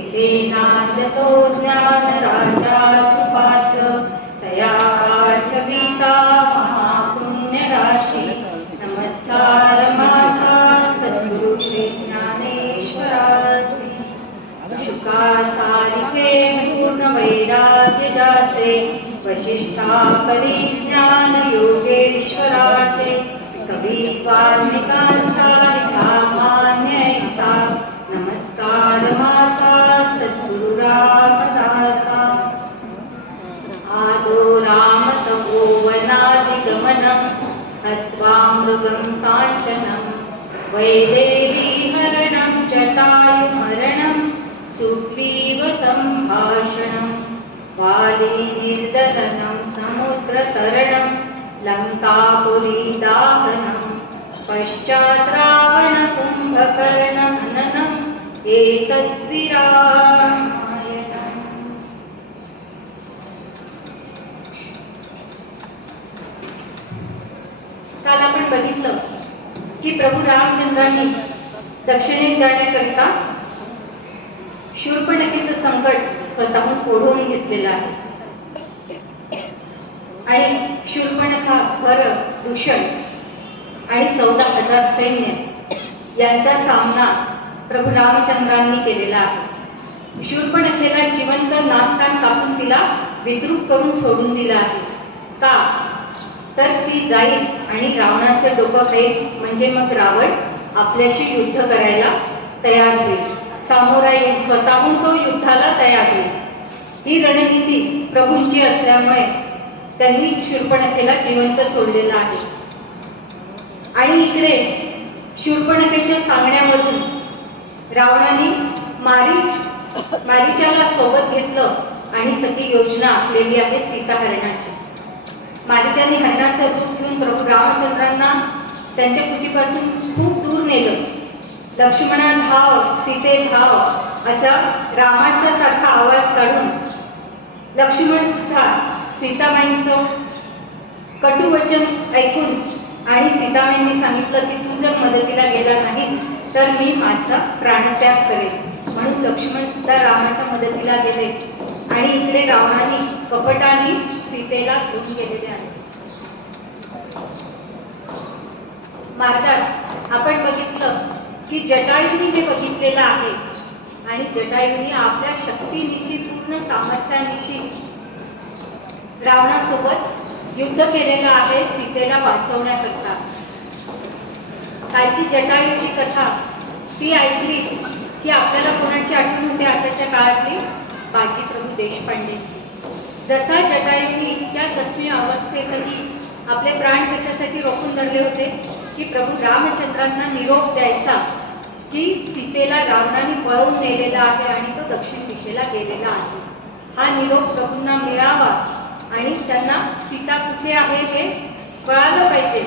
इथेनाद्यतो ज्ञानराजा सुपात्र तया पाठविता महापुण्यराशी। नमस्कार माझा सद्गुरु श्री ज्ञानेश्वरासी। शुका सारिखे पूर्ण वैराग्य जाचे वशिष्ठा परिज्ञान योगेश्वराचे। कवी वाल्मिकांसारिखा मान्य ऐसा नमस्कार माझा सद्गुरु रामदासा। आदो राम तपोवनादिगमनं हत्वा मृगं काञ्चनं वैदेहीहरणं जटायुमरणं सुग्रीव सम्भाषणं वालीनिर्दलनं समुद्रतरणं लङ्कापुरीदाहनं पश्चात् रावणकुम्भकर्णहननम् एतद्विरामायणम्। काल आपण बघितलं की प्रभू रामचंद्रांनी दक्षिणेत जाण्याकरिता शूर्पणखेचं संकट स्वतःहून ओढवून घेतलेलं आहे आणि शूर्पणखा, भर, दूषण आणि 14,000 सैन्य यांचा सामना प्रभू रामचंद्रांनी केलेला आहे। शूर्पणखेला जिवंत नाक-कान कापून तिला विद्रूप करून सोडून दिला आहे। का तर ती जाईल आणि रावणाचं डोकं खाईल, म्हणजे मग रावण आपल्याशी युद्ध करायला तयार होईल, सामोरा येईल, स्वतःहून तो युद्धाला तयार होईल। ही रणनीती प्रभूंची असल्यामुळे त्यांनी शूर्पणखेला जिवंत सोडलेला आहे। आणि इकडे शूर्पणखेच्या सांगण्यामधून रावणाने मारीचाला सोबत घेतलं आणि सगळी योजना आखलेली आहे सीताहरणाची। मारीचाने हरणाचं रूप घेऊन प्रभू रामचंद्रांना त्यांच्या कुटीपासून खूप दूर नेलं। लक्ष्मणा धाव, सीते धाव असा रामाचा सारखा आवाज काढून लक्ष्मण सुद्धा सीताबाईंचं कटुवचन ऐकून आणि सीताबाईंनी सांगितलं की तू जर मदतीला गेला नाहीस तर मी माझा प्राणत्याग करेन, म्हणून लक्ष्मण सुद्धा रामाच्या मदतीला गेले आणि इकडे रावणाने कपटाने सीतेला घेऊन गेलेले आहे। मार्गात आपण बघितलं की जटायूंनी हे बघितलेलं आहे आणि जटायूंनी आपल्या शक्तीनिशी, पूर्ण सामर्थ्यानिशी रावणासोबत युद्ध केलेलं आहे सीतेला वाचवण्याकरता। कालची जटायूची कथा ती ऐकली की आपल्याला कोणाची आठवण होते? आताच्या काळातली बाजीप्रभू देशपांडेंची। जसा जटायूंनी इतक्या जखमी अवस्थेतही आपले प्राण कशासाठी रोखून धरले होते की प्रभू रामचंद्रांना निरोप द्यायचा की सीतेला रावणाने पळवून नेलेला आहे आणि तो दक्षिण दिशेला गेलेला आहे। हा निरोप प्रभूंना मिळावा आणि त्यांना सीता कुठे आहे हे कळालं पाहिजे,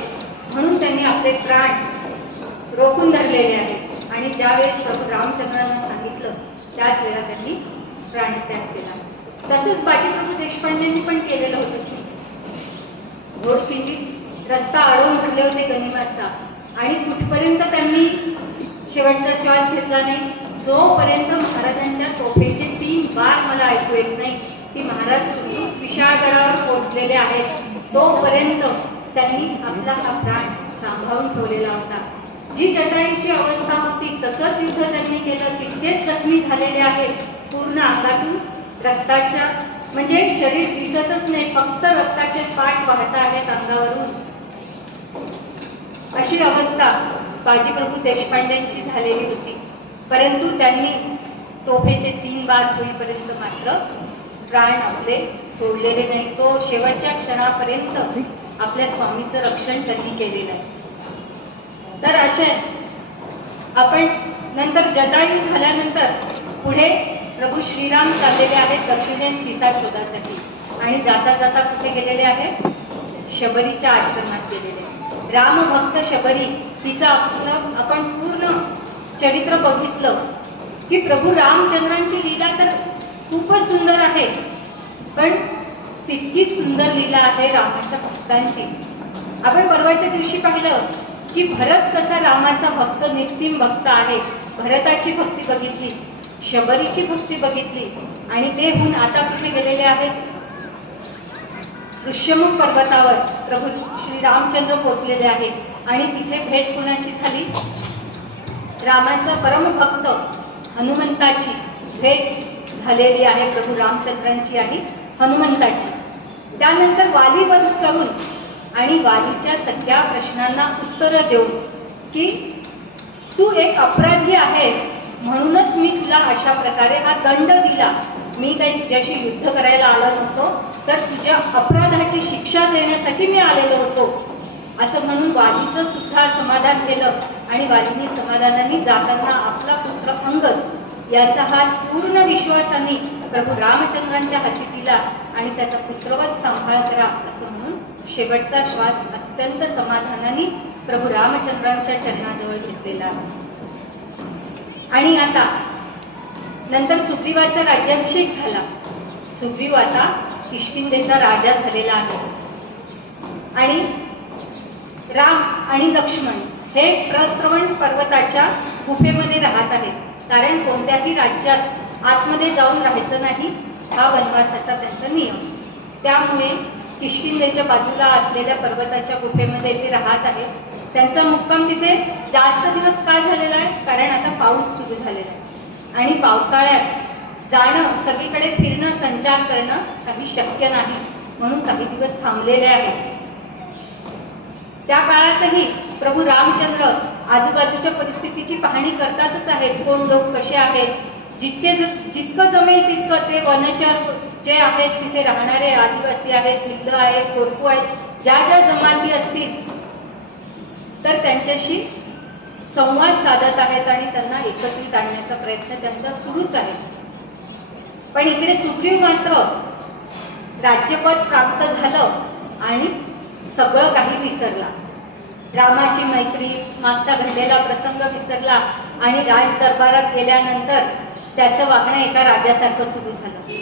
म्हणून त्यांनी आपले प्राण रोखून धरलेले आहेत। आणि ज्यावेळेस प्रभू रामचंद्रांना सांगितलं त्याच वेळेला त्यांनी प्राणत्याग केला। तसंच बाजीप्रभू देशपांडेंनी पण केलेलं होतं की घोडखिंडीत रस्ता अडवून धरले होते गनिमाचा आणि कुठपर्यंत त्यांनी शेवटचा श्वास घेतला नाही, जोपर्यंत महाराजांच्या तोफेचे 3 बार मला ऐकू येत नाही की महाराज विशाळगडावर पोहोचलेले आहेत, तोपर्यंत त्यांनी आपला हा प्राण सांभाळून ठेवलेला होता। जी जटायूची अवस्था होती तसंच युद्ध त्यांनी केलं, तितकेच जखमी झालेले आहेत, पूर्ण अंगातून रक्ताच्या म्हणजे शरीर दिसतच नाही, फक्त रक्ताचे पाठ वाहत आहेत अंगावरून। अशी अवस्था बाजीप्रभू देशपांडेंची झालेली होती, परंतु त्यांनी तोफेचे 3 बार होईपर्यंत मात्र प्राण आपले सोडलेले नाही। तो शेवटच्या क्षणापर्यंत आपल्या स्वामीचं रक्षण त्यांनी केलेलं आहे। तर असे आपण नंतर जटायू झाल्यानंतर पुढे प्रभू श्रीराम चाललेले आहेत दक्षिणेत सीता शोधासाठी आणि जाता जाता कुठे गेलेले आहेत? शबरीच्या आश्रमात गेलेले। रामभक्त शबरी तिचं आपण पूर्ण चरित्र बघितलं की प्रभू रामचंद्रांची लीला तर खूपच सुंदर आहे, पण तितकीच सुंदर लीला आहे रामाच्या भक्तांची। आपण परवाच्या दिवशी पाहिलं की भरत कसा रामाचा भक्त, निस्सीम भक्त आहे, भरताची भक्ती बघितली। शबरीची भक्ती बघितली आणि ते होऊन आता कुठे गेलेले आहेत? ऋष्यमुख पर्वतावर प्रभू श्री रामचंद्र पोचलेले आहेत आणि तिथे भेट कुणाची झाली? रामाचा परमभक्त हनुमंताची भेट झालेली आहे, प्रभू रामचंद्रांची आणि हनुमंताची. त्यानंतर वाली वध करून आणि वालीच्या सगळ्या प्रश्नांना उत्तर देऊन की तू एक अपराधी आहेस म्हणूनच मी तुला अशा प्रकारे हा दंड दिला, मी काही तुझ्याशी युद्ध करायला आलो नव्हतो, तर तुझ्या अपराधाची शिक्षा देण्यासाठी मी आलेलो होतो, असं म्हणून वालीचं सुद्धा समाधान केलं. आणि वालीनी समाधानाने जाताना आपला पुत्र अंगद याचा हात पूर्ण विश्वासाने प्रभू रामचंद्रांच्या हाती दिला आणि त्याचा पुत्रवत सांभाळ करा असं म्हणून शेवटचा श्वास अत्यंत समाधानाने प्रभू रामचंद्रांच्या चरणाजवळ घेतलेला. आणि आता नंतर सुग्रीवाचा राज्याभिषेक झाला. सुग्रीव आता किष्किंधेचा राजा झालेला आहे आणि राम आणि लक्ष्मण हे प्रस्रवण पर्वताच्या गुफेमध्ये राहत आहेत, कारण कोणत्याही राज्यात आतमध्ये जाऊन राहायचं नाही, हा वनवासाचा त्यांचा नियम. त्यामुळे किष्किंधेच्या बाजूला असलेल्या पर्वताच्या गुफेमध्ये ते राहत आहेत. त्यांचा मुक्काम तिथे जास्त दिवस का झालेला आहे? कारण आता पाऊस सुरू झालेला आहे आणि पावसाळ्यात जाणं, सगळीकडे फिरणं, संचार करणं काही शक्य नाही, म्हणून काही दिवस थांबलेले आहेत. त्या काळातही प्रभू रामचंद्र आजूबाजूच्या परिस्थितीची पाहणी करतातच आहेत. कोण लोक कसे आहेत, जितकं जमेल तितकं ते वनचर जे आहेत, तिथे राहणारे आदिवासी आहेत, भिल्ल आहेत, कोरकू आहेत, ज्या ज्या जमाती असतील तर त्यांच्याशी संवाद साधत आहेत आणि त्यांना एकत्रित आणण्याचा प्रयत्न त्यांचा सुरूच आहे. पण इकडे सुग्रीव मात्र राज्यपद प्राप्त झालं आणि सगळं काही विसरला. रामाची मैत्री, मागचा घडलेला प्रसंग विसरला आणि राज दरबारात गेल्यानंतर त्याचं वागणं एका राजासारखं सुरू झालं.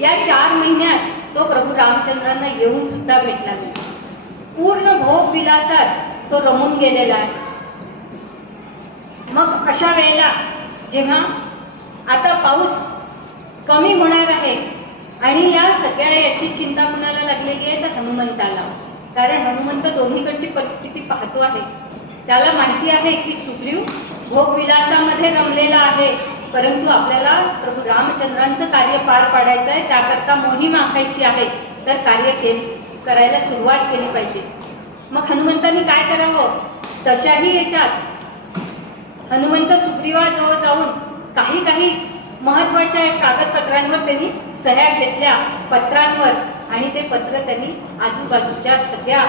या 4 महिन्यात तो प्रभू रामचंद्रांना येऊन सुद्धा भेटला नाही. पूर्ण भोग विलासात तो रमून गेलेला आहे. मग अशा वेळेला जेव्हा आता पाऊस कमी होणार आहे आणि या सगळ्या याची चिंता कुणाला लागलेली आहे तर हनुमंताला. कारण हनुमंत दोन्हीकडची परिस्थिती पाहतो आहे. त्याला माहिती आहे की सुग्रीव भोगविलासामध्ये रमलेला आहे, परंतु आपल्याला प्रभू रामचंद्रांचं कार्य पार पाडायचं आहे, त्याकरता मोहीम आखायची आहे, तर कार्य करायला सुरुवात केली पाहिजे. मग हनुमंतांनी काय करावं? तशाही याच्यात हनुमंत सुग्रीवाजवळ जाऊन काही महत्वाच्या कागदपत्रांवर त्यांनी सह्या घेतल्या, पत्रांवर, आणि ते पत्र त्यांनी आजूबाजूच्या सगळ्या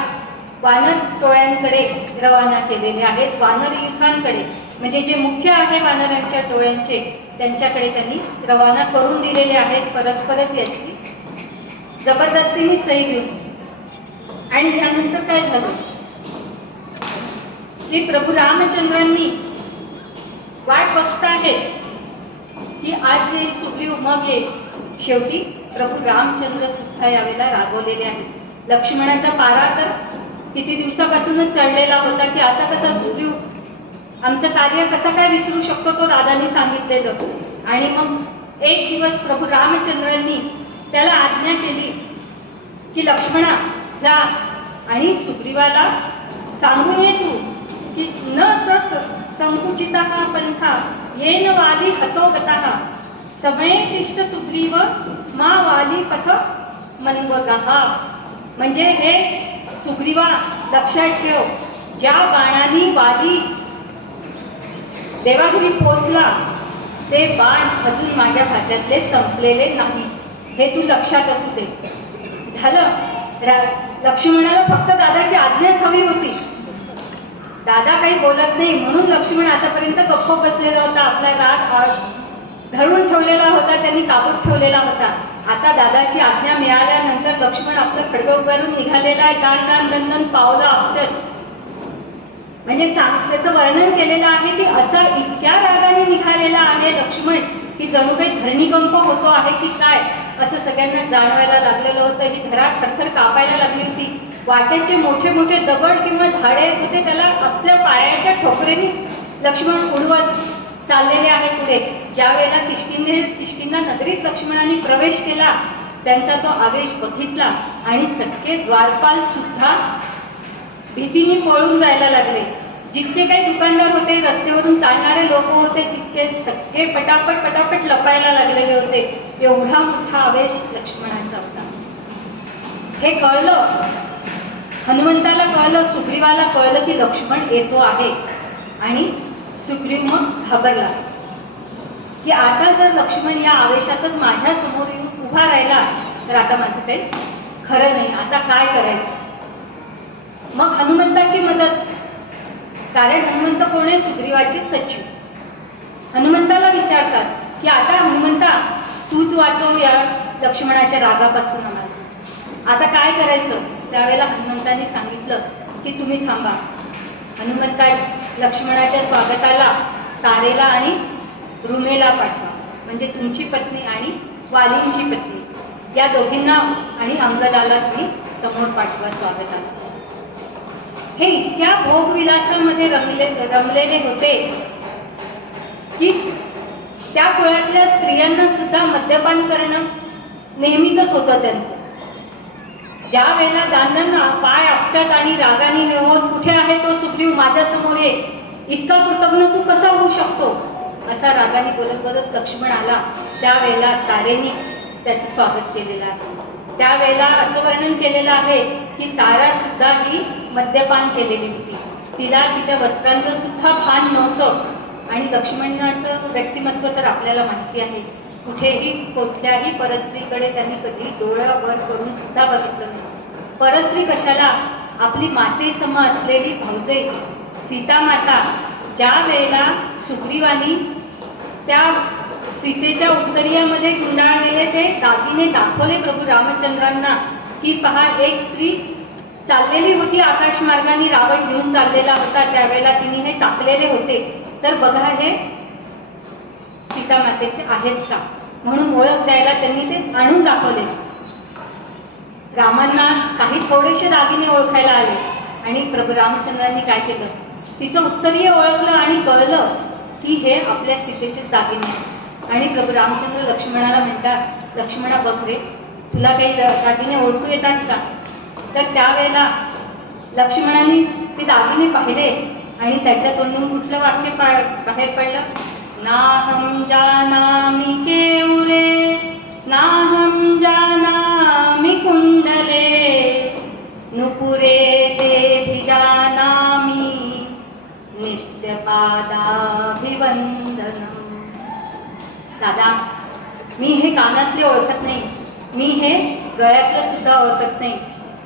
वानर टोळ्यांकडे रवाना केलेले आहेत. वानर युथांकडे, म्हणजे जे मुख्य आहे वानरांच्या टोळ्यांचे, त्यांच्याकडे त्यांनी रवाना करून दिलेले आहेत, परस्परच याची जबरदस्तीने सही घेऊन. आणि त्यानंतर काय झालं की प्रभू रामचंद्रांनी वाट बघत आहेत की आज येईल सुग्रीव, मग येईल. शेवटी प्रभू रामचंद्र सुद्धा यावेळेला रागवलेले आहेत. लक्ष्मणाचा पारा तर किती दिवसापासूनच चढलेला होता की असा कसा सुग्रीव आमचं कार्य कसा काय विसरू शकतो, तो दादांनी सांगितलेलं. आणि मग एक दिवस प्रभू रामचंद्रांनी त्याला आज्ञा केली की लक्ष्मणा जा आणि सुग्रीवाला सांगून ये तू की न संकुचिता पंथा येन वाली हतोगता समय तिष्ठ सुग्रीव मा वाली पथ मनवगहा. म्हणजे हे सुग्रीवा लक्षात ठेव, ज्या बाणाने वाली देवाघरी पोचला ते बाण अजून माझ्या खात्यातले संपलेले नाही, हे तू लक्षात असू दे. झालं, लक्ष्मणाला फक्त दादाची आज्ञाच हवी होती. दादा काही बोलत नाही म्हणून लक्ष्मण आतापर्यंत गप्प बसलेला होता, आपला राग धरून ठेवलेला होता, त्यांनी काबूत ठेवलेला होता. आता दादाची आज्ञा मिळाल्यानंतर लक्ष्मण आपलं खडगं उभारून निघालेला आहे, कान दंदन पावलं आपटत. म्हणजे त्याचं वर्णन केलेलं आहे की असा इतक्या रागाने निघालेला आहे लक्ष्मण की जणू काही धरणीकंप होतो आहे की काय, असं सगळ्यांना जाणवायला लागलेलं होतं. ही धरा थरथर कापायला लागली होती. वाटेचे मोठे मोठे दगड किंवा झाडे होते, त्याला आपल्या पायाच्या ठोकरेनीच लक्ष्मण उडवत चाललेले आहे पुढे. ज्या वेळेला किष्किंधा नगरीत लक्ष्मणाने प्रवेश केला, त्यांचा तो आवेश बघितला आणि सगळे द्वारपाल सुद्धा भीतीने पळून जायला लागले. जितके काही दुकानदार होते, रस्त्यावरून चालणारे लोक होते, तितके सगळे पटापट लपायला लागलेले होते. एवढा मोठा आवेश लक्ष्मणाचा होता. हे कळलं, हनुमंताला कळलं, सुग्रीवाला कळलं की लक्ष्मण येतो आहे. आणि सुग्रीव मग घाबरला की आता जर लक्ष्मण या आवेशातच माझ्या समोर येऊन उभा राहिला तर आता माझं काही खरं नाही, आता काय करायचं. मग हनुमंताची मदत, कारण हनुमंत कोण आहे? सुग्रीवाचे सचिव. हनुमंताला विचारतात की आता हनुमंता तूच वाचव या लक्ष्मणाच्या रागापासून आम्हाला, आता काय करायचं. त्यावेळेला हनुमंताने सांगितलं की तुम्ही थांबा. हनुमंता लक्ष्मणाच्या स्वागताला तारेला आणि रुमेला पाठवा, म्हणजे तुमची पत्नी आणि वालींची पत्नी, या दोघींना आणि अंगदाला तुम्ही समोर पाठवा स्वागताला. हे इतक्या भोगविलासामध्ये रमलेले होते की त्या कुळातल्या स्त्रियांना सुद्धा मद्यपान करणं नेहमीच होतं त्यांचं. ज्या वेळेला दानना पाय आपटत आणि रागाने नेहोत, कुठे आहे तो सुग्रीव, माझ्या समोर ये, इतका कृतज्ञ तू कसा होऊ शकतो, असा रागाने बोलत बोलत लक्ष्मण आला. त्यावेळेला तारेने त्याचं स्वागत केलेलं आहे. त्यावेळेला असं वर्णन केलेलं आहे की तारा सुद्धा ही मद्यपान केलेली होती. तिला तिच्या वस्त्रांचं सुद्धा भान नव्हतं. आणि लक्ष्मणाचं व्यक्तिमत्व तर आपल्याला माहिती आहे. कुठेही कुठल्याही परस्त्रीकडे त्यांनी कधी डोळं वर करून सुद्धा बघितलं नाही. परस्त्री कशाला, आपली मातेसम असलेली भाऊजई सीता माता ज्या वेळेला सुग्रीवानी त्या सीतेच्या उत्तरीयामध्ये गुंडाळलेले ते दागिने दाखवले प्रभू रामचंद्रांना की पहा, एक स्त्री चाललेली होती आकाशमार्गाने, रावण घेऊन चाललेला होता, त्यावेळेला तिने हे टाकलेले होते, तर बघा हे सीता मातेचे आहेत का, म्हणून ओळख द्यायला त्यांनी ते आणून दाखवले. रामांना काही थोडेसे दागिने ओळखायला आले आणि प्रभू रामचंद्रांनी काय केलं, तिचं उत्तरीय ओळखलं आणि कळलं की हे आपल्या सीतेचेच दागिने आहेत. आणि प्रभू रामचंद्र लक्ष्मणाला म्हणतात, लक्ष्मणा बघ रे, तुला काही दागिने ओळखू येतात का. तर त्यावेळेला लक्ष्मणाने ते दागिने पाहिले आणि त्याच्या तोंडून कुठलं वाक्य बाहेर पडलं, नाहं जानामि केवले नाहं जानामि कुंडले नुपुरे ते जानामि नित्यपादाभिवंदनम. दादा, मी हे कानातले ओळखत नाही, मी हे गळ्यातलं सुद्धा ओळखत नाही,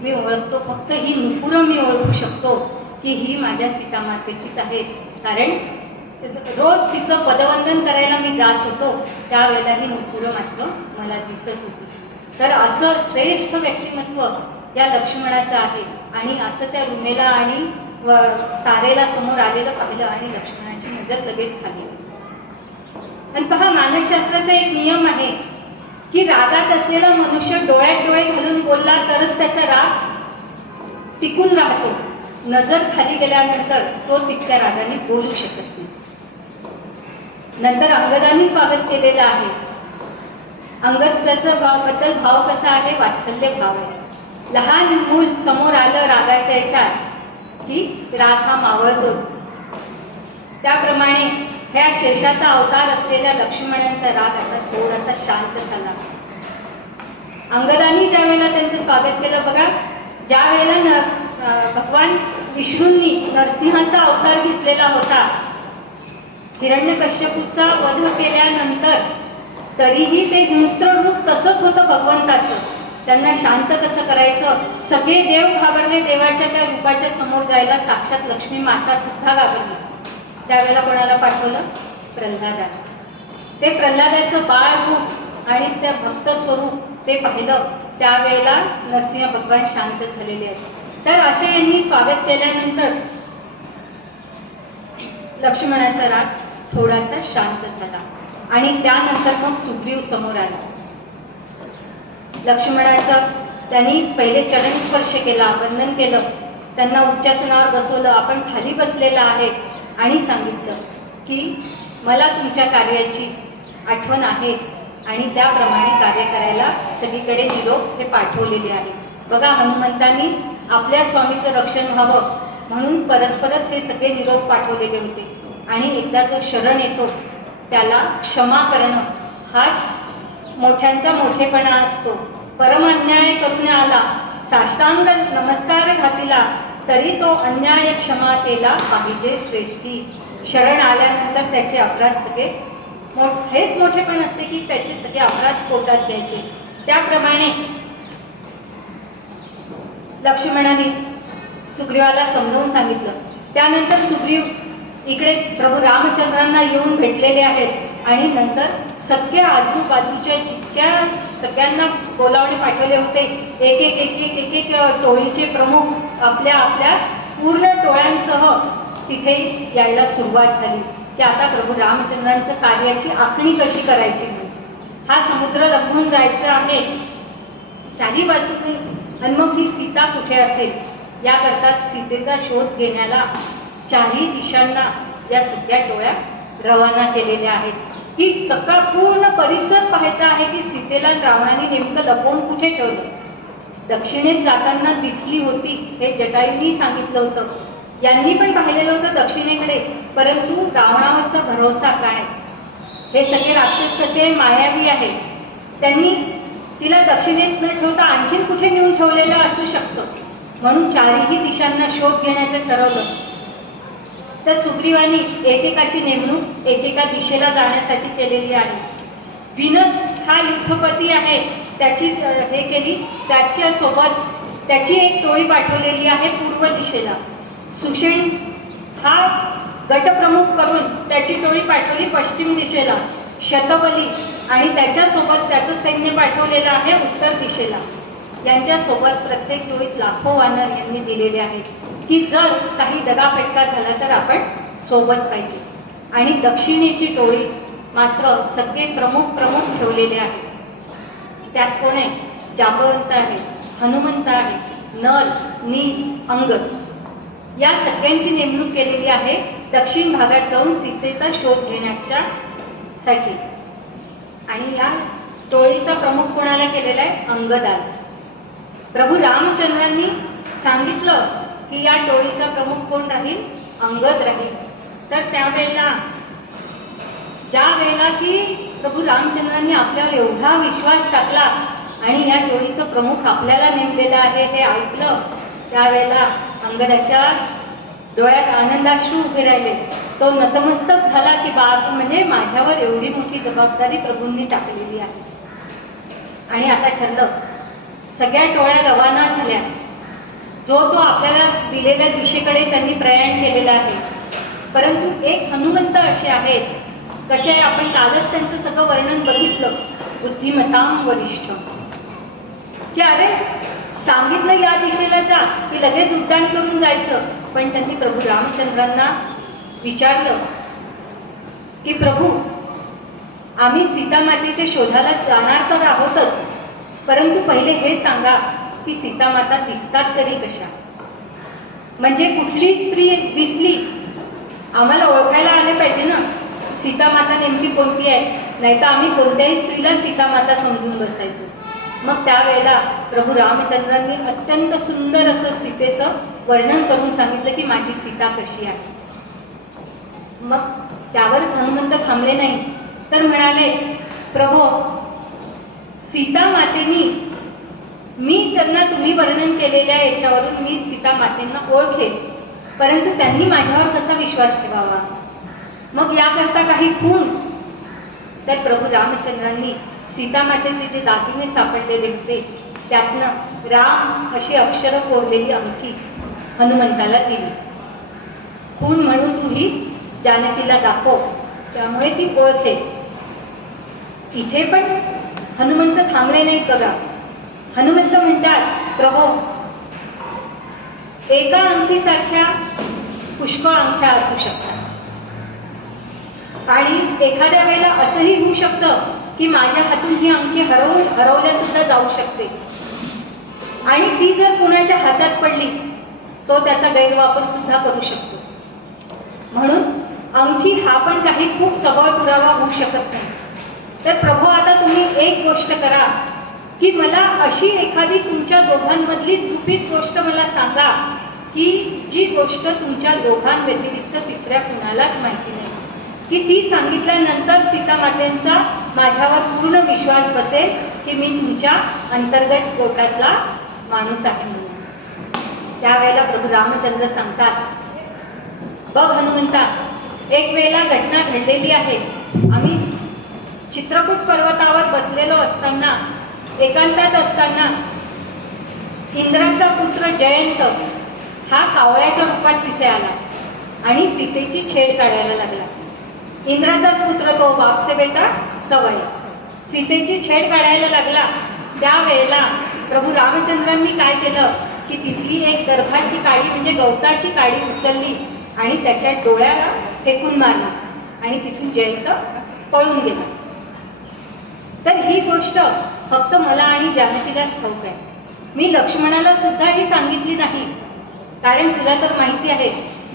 मी ओळखतो फक्त ही नुपुरं मी ओळखू शकतो की ही माझ्या सीतामातेचीच आहे. कारण रोज तिचं पदवंदन करायला मी जात होतो, त्यावेळेला ही नुपुरं मात्र मला दिसत होती. तर असं श्रेष्ठ व्यक्तिमत्व या लक्ष्मणाचं आहे. आणि असं त्या रुमेला आणि तारेला समोर आलेलं पाहिलं आणि लक्ष्मणाची नजर लगेच खाली. आणि पहा, मानसशास्त्राचा एक नियम आहे की रागात असलेला मनुष्य डोळ्यात डोळे घालून बोलला तरच त्याचा राग टिकून राहतो. नजर खाली गेल्यानंतर तो तितक्या रागाने बोलू शकत नाही. नंतर अंगदानी स्वागत केलेलं आहे. अंगद त्याचा बद्दल भाव कसा आहे, वात्सल्य भाव आहे. लहान मूल समोर आलं रागाच्या याच्यात की राग हा मावळतोच. त्याप्रमाणे ह्या शेषाचा अवतार असलेल्या लक्ष्मणांचा राग आता थोडासा शांत झाला. अंगदानी ज्या वेळेला त्यांचं स्वागत केलं, बघा, ज्या वेळेला भगवान विष्णूंनी नरसिंहाचा अवतार घेतलेला होता, हिरण्यकश्यपूचा वध केल्यानंतर तरीही ते हिंस्त्र रूप तसंच होतं भगवंताचं. त्यांना शांत कसं करायचं, सगळे देव घाबरले. देवाच्या त्या रूपाच्या समोर जायला साक्षात लक्ष्मी माता सुद्धा घाबरली. त्यावेळेला कोणाला पाठवलं, प्रल्हादाला. ते प्रल्हादाचं बाळ रूप आणि त्या भक्त स्वरूप ते पाहिलं, त्यावेळेला नरसिंह भगवान शांत झालेले आहेत. तर असे यांनी स्वागत केल्यानंतर लक्ष्मणाचा राग थोडासा शांत झाला आणि त्यानंतर मग सुग्रीव समोर आला. लक्ष्मणाचं त्यांनी पहिले चरण स्पर्श केला, वंदन केलं, त्यांना उच्चासनावर बसवलं, आपण खाली बसलेला आहे आणि सांगितलं की मला तुमच्या कार्याची आठवण आहे आणि त्याप्रमाणे कार्य करायला सगळीकडे निरोप हे पाठवलेले आहे. बघा, हनुमंतांनी आपल्या स्वामीचं रक्षण व्हावं म्हणून परस्परच हे सगळे निरोप पाठवलेले होते. आणि एकदा जो शरण येतो त्याला क्षमा करणं हाच मोठ्यांचा मोठेपणा असतो. परम अन्याय करून आला, साष्टांग नमस्कार घातिला, तरी तो अन्याय क्षमा केला पाहिजे श्रेष्ठी. शरण आल्यानंतर त्याचे अपराध सगळे हेच मोठेपण असते की त्याचे सगळे अपराध पोटात द्यायचे. त्याप्रमाणे लक्ष्मणाने सुग्रीवाला समजावून सांगितलं. त्यानंतर सुग्रीव इकडे प्रभू रामचंद्रांना येऊन भेटलेले आहेत आणि नंतर सगळ्या आजूबाजूच्या जितक्या सगळ्यांना बोलावणे पाठवले होते, एक एक एक एक एक एक टोळीचे प्रमुख आपल्या आपल्या पूर्ण टोळ्यांसह तिथे यायला सुरुवात झाली की आता प्रभू रामचंद्रांचं कार्याची आखणी कशी करायची. हा समुद्र लंघून जायचं आहे चारी बाजूने, आणि मग ही सीता कुठे असेल याकरता सीतेचा शोध घेण्याला चारही दिशांना या सगळ्या टोळ्या रवाना केलेल्या आहेत. की सगळा पूर्ण परिसर पाहायचा आहे की सीतेला रावणाने नेमकं लपवून कुठे ठेवलं. दक्षिणेत जाताना दिसली होती हे जटायूंनी सांगितलं होतं, यांनी पण पाहिलेलं होतं दक्षिणेकडे, परंतु रावणावरचा भरोसा काय. हे सगळे राक्षस कसे मायावी आहेत, त्यांनी तिला दक्षिणेत न ठेवता आणखीन कुठे नेऊन ठेवलेलं असू शकतं, म्हणून चारही दिशांना शोध घेण्याचं ठरवलं. तर सुग्रीवानी एकेकाची नेमणूक एकेका दिशेला जाण्यासाठी केलेली आहे. विनत हा युद्धपती आहे, त्याची हे केली, त्याच्या सोबत त्याची एक टोळी पाठवलेली आहे पूर्व दिशेला. सुषेण हा गटप्रमुख करून त्याची टोळी पाठवली पश्चिम दिशेला. शतबली आणि त्याच्यासोबत त्याचं सैन्य पाठवलेलं आहे उत्तर दिशेला. यांच्यासोबत प्रत्येक टोळीत लाखो वानर यांनी दिलेले आहेत की जर काही दगाफटका झाला तर आपण सोबत पाहिजे. आणि दक्षिणेची टोळी मात्र सगळे प्रमुख ठेवलेले आहेत. त्यात कोण आहे, जांबवंत आहे, हनुमंत आहे, नल, नील, अंगद या सगळ्यांची नेमणूक केलेली आहे दक्षिण भागात जाऊन सीतेचा शोध घेण्याच्या साठी. आणि या टोळीचा प्रमुख कोणाला केलेला आहे, अंगदाला. प्रभू रामचंद्रांनी सांगितलं की या टोळीचा प्रमुख कोण राहील, अंगद राहील. तर त्यावेळेला ज्या वेळेला की प्रभू रामचंद्रांनी आपल्यावर एवढा विश्वास टाकला आणि या टोळीचं प्रमुख आपल्याला नेमलेलं आहे हे ऐकलं, त्यावेळेला अंगदाच्या डोळ्यात आनंदाश्रू उभे राहिले. तो नतमस्तक झाला की बाप, म्हणजे माझ्यावर एवढी मोठी जबाबदारी प्रभूंनी टाकलेली आहे. आणि आता ठरलं, सगळ्या टोळ्या रवाना झाल्या. जो तो आपल्याला दिलेल्या दिशेकडे त्यांनी प्रयाण केलेलं आहे. परंतु एक हनुमंत असे आहेत, कसे आहे, आपण कालच त्यांचं सगळं वर्णन बघितलं, बुद्धिमताम वरिष्ठ, की अरे सांगितलं या दिशेला जा की लगेच उड्डाण करून जायचं. पण त्यांनी प्रभू रामचंद्रांना विचारलं की प्रभू, आम्ही सीतामातेच्या शोधाला जाणार तर आहोतच, परंतु पहिले हे सांगा की सीतामाता दिसतात तरी कशा. म्हणजे कुठली स्त्री दिसली आम्हाला ओळखायला आले पाहिजे ना, सीतामाता नेमकी कोणती आहे, नाहीतर आम्ही कोणत्याही स्त्रीला सीतामाता समजून बसायचो. मग त्यावेळेला प्रभू रामचंद्रांनी अत्यंत सुंदर असं सीतेचं वर्णन करून सांगितलं की माझी सीता कशी आहे. मग त्यावरच हनुमंत थांबले नाही, तर म्हणाले, प्रभो, सीता मातेनी, मी त्यांना तुम्ही वर्णन केलेल्या याच्यावरून मी सीता मातेंना ओळखेल, परंतु त्यांनी माझ्यावर कसा विश्वास ठेवावा. मग याकरता काही खूण. तर प्रभू रामचंद्रांनी सीतामातेचे जे दागिने सापडलेले होते त्यातनं राम अशी अक्षरं कोरलेली अंगठी हनुमंताला दिली. खूण म्हणून तू ही जानकीला दाखव, त्यामुळे ती ओळखेल. इथे पण हनुमंत थांबले नाहीत बघा. हनुमंत म्हणतात, प्रभो, एका अंगठीसारख्या पुष्कळ अंगठ्या असू शकतात आणि एखाद्या वेळेला असंही होऊ शकतं की माझ्या हातून ही अंगठी हरवल्या सुद्धा जाऊ शकते. आणि ती जर कुणाच्या हातात पडली तो त्याचा गैरवापर सुद्धा करू शकतो. म्हणून अंगठी हा पण काही खूप सबळ पुरावा होऊ शकत नाही. तर प्रभू आता तुम्ही एक गोष्ट करा की मला अशी एखादी तुमच्या दोघांमधलीच गुपित गोष्ट मला सांगा की जी गोष्ट तुमच्या दोघांव्यतिरिक्त तिसऱ्या कुणालाच माहिती नाही, की ती सांगितल्यानंतर सीता मातेंचा माझ्यावर पूर्ण विश्वास बसेल की मी तुमच्या अंतर्गत पोटातला माणूस आहे म्हणून. त्यावेळेला प्रभू रामचंद्र सांगतात, बघ हनुमंता, एक वेळेला घटना घडलेली आहे. आम्ही चित्रकूट पर्वतावर बसलेलो असताना, एकांतात असताना इंद्राचा पुत्र जयंत हा कावळ्याच्या रूपात तिथे आला आणि सीतेची छेड काढायला लागला. इंद्राचाच पुत्र तो, बापसे बेटा सवय. सीतेची छेड काढायला लागला. त्यावेळेला प्रभू रामचंद्रांनी काय केलं की तिथली एक दर्भाची काडी म्हणजे गवताची काडी उचलली आणि त्याच्या डोळ्याला फेकून मारला आणि तिथून जयंत पळून गेला. तर ही गोष्ट फक्त मला आणि जानकीलाच ठाऊक आहे. मी लक्ष्मणाला सुद्धा ही सांगितली नाही, कारण तुला तर माहिती आहे,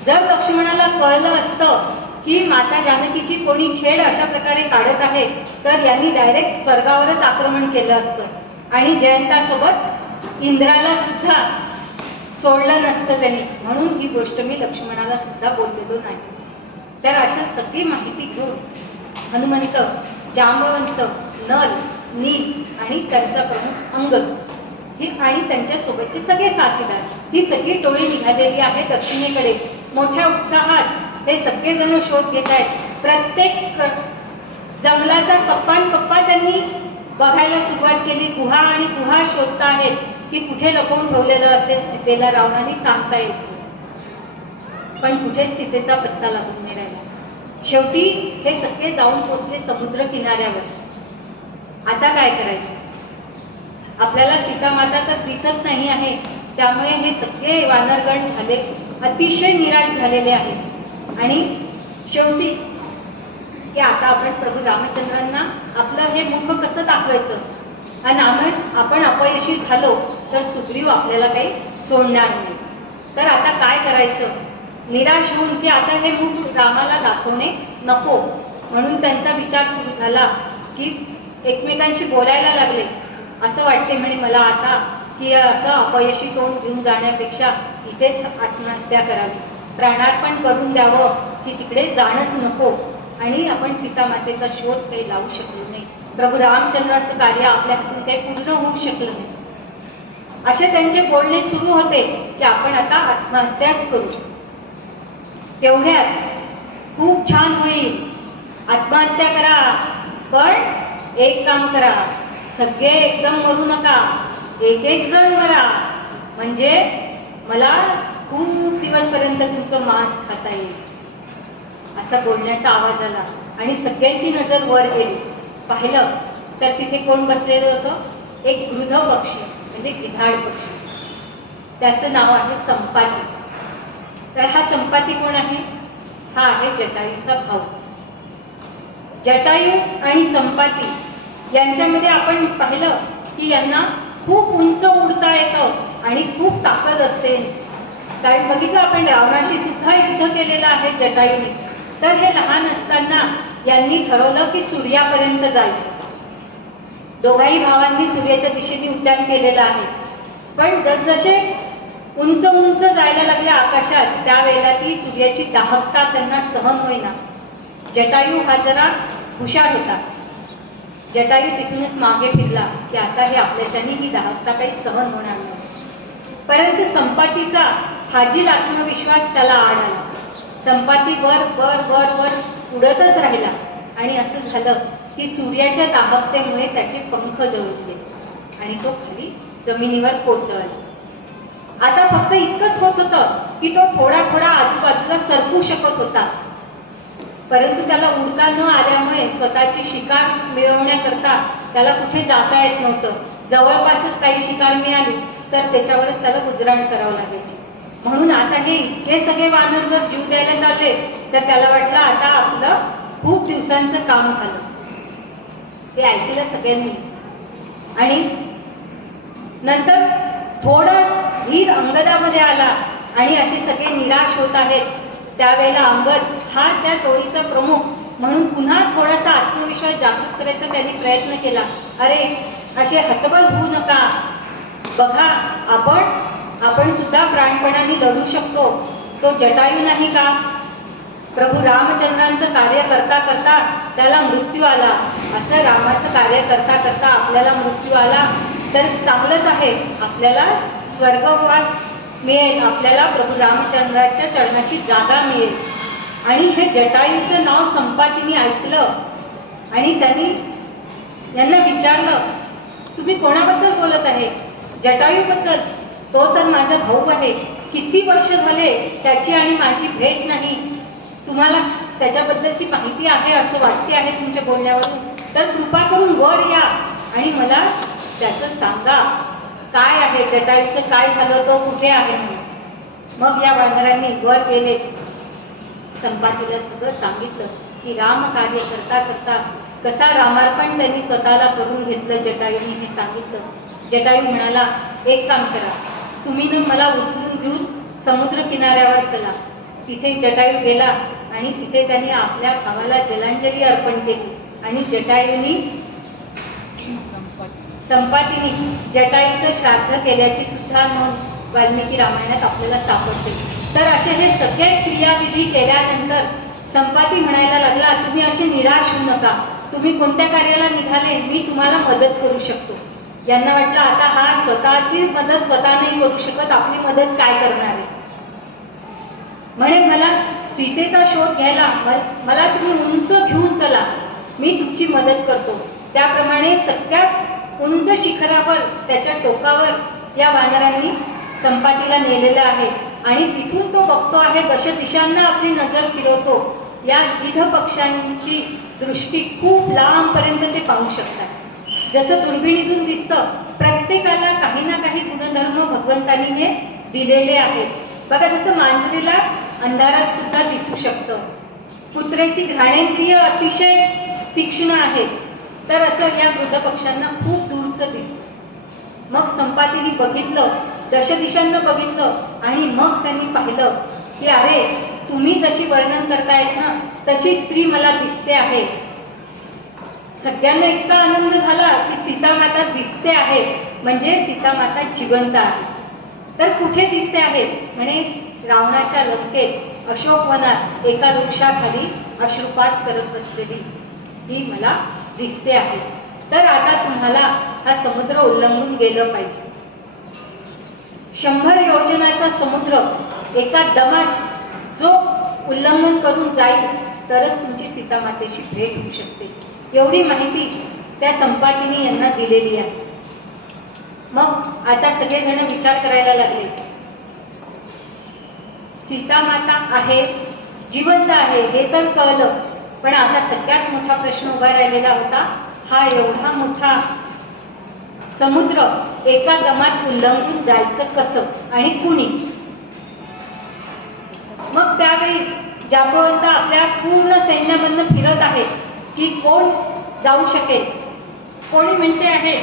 जर लक्ष्मणाला कळलं असतं की माता जानकीची कोणी छेड अशा प्रकारे काढत आहे तर यांनी डायरेक्ट स्वर्गावरच आक्रमण केलं असतं आणि जयंतासोबत इंद्राला सुद्धा सोडलं नसतं त्यांनी. म्हणून ही गोष्ट मी लक्ष्मणाला सुद्धा बोललेलो नाही. तर अशा सगळी माहिती घेऊन हनुमंत, जांबवंत, नल, नील आणि त्यांचा प्रमुख अंगद ही आणि त्यांच्या सोबतचे सगळे साथीदार ही सगळी टोळी निघालेली आहे दक्षिणेकडे. मोठ्या उत्साहात हे सगळेजण शोध घेत आहेत. प्रत्येक जंगलाचा कप्पा त्यांनी बघायला सुरुवात केली. गुहा आणि गुहा शोधता आहेत की कुठे लपवून ठेवलेलं असेल सीतेला, रावणाने सांगता येत, पण कुठेच सीतेचा पत्ता लागून नाही राहिला. शेवटी हे सगळे जाऊन पोचले समुद्र किनाऱ्यावर. आता काय करायचं? आपल्याला सीता माता तर दिसत नाही आहे, त्यामुळे हे सगळे वानरगण झाले अतिशय निराश झालेले आहेत. आणि शेवटी की आता आपण प्रभू रामचंद्रांना आपलं हे मुख कसं दाखवायचं, आणि आपण अपयशी झालो तर सुग्रीव आपल्याला काही सोडणार नाही. तर आता काय करायचं? निराश होऊन की आता हे मुख रामाला दाखवणे नको, म्हणून त्यांचा विचार सुरू झाला की एकमेकांशी बोलायला लागले. असं वाटते म्हणे मला आता की असं अपयशी तोंड घेऊन जाण्यापेक्षा इथेच आत्महत्या करावी, प्राणार्पण करून द्यावं, की तिकडे जाणंच नको आणि आपण सीतामातेचा शोध काही लावू शकलो नाही, प्रभू रामचंद्राचं कार्य आपल्या हातून काही पूर्ण होऊ शकलं नाही. असे त्यांचे बोलणे सुरू होते की आपण आता आत्महत्याच करू. तेवढ्यात खूप छान होईल, आत्महत्या करा, पण एक काम करा, सगळे एकदम मरू नका, एक एक जण मरा, म्हणजे मला खूप दिवसपर्यंत तुमचं मांस खाता येईल. असा बोलण्याचा आवाज आला आणि सगळ्यांची नजर वर गेली. पाहिलं तर तिथे कोण बसलेलं होतं? एक गृध पक्षी म्हणजे गिधाड पक्षी. त्याचं नाव आहे संपाती. तर हा संपाती कोण आहे? हा आहे जटायूचा भाऊ. जटायू आणि संपाती यांच्यामध्ये आपण पाहिलं की यांना खूप उंच उडता येतं आणि खूप ताकद असते. कारण बघितलं आपण रावणाशी सुद्धा युद्ध केलेलं आहे जटायूने. तर हे लहान असताना यांनी ठरवलं की सूर्यापर्यंत जायचं. दोघाही भावांनी सूर्याच्या दिशेने उड्डाण केलेलं आहे. पण जसजसे उंच उंच जायला लागले आकाशात, त्यावेळेला ती सूर्याची दाहकता त्यांना सहन होईना. जटायू हा जरा हुशार होता. जटायू तिथूनच मागे फिरला की आता हे आपल्याच्याने ही दाहकता काही सहन होणार नाही. परंतु संपातीचा फाजील आत्मविश्वास त्याला आड आला. संपाती वर वर वर वर उडतच राहिला आणि असं झालं की सूर्याच्या दाहकतेमुळे त्याचे पंख जळून गेले आणि तो खाली जमिनीवर कोसळला. आता फक्त इतकंच होत होतं की तो थोडा थोडा आजूबाजूला सरकू शकत होता. परंतु त्याला उडता न आल्यामुळे स्वतःची शिकार मिळवण्याकरता त्याला कुठे जाता येत नव्हतं. जवळपासच काही शिकार मिळाली तर त्याच्यावरच त्याला गुजराण करावं लागायची. म्हणून आता हे इतके सगळे वानर जर जीव द्यायला चालले तर त्याला वाटलं आता आपलं खूप दिवसांचं काम झालं. ते ऐकलं सगळ्यांनी आणि नंतर थोडा धीर अंगदामध्ये आला आणि असे सगळे निराश होत आहेत त्यावेळेला अंगद हा त्या टोळीचा प्रमुख म्हणून पुन्हा थोडासा आत्मविश्वास जागृत करायचा त्यांनी प्रयत्न केला. अरे असे हतबल होऊ नका, बघा आपण सुद्धा प्राणपणाने लढू शकतो. तो जटायू नाही का? प्रभू रामचंद्रांचं कार्य करता करता त्याला मृत्यू आला. असं रामाचं कार्य करता करता आपल्याला मृत्यू आला तर चांगलंच आहे, आपल्याला स्वर्गवास मिळेल, आपल्याला प्रभू रामचंद्राच्या चरणाची जागा मिळेल. आणि हे जटायूचं नाव संपातीने ऐकलं आणि त्यांनी यांना विचारलं, तुम्ही कोणाबद्दल बोलत आहे? जटायूबद्दल. तो तर माझा भाऊ आहे, किती वर्ष झाले त्याची आणि माझी भेट नाही. तुम्हाला त्याच्याबद्दलची माहिती आहे असं वाटते आहे तुमच्या बोलण्यावरून, तर कृपा करून वर या आणि मला त्याचं सांगा, काय आहे जटायूचं, काय झालं, तो कुठे आहे म्हणून. मग या वानरांनी वर गेले, संपातीला सगळं सांगितलं की राम कार्य करता करता कसा रामार्पण त्यांनी स्वतःला करून घेतलं जटायूने हे सांगितलं. जटायू म्हणाला, एक काम करा, तुम्ही न मला उचलून घेऊन समुद्र किनाऱ्यावर चला. तिथे जटायू गेला आणि तिथे त्यांनी आपल्या भावाला जलांजली अर्पण केली. आणि संपातीने जटायूचं श्राद्ध केल्याची सुद्धा नोंद वाल्मिकी रामायणात आपल्याला सापडते. तर असे हे सगळे क्रियाविधी केल्यानंतर संपाती म्हणायला लागला, तुम्ही असे निराश होऊ नका, तुम्ही कोणत्या कार्याला निघाले, मी तुम्हाला मदत करू शकतो. यांना वाटलं आता हा स्वतःची मदत स्वतः नाही करू शकत, आपली मदत काय करणार आहे. म्हणे मला सीतेचा शोध घ्यायला मला तुम्ही उंच घेऊन चला, मी तुमची मदत करतो. त्याप्रमाणे सगळ्यात उंच शिखरावर त्याच्या टोकावर या वानरांनी संपातीला नेलेलं आहे आणि तिथून तो बघतो आहे, दश दिशांना आपली नजर फिरवतो. या गिध पक्ष्यांची दृष्टी खूप लांबपर्यंत ते पाहू शकतात. जसं दुर्बिणीतून दिसतं, प्रत्येकाला काही ना काही गुणधर्म भगवंतानी हे दिलेले आहेत. बघा, जसं मांजरीला अंधारात सुद्धा दिसू शकतं, कुत्र्याची घ्राणेंद्रिय अतिशय तीक्ष्ण आहेत, तर असं या वृद्ध पक्ष्यांना खूप दूरचं दिसतं. मग संपातीने बघितलं, दशदिशांना बघितलं आणि मग त्यांनी पाहिलं की अरे तुम्ही जशी वर्णन करतायत ना तशी स्त्री मला दिसते आहे. सगळ्यांना इतका आनंद झाला की सीता माता दिसते आहे, म्हणजे सीता माता जिवंत आहे. तर कुठे दिसते आहे? म्हणे रावणाच्या लंकेत अशोकवनात एका वृक्षाखाली अश्रुपात करत बसलेली ही मला दिसते आहे. तर आता तुम्हाला हा समुद्र ओलांडून गेलं पाहिजे. 100 योजनाचा समुद्र एका दमात जो उल्लंघन करून जाईल तरच तुमची सीता मातेशी भेट होऊ शकते. एवढी माहिती त्या संपातीने यांना दिलेली आहे. मग आता सगळेजण विचार करायला लागले, सीता माता आहे, जिवंत आहे हे तर कळलं, पण आता सगळ्यात मोठा प्रश्न उभा राहिलेला होता, हा एवढा मोठा समुद्र एका दमात उल्लंघून जायचं कसं आणि कुणी. मग त्यावेळी जांबवंत आपल्या पूर्ण सैन्यामधनं फिरत आहे की कोण जाऊ शकेल. कोणी म्हणते आहे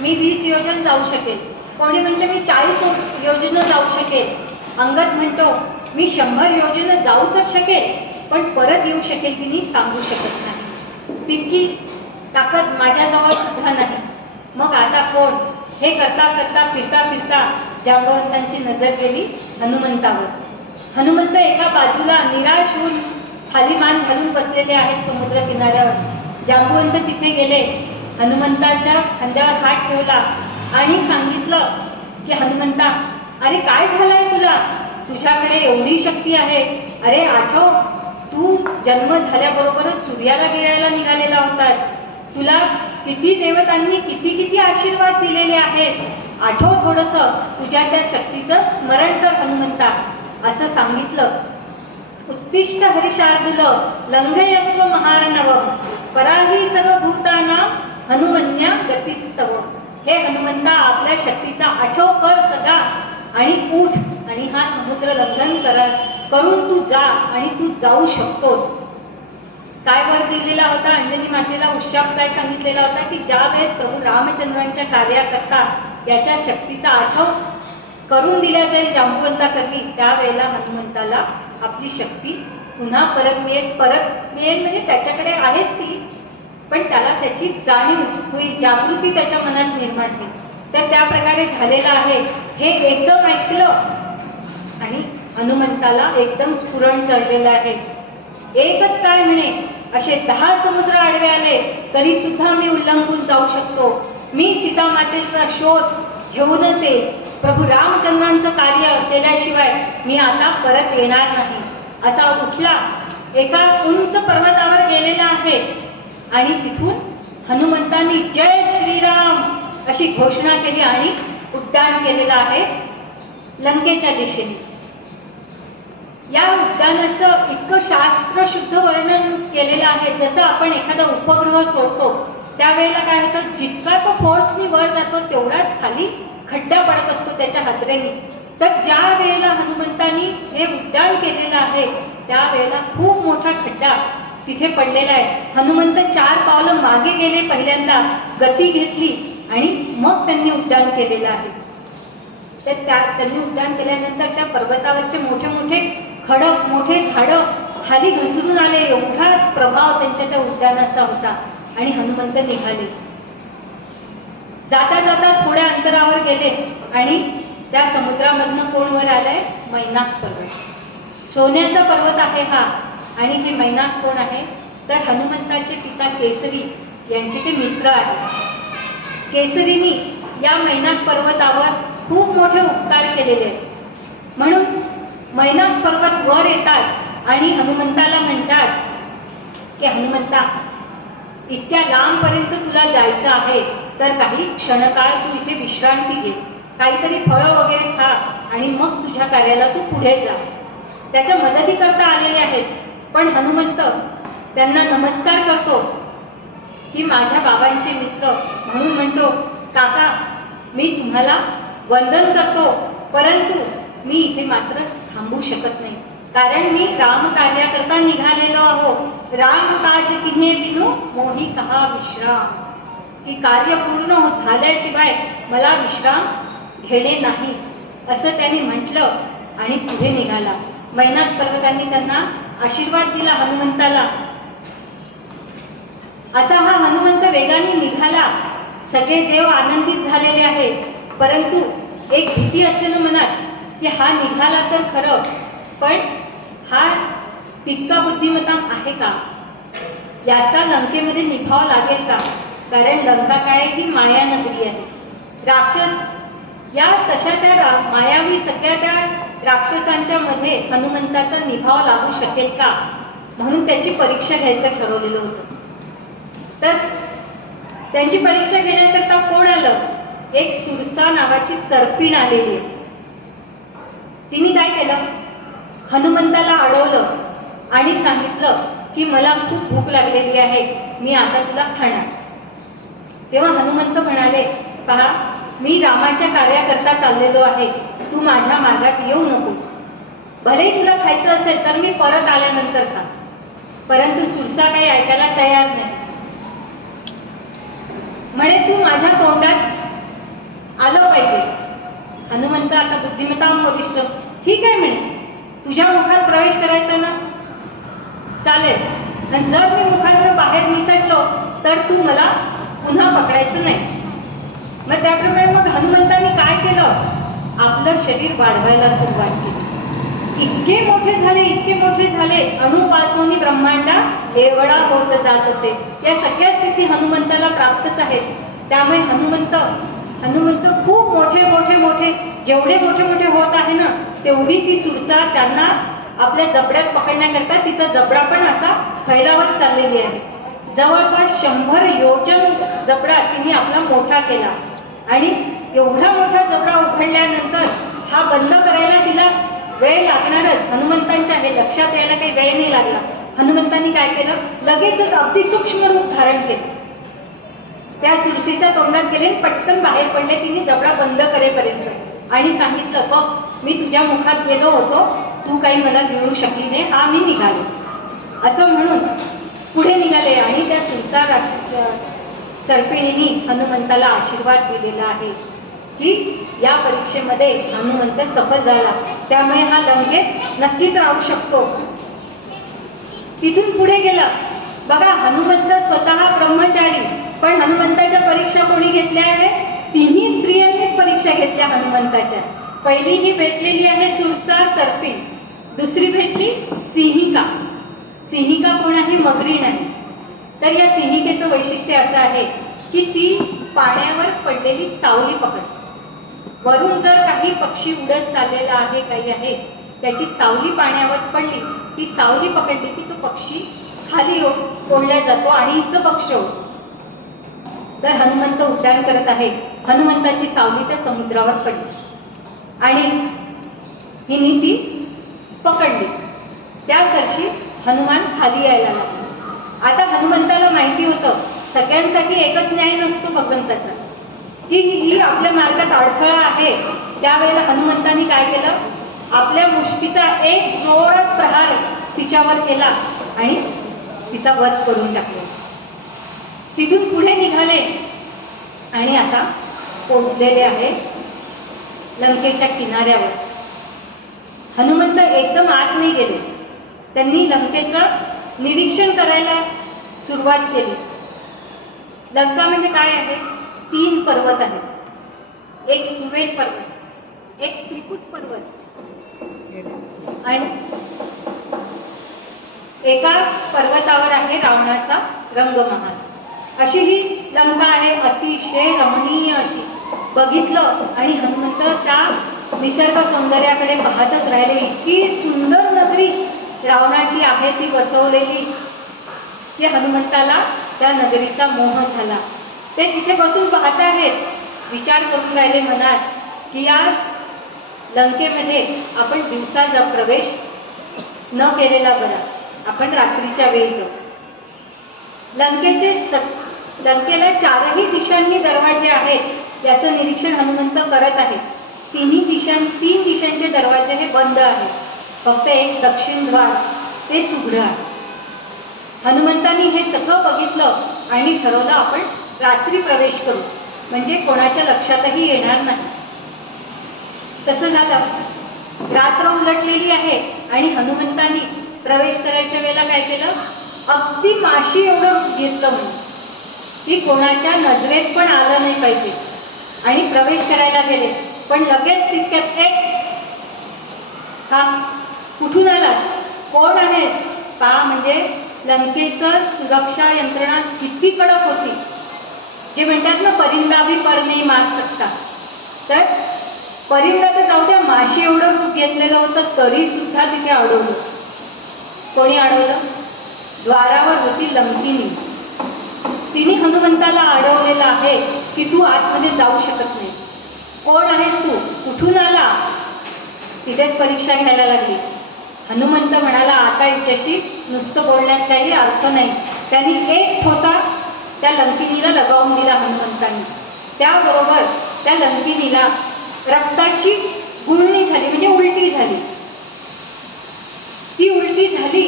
मी 20 योजन जाऊ शकेल, कोणी म्हणते मी 40 योजन जाऊ शकेल, अंगद म्हणतो मी 100 योजन जाऊ तर शकेल, पण परत येऊ शकेल की नाही सांगू शकत नाही, तितकी ताकद माझ्याजवळ सुद्धा नाही. मग आता कोण? हे करता करता फिरता फिरता जांबवंतांची नजर गेली हनुमंतावर. हनुमंत एका बाजूला निराश होऊन खाली मान घालून बसलेले आहेत समुद्र किनाऱ्यावर. जांबवंत तिथे गेले, हनुमंताच्या खांद्यावर हात ठेवला आणि सांगितलं की हनुमंता, अरे काय झालंय तुला? तुझ्याकडे एवढी शक्ती आहे, अरे आठव तू जन्म झाल्याबरोबरच सूर्याला गिळायला निघालेला होतास, तुला किती देवतांनी किती किती आशीर्वाद दिलेले आहेत, आठव थोडंसं, तुझ्या त्या शक्तीचं स्मरण कर हनुमंता, असं सांगितलं. उत्तिष्ठ हरिशार्दूल लंघयस्व महार्णवम पराही सर्वभूताना हनुमन्या गतिस्तव. हे हनुमंता, आपल्या शक्तीचा आठव कर सदा आणि उठ आणि हा समुद्र लंघन करून तू जा आणि तू जाऊ शकतोस. काय वर दिलेला होता अंजनी मातेला? उशाप काय सांगितलेला होता की ज्या वेळेस प्रभू रामचंद्रांच्या कार्याकरता याच्या शक्तीचा आठव करून दिला जाईल जांबुवंताकरवी, त्यावेळेला हनुमंताला आपली शक्ती पुन्हा परत मिळेल म्हणजे त्याच्याकडे आहेच ती, पण त्याला त्याची जाणीव होईल, जागृती त्याच्या मनात निर्माण होईल. तर त्या प्रकारे झालेलं आहे. हे एकदम ऐकलं आणि हनुमंताला एकदम स्फुरण चढलेलं आहे. एकच काय म्हणे, असे 10 समुद्र आडवे आले तरी सुद्धा मी उल्लंघून जाऊ शकतो. मी सीता मातेचा शोध घेऊनच येईल. प्रभू रामचंद्रांचं कार्य केल्याशिवाय मी आता परत येणार नाही. असा उठला, एका उंच पर्वतावर गेलेला आहे आणि तिथून हनुमंतांनी जय श्रीराम अशी घोषणा केली आणि उड्डाण केलेलं आहे लंकेच्या दिशेने. या उड्डाणाचं इतकं शास्त्रशुद्ध वर्णन केलेलं आहे. जसं आपण एखादा उपग्रह सोडतो त्यावेळेला काय होतं, जितका तो फोर्सनी वर जातो तेवढाच खाली खड्डा पडत असतो त्याच्या हादरेने. तर ज्या वेळेला हनुमंतांनी हे उड्डाण केलेलं आहे त्यावेळेला खूप मोठा खड्डा तिथे पडलेला आहे. हनुमंत 4 पावलं मागे गेले, पहिल्यांदा गती घेतली आणि मग त्यांनी उड्डाण केलेलं आहे. तर त्यांनी उड्डाण केल्यानंतर त्या पर्वतावरचे मोठे मोठे खडक, मोठे झाडं खाली घसरून आले. एवढा प्रभाव त्यांच्या त्या उड्डाणाचा होता आणि हनुमंत निघाले. जाता जाता थोड्या अंतरावर गेले आणि त्या समुद्रामधनं कोण वर आलंय, मैनाक पर्वत. सोन्याचा पर्वत आहे हा. आणि हे मैनाक कोण आहे, तर हनुमंताचे पिता केसरी यांचे ते मित्र आहेत. केसरीनी या मैनाक पर्वतावर खूप मोठे उपकार केलेले आहेत. म्हणून मैनाक पर्वत वर येतात आणि हनुमंताला म्हणतात की हनुमंता, इतक्या लांबपर्यंत तुला जायचं आहे तर काही क्षणकाळ तू इथे विश्रांती घे, काहीतरी फळं वगैरे खा आणि मग तुझ्या कार्याला तू पुढे जा. त्याच्या मदतीकरता आलेले आहेत. पण हनुमंत त्यांना नमस्कार करतो की माझ्या बाबांचे मित्र म्हणून म्हणतो, काका मी तुम्हाला वंदन करतो, परंतु मी इथे मात्र थांबू शकत नाही, कारण मी रामकार्याकरता निघालेलो आहो. राम काज किन्हे बिनु मोही कहा विश्राम. की कार्य पूर्ण झाल्याशिवाय मला विश्राम घेणे नाही, असं त्यांनी म्हटलं आणि पुढे निघाला. मैनाक पर्वतांनी त्यांना आशीर्वाद दिला हनुमंताला. असा हा हनुमंत वेगाने निघाला. सगळे देव आनंदित झालेले आहेत, परंतु एक भीती असलेलं मनात की हा निघाला तर खरं, पण हा तितका बुद्धिमत्ता आहे का, याचा लंकेमध्ये निभाव लागेल का. कारण लंका काय ही माया नगरी आहे. राक्षस या तशा त्या मायावी सगळ्या त्या राक्षसांच्या मध्ये हनुमंताचा निभाव लागू शकेल का, म्हणून त्याची परीक्षा घ्यायचं ठरवलेलं होतं. तर त्यांची परीक्षा घेण्याकरता कोण आलं, एक सुरसा नावाची सर्पिण आलेली आहे. तिने काय केलं, हनुमंताला अडवलं आणि सांगितलं की मला खूप भूक लागलेली आहे, मी आता तुला खाणार. तेव्हा हनुमंत म्हणाले, पहा मी रामाच्या कार्याकरता चाललेलो आहे, तू माझ्या मार्गात येऊ नकोस. भलेही तुला खायचं असेल तर मी परत आल्यानंतर खा. परंतु सुरसा काही ऐकायला तयार नाही. म्हणे तू माझ्या तोंडात आलं पाहिजे. हनुमंत आता बुद्धिमत्ता वरिष्ठ, ठीक आहे म्हणे, तुझ्या मुखात प्रवेश करायचा ना, चालेल, आणि जर मी मुखातून बाहेर निसटलो तर तू मला पुन्हा पकडायचं नाही. मग त्याप्रमाणे मग हनुमंतांनी काय केलं, आपलं शरीर वाढवायला सुरुवात केली. इतके मोठे झाले, अणुपासून ब्रह्मांडा एवढा होत जात असे. या सगळ्या स्थिती हनुमंताला प्राप्तच आहेत. त्यामुळे हनुमंत खूप मोठे जेवढे मोठे होत आहे ना, तेवढी ती सुरसा त्यांना आपल्या जबड्यात पकडण्याकरता तिचा जबडा पण असा फैलावत चाललेली आहे. जवळपास 100 योजन जबडा तिने आपला मोठा केला आणि एवढा मोठा जबडा उघडल्यानंतर हा बंद करायला तिला वेळ लागणारच. हनुमंतांच्या हे लक्षात यायला काही वेळ नाही लागला. हनुमंतांनी काय केलं, लगेचच अगदी सूक्ष्म रूप धारण केलं. त्या सुरसेच्या तोंडात गेले, पटकन बाहेर पडले तिने जबडा बंद करेपर्यंत आणि सांगितलं, बघ मी तुझ्या मुखात गेलो होतो, तू काही मला गिळू शकली नाही, हा मी निघालो. असं म्हणून पुढे निघाले आणि त्या सुरसा सर्पिणीने हनुमंताला आशीर्वाद दिलेला आहे. की या परीक्षेमध्ये हनुमंत सफल झाला, त्यामुळे हा लंकेत नक्कीच राहू शकतो. तिथून पुढे गेला. बघा, हनुमंत स्वतः ब्रह्मचारी, पण हनुमंताच्या परीक्षा कोणी घेतल्या आहे? तिन्ही स्त्रियांनीच परीक्षा घेतल्या हनुमंताच्या. पहिली ही भेटलेली आहे सुरसा सर्पी, दुसरी भेटली सिंहिका. सिंहिका कोण आहे? मगरी नाही. तर या सिंहिकेचं वैशिष्ट्य असं आहे की ती पाण्यावर पडलेली सावली पकडते. वरून जर काही पक्षी उडत चाललेला आहे, काही आहे, त्याची सावली पाण्यावर पडली, ती सावली पकडली की तो पक्षी खाली ओढला जातो आणि हिचं भक्ष्य होतं. तर हनुमंत उड्डाण करत आहे, हनुमंताची सावली त्या समुद्रावर पडली आणि हिने ती पकडली. त्यासाठी हनुमान खाली यायला लागले. आता हनुमंताला माहिती होतं सगळ्यांसाठी एकच न्याय नसतो भगवंताचा, की ही आपल्या मार्गात अडथळा आहे. त्यावेळेला हनुमंतांनी काय केलं? आपल्या मुष्टीचा एक जोरात प्रहार तिच्यावर केला आणि तिचा वध करून टाकला. तिथून पुढे निघाले आणि आता पोचलेले आहे लंकेच्या किनाऱ्यावर. हनुमंत एकदम आत नाही गेले, त्यांनी लंकेचं निरीक्षण करायला सुरुवात केली. लंका म्हणजे काय आहे? 3 पर्वत आहेत. एक सुवेद पर्वत, एक त्रिकुट पर्वत आणि एका पर्वतावर आहे रावणाचा रंगमहाल. अशी ही लंका आहे, अतिशय रमणीय अशी. बघितलं आणि हनुमंत त्या निसर्ग सौंदर्याकडे पाहतच राहिले. इतकी सुंदर नगरी रावणाची आहे ती बसवलेली, की हनुमंताला त्या नगरीचा मोह झाला. ते तिथे बसून पाहत आहेत, विचार करून राहिले मनात की या लंकेमध्ये आपण दिवसाचा प्रवेश न केलेला बरा, आपण रात्रीच्या वेळी जाऊ. लंकेला 4ही दिशांनी दरवाजे आहेत, याचं निरीक्षण हनुमंत करत आहेत. 3 दिशांचे दरवाजे हे बंद आहेत, फक्त एक दक्षिण द्वार तेच उघडं आहे. हनुमंतांनी हे सगळं बघितलं आणि ठरवलं आपण रात्री प्रवेश करू, म्हणजे कोणाच्या लक्षातही येणार नाही. तसं झालं. रात्र उलटलेली आहे आणि हनुमंतांनी प्रवेश करायच्या वेळेला काय केलं? अगदी माशी एवढं घेतलं म्हणून की कोणाच्या नजरेत पण आलं नाही पाहिजे आणि प्रवेश करायला गेले. पण लगेच तितक्यात एक, हा कुठून आलास? कोण आहेस? का म्हणजे लंकेचं सुरक्षा यंत्रणा किती कडक होती. जे म्हणतात ना, परिंदा भी पर नाही मार सकता. तर परिंदा तर जाऊ द्या, माशी एवढं रूप घेतलेलं होतं तरी सुद्धा तिथे अडवलं. कोणी अडवलं? द्वारावर होती लंकिनी. तिने हनुमंताला अडवलेलं आहे की तू आतमध्ये जाऊ शकत नाही. कोण आहेस तू? कुठून आला? तिथेच परीक्षा घ्यायला लागली. हनुमंत म्हणाला, आता याच्याशी नुसतं बोलण्यात काही अर्थ नाही. त्यांनी एक ठोसा त्या लंकिनीला लगावून दिला हनुमंतांनी. त्याबरोबर त्या लंकिनीला रक्ताची गुळणी झाली, म्हणजे उलटी झाली. ती उलटी झाली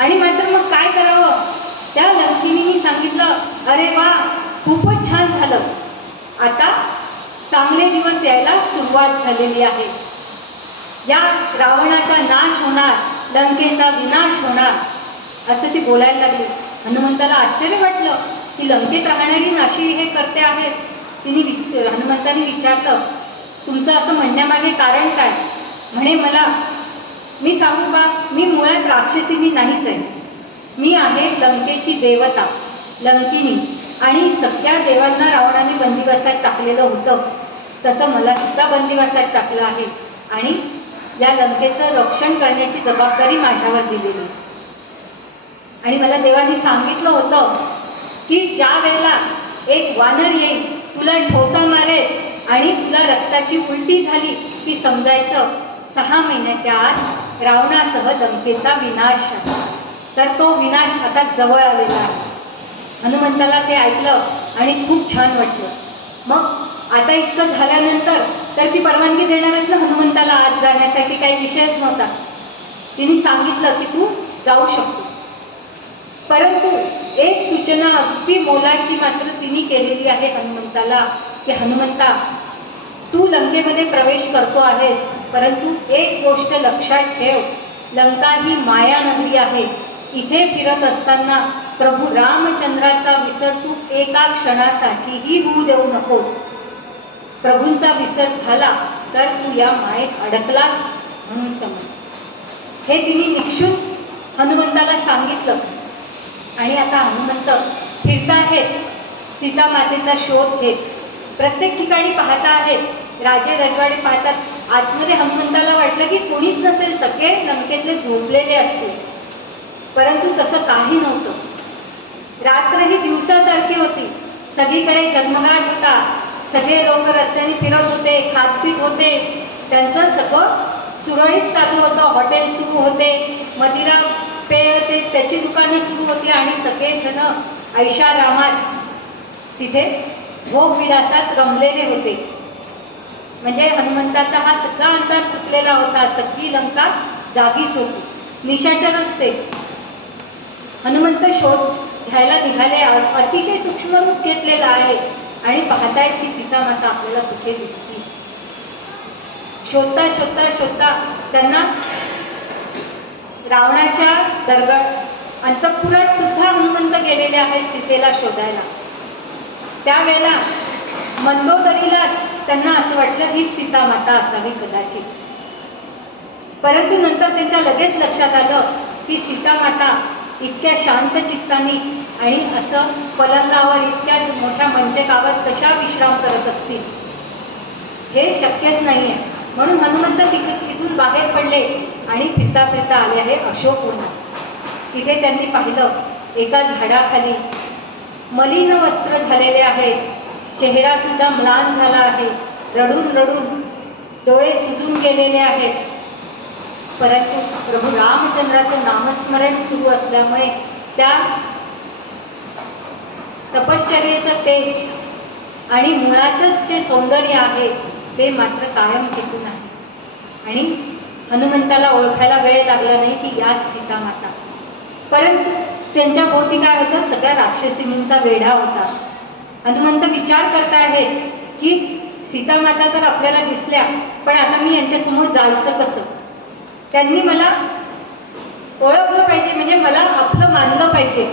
आणि मात्र मग काय करावं? त्या लंकिनीने सांगितलं, अरे वा, खूपच छान झालं, आता चांगले दिवस यायला सुरुवात झालेली आहे. या रावणाचा नाश होणार, लंकेचा विनाश होणार, असं ती बोलायला लागली. हनुमंताला आश्चर्य वाटलं की लंकेत राहणारी नाशी हे करते आहेत. हनुमंताने विचारलं, तुमचं असं म्हणण्यामागे कारण काय? म्हणे, मी सांगू का, मी मुळात राक्षसीनी नाहीच आहे. मी आहे लंकेची देवता लंकिनी, आणि सगळ्या देवांना रावणाने बंदिवासात टाकलेलं होतं, तसं मला सुद्धा बंदिवासात टाकलं आहे आणि या लंकेचं रक्षण करण्याची जबाबदारी माझ्यावर दिलेली. आणि मला देवाने सांगितलं होतं की ज्या वेळेला एक वानर येईल, तुला ठोसा मारेल आणि तुला रक्ताची उलटी झाली की समजायचं 6 महिन्याच्या आत रावणासह लंकेचा विनाश. तर तो विनाश आता जवळ आलेला आहे. हनुमंताला ते ऐकलं आणि खूप छान वाटलं. मग आता इतकं झाल्यानंतर तर ती परवानगी देणारच ना हनुमंताला आत जाण्यासाठी, काही विषयच नव्हता. तिने सांगितलं की तू जाऊ शकतोस, परंतु एक सूचना अगदी मोलाची मात्र तिने केलेली आहे हनुमंताला, की हनुमंता, तू लंकेमध्ये प्रवेश करतो आहेस, परंतु एक गोष्ट लक्षात ठेव, लंका ही माया नगरी आहे. इथे फिरत असताना प्रभू रामचंद्राचा विसर तू एका क्षणासाठीही होऊ देऊ नकोस. प्रभूंचा विसर झाला तर तू या मायेत अडकलास म्हणून समज. हे तिने निक्षून हनुमंताला सांगितलं. आणि आता हनुमंत फिरता आहेत, सीता मातेचा शोध घेत प्रत्येक ठिकाणी पाहता आहेत. राजे रजवाडे पाहतात. आतमध्ये हनुमंताला वाटलं की कोणीच नसेल, सगळे लंकेतले झोपलेले असतील, परंतु तसं काही नव्हतं. रात्र ही दिवसासारखी होती. सगळीकडे जगमगाट होता. सगळे लोक रस्त्याने फिरत होते, खातपीत होते, त्यांचं सगळं सुरळीत चालू होतं. हॉटेल सुरू होते, मदिरा पेय होते, त्याची दुकानं सुरू होती आणि सगळेजण ऐशारामात तिथे भोगविलासात रमलेले होते. म्हणजे हनुमंताचा हा सगळा अंदाज चुकलेला होता. सगळी लंका जागीच होती. निशाचर असते. हनुमंत शोध घ्यायला निघाले. अतिशय सूक्ष्म रूप घेतलेला आहे आणि पाहतायत की सीता माता आपल्याला कुठे दिसती. शोधता शोधता शोधता त्यांना रावणाच्या दरबार अंतःपुरात सुद्धा हनुमंत गेलेले आहेत सीतेला शोधायला. त्यावेळेला मंदोदरीलाच त्यांना असं वाटलं ही सीता माता असावी कदाचित. परंतु नंतर त्यांच्या लगेच लक्षात आलं की सीता माता इतक्या शांत चित्ताने आणि असं पलंगावर इतक्या मोठ्या मंचकावर कशा विश्राम करत असतील, हे शक्यच नाही आहे. म्हणून हनुमंत तिथून बाहेर पडले आणि फिरता फिरता आले आहे अशोकवन. तिथे त्यांनी पाहिलं एका झाडाखाली मलिन वस्त्र झालेले आहेत, चेहरा सुद्धा म्लान झाला आहे, रडून रडून डोळे सुजून गेलेले आहेत. परंतु प्रभू रामचंद्राचं नामस्मरण सुरू असल्यामुळे त्या तपश्चर्येचं तेज आणि मुळातच जे सौंदर्य आहे ते मात्र कायम टिकून आहे. आणि हनुमंताला ओळखायला वेळ लागला नाही की याच सीता माता. परंतु त्यांच्या भोवती काय होतं, सगळ्या राक्षसिनींचा वेढा होता. हनुमंत विचार करतायत की सीता माता तर आपल्याला दिसल्या, पण आता मी यांच्यासमोर जायचं कसं. त्यांनी मला ओळखलं पाहिजे, म्हणजे मला आपलं मानलं पाहिजे.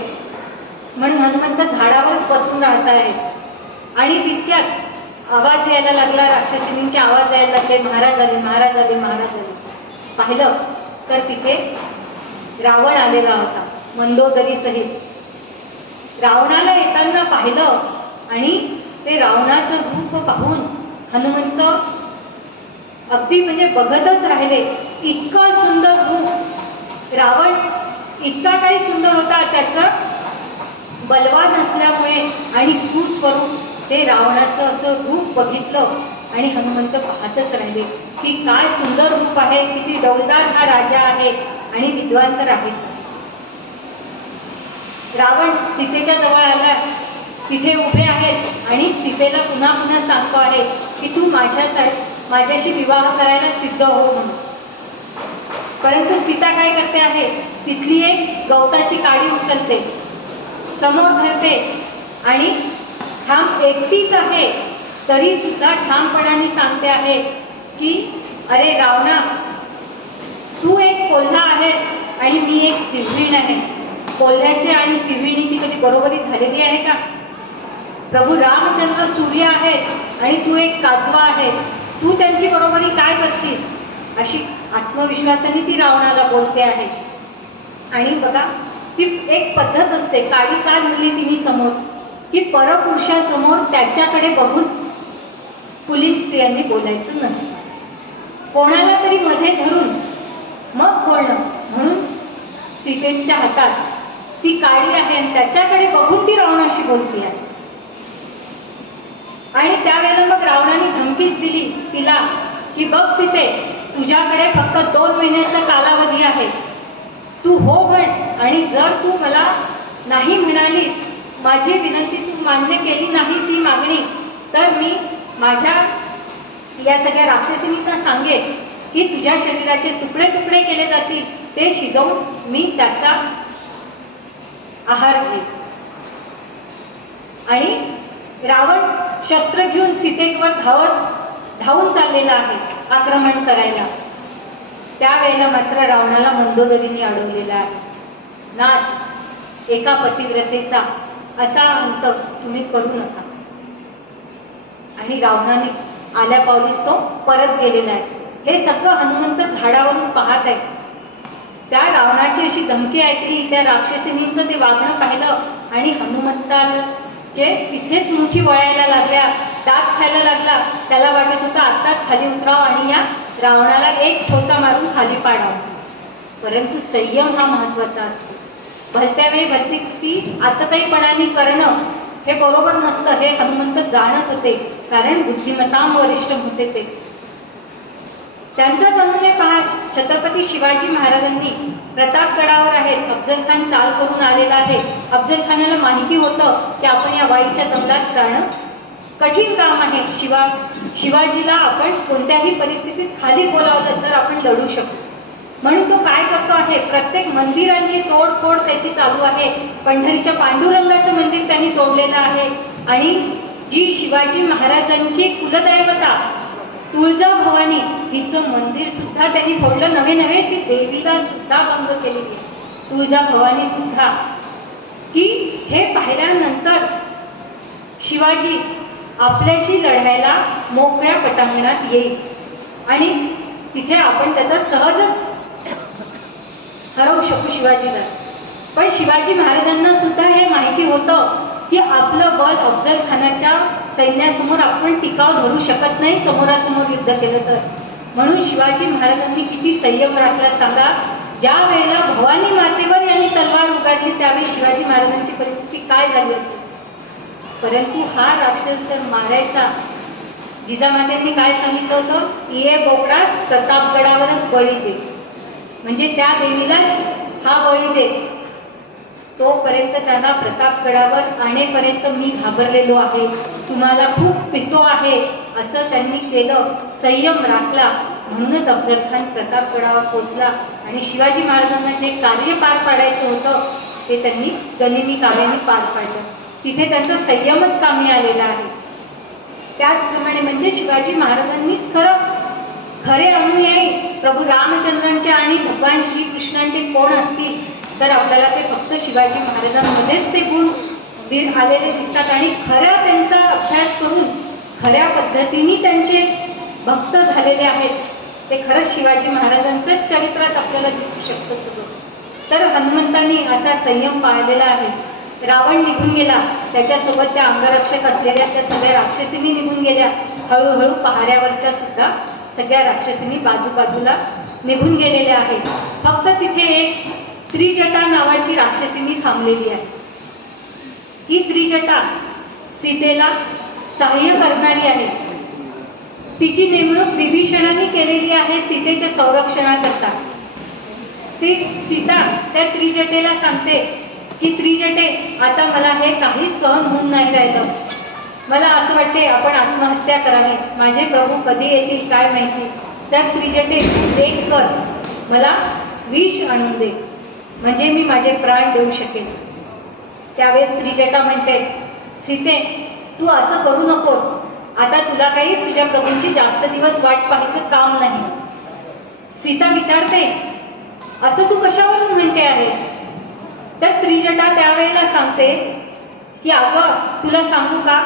म्हणून हनुमंत झाडावरच बसून राहत आहेत. आणि तितक्यात आवाज यायला लागला, राक्षसिनींचे आवाज यायला लागले, महाराज आले, महाराज आले, महाराज आले. पाहिलं तर तिथे रावण आलेला होता मंदोदरी सहित. रावणाला येताना पाहिलं आणि ते रावणाचं रूप पाहून हनुमंत अगदी म्हणजे बघतच राहिले. इतकं सुंदर रूप. रावण इतका काही सुंदर होता, त्याचं बलवान असल्यामुळे आणि सुस्वरूप ते रावणाचं असं रूप बघितलं आणि हनुमंत पाहतच राहिले की काय सुंदर रूप आहे, किती डौलदार हा राजा आहे आणि विद्वान तर आहेच. रावण सीतेच्या जवळ आला, तिथे उभे आहेत आणि सीतेला पुन्हा पुन्हा सांगतो आहे की तू माझ्याशी विवाह करायला सिद्ध हो म्हणून. परंतु सीता काय करते आहे, तिथली एक गवताची काडी उचलते, समोर धरते आणि ठाम एकटीच आहे तरी सुद्धा ठामपणाने सांगते आहे की अरे रावणा, तू एक कोल्हा आहेस आणि मी एक सिव्हिण आहे. कोल्ह्याची आणि सिव्हिणीची कधी बरोबरी झालेली आहे का. प्रभू रामचंद्र सूर्य आहेत आणि तू एक काजवा आहेस, तू त्यांची बरोबरी काय करशील. अशी आत्मविश्वासाने ती रावणाला बोलते आहे. आणि बघा ती एक पद्धत असते, काडी का धरली तिने समोर, की परपुरुषासमोर त्याच्याकडे बघून पुलिंग स्त्रियांनी बोलायचं नसतं, कोणाला तरी मध्ये धरून मग बोलणं. म्हणून सीतेच्या हातात ती काडी आहे आणि त्याच्याकडे बघून ती रावणाशी बोलती आहे. आणि त्यावेळेला मग रावणाने धमकीच दिली तिला की बघ सीते, तुझ्याकडे फक्त 2 महिन्याचा कालावधी आहे, तू हो म्हण आणि जर तू मला नाही म्हणालीस, माझी विनंती तू मान्य केली नाहीस ही मागणी, तर मी माझ्या या सगळ्या राक्षसिनींना सांगेन की तुझ्या शरीराचे तुकडे तुकडे केले जातील, ते शिजवून मी त्याचा आहार घेईन. आणि रावण शस्त्र घेऊन सीतेवर धावून चाललेला आहे आक्रमण करायला. त्यावेळेला मात्र रावणाला मंदोदरीने अडवलेला आहे. नाथ, एका पतिव्रतेचा असा अंत तुम्ही करू नका. आणि रावणाने आल्या पावलीस तो परत गेलेला आहे. हे सगळं हनुमंत झाडावरून पाहत आहे. त्या रावणाची अशी धमकी ऐकली, त्या राक्षसिनींचं ते वागणं पाहिलं आणि हनुमंताचे तिथेच मुठी वळायला लागल्या, दात खायला लागला. त्याला वाटत होतं आत्ताच खाली उतराव आणि या रावणाला एक ठोसा मारून खाली पाडावं. परंतु संयम हा महत्वाचा असतो. भलत्या वेळी भलती कृती आतताईपणाने करणं हे बरोबर नसतं, हे हनुमंत जाणत होते. कारण बुद्धिमत्ताम वरिष्ठ होते ते. त्यांचा जन्मने पहा, छत्रपती शिवाजी महाराजांनी प्रतापगडावर आहेत. अफजल खान चाल करून आलेला आहे. अफजल खानाला माहिती होतं की आपण या वाईच्या जंगलात जाणं कठीण काम आहे. शिवाजीला आपण कोणत्याही परिस्थितीत खाली बोलावलं तर आपण लढू शकतो. म्हणून तो काय करतो आहे, प्रत्येक मंदिरांची तोडफोड त्याची चालू आहे. पंढरीच्या पांडुरंगाचं मंदिर त्यांनी तोडलेलं आहे. आणि जी शिवाजी महाराजांची कुलदैवता तुळजाभवानी हिचं मंदिर सुद्धा त्यांनी फोडलं. नवे नवे ती देवीला सुद्धा भंग केलेली आहे, तुळजाभवानी सुद्धा. की हे पाहिल्यानंतर शिवाजी आपल्याशी लढायला मोकळ्या पटांगणात येईल आणि तिथे आपण त्याचा सहजच हरवू शकू शिवाजीला. पण शिवाजी महाराजांना सुद्धा हे माहिती होतं की आपलं बल अफजल खानाच्या सैन्यासमोर आपण टिकाव धरू शकत नाही समोरासमोर युद्ध केलं तर. म्हणून शिवाजी महाराजांनी किती संयम राखला सांगा. ज्या वेळेला भवानी मातेवर यांनी तलवार उगारली त्यावेळी शिवाजी महाराजांची परिस्थिती काय झाली असेल. परंतु हा राक्षस तर मारायचा. जिजामातेंनी काय सांगितलं होतं, ये बोकडास प्रतापगडावरच बळी दे, म्हणजे त्या देवीलाच हा बळी दे. तोपर्यंत त्यांना प्रतापगडावर आणेपर्यंत मी घाबरलेलो आहे, तुम्हाला खूप पितो आहे असं त्यांनी केलं. संयम राखला. म्हणूनच अफजल खान प्रतापगडावर पोचला आणि शिवाजी महाराजांना जे कार्य पार पाडायचं होतं ते त्यांनी गनिमी काव्याने पार पाडलं. तिथे त्यांचा संयमच कामी आलेला आहे. त्याचप्रमाणे म्हणजे शिवाजी महाराजांनीच खरे अनुयायी प्रभू रामचंद्रांचे आणि भगवान श्रीकृष्णांचे कोण असतील तर आपल्याला ते फक्त शिवाजी महाराजांमध्येच ते गुण आलेले दिसतात. आणि खऱ्या त्यांचा अभ्यास करून खऱ्या पद्धतीने त्यांचे भक्त झालेले आहेत ते खरंच शिवाजी महाराजांचंच चरित्रात आपल्याला दिसू शकतं सगळं. तर हनुमंतांनी असा संयम पाळलेला आहे. रावण निघून गेला, त्याच्यासोबत त्या अंगरक्षक असलेल्या त्या सगळ्या राक्षसींनी निघून गेल्या. हळूहळू पहाऱ्यावरच्या सुद्धा सगळ्या राक्षसींनी बाजूबाजूला निघून गेलेल्या आहेत. फक्त तिथे एक त्रिजटा नावाची राक्षसींनी थांबलेली आहे. ही त्रिजटा सीतेला सहाय्य करणारी आहे. तिची नेमणूक विभीषणाने केलेली आहे सीतेच्या संरक्षणाकरता. ती सीता त्या त्रिजटेला सांगते की त्रिजटे, आता मला हे काही सहन होऊन नाही राहिलं. मला असं वाटते आपण आत्महत्या करावी. माझे प्रभू कधी येतील काय माहिती. तर त्रिजटे, एक कर, मला विष आणून दे म्हणजे मी माझे प्राण देऊ शकेन. त्यावेळेस त्रिजटा म्हणते, सीते तू असं करू नकोस. आता तुला काही तुझ्या प्रभूंची जास्त दिवस वाट पाहायचं काम नाही. सीता विचारते, असं तू कशावरून म्हणते आहेस. तर त्रिजटा त्यावेळेला सांगते की अगं तुला सांगू का,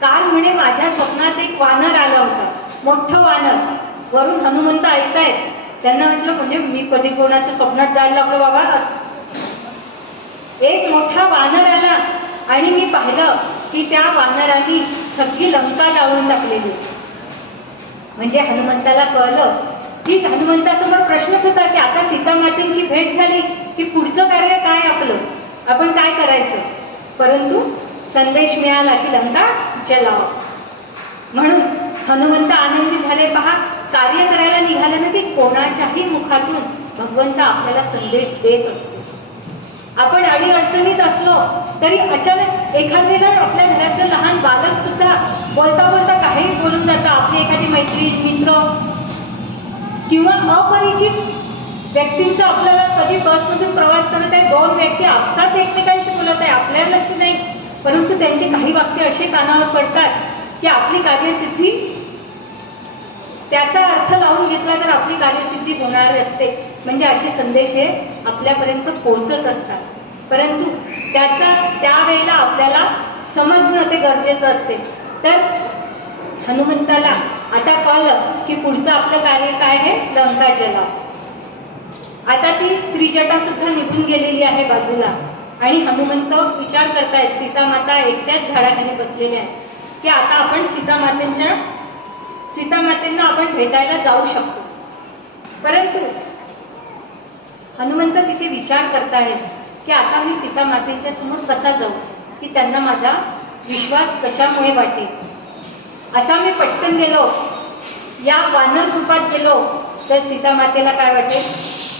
काल म्हणे माझ्या स्वप्नात एक वानर आला होता, मोठं वानर. वरून हनुमंत ऐकतायत. त्यांना म्हटलं म्हणजे मी कधी कोणाच्या स्वप्नात जायला लागलो बाबा. एक मोठा वानर आला आणि मी पाहिलं की त्या वानरांनी सगळी लंका जाळून टाकलेली. म्हणजे हनुमंताला कळलं की हनुमंतासमोर प्रश्नच होता की आता सीतामातेंची भेट झाली की पुढचं कार्य काय आपलं, आपण काय करायचं. परंतु संदेश मिळाला की लंका जलाव. म्हणून हनुमंत आनंदी झाले. पहा, कार्य करायला निघालं ना की कोणाच्याही मुखातून भगवंत आपल्याला संदेश देत असतो. आपण अडीअडचणीत असलो तरी अचानक एखाद्याला आपल्या घरातलं लहान बालक सुद्धा बोलता बोलता काही बोलून जातं. आपली एखादी मैत्रीण, मित्र किंवा अपरिचित व्यक्तींचा आपल्याला कधी बसमधून प्रवास करत आहे, दोन व्यक्ती आपसात एकमेकांशी बोलत आहे, आपल्याला लक्ष नाही, परंतु त्यांचे काही वाक्य असे कानावर पडतात की आपली कार्यसिद्धी, त्याचा अर्थ लावून घेतला तर आपली कार्यसिद्धी होणार असते. म्हणजे असे संदेश हे आपल्यापर्यंत पोहोचत असतात. परंतु त्यावेळेला आपल्याला समजणं ते गरजेचं असते. तर हनुमंताला आता कळलं की पुढचं आपलं कार्य काय आहे, लंका जलाव. आता ती त्रिजटा सुद्धा निघून गेलेली आहे बाजूला आणि हनुमंत विचार करतायत, सीतामाता एकट्याच झाडाखाली बसलेल्या आहेत की आता आपण सीतामातेंना आपण भेटायला जाऊ शकतो. परंतु हनुमंत तिथे विचार करतायत की आता मी सीतामातेंच्या समोर कसा जाऊ, की त्यांना माझा विश्वास कशामुळे वाटेल. असा मी पटकन गेलो, या वानर रूपात गेलो तर सीतामातेला काय वाटेल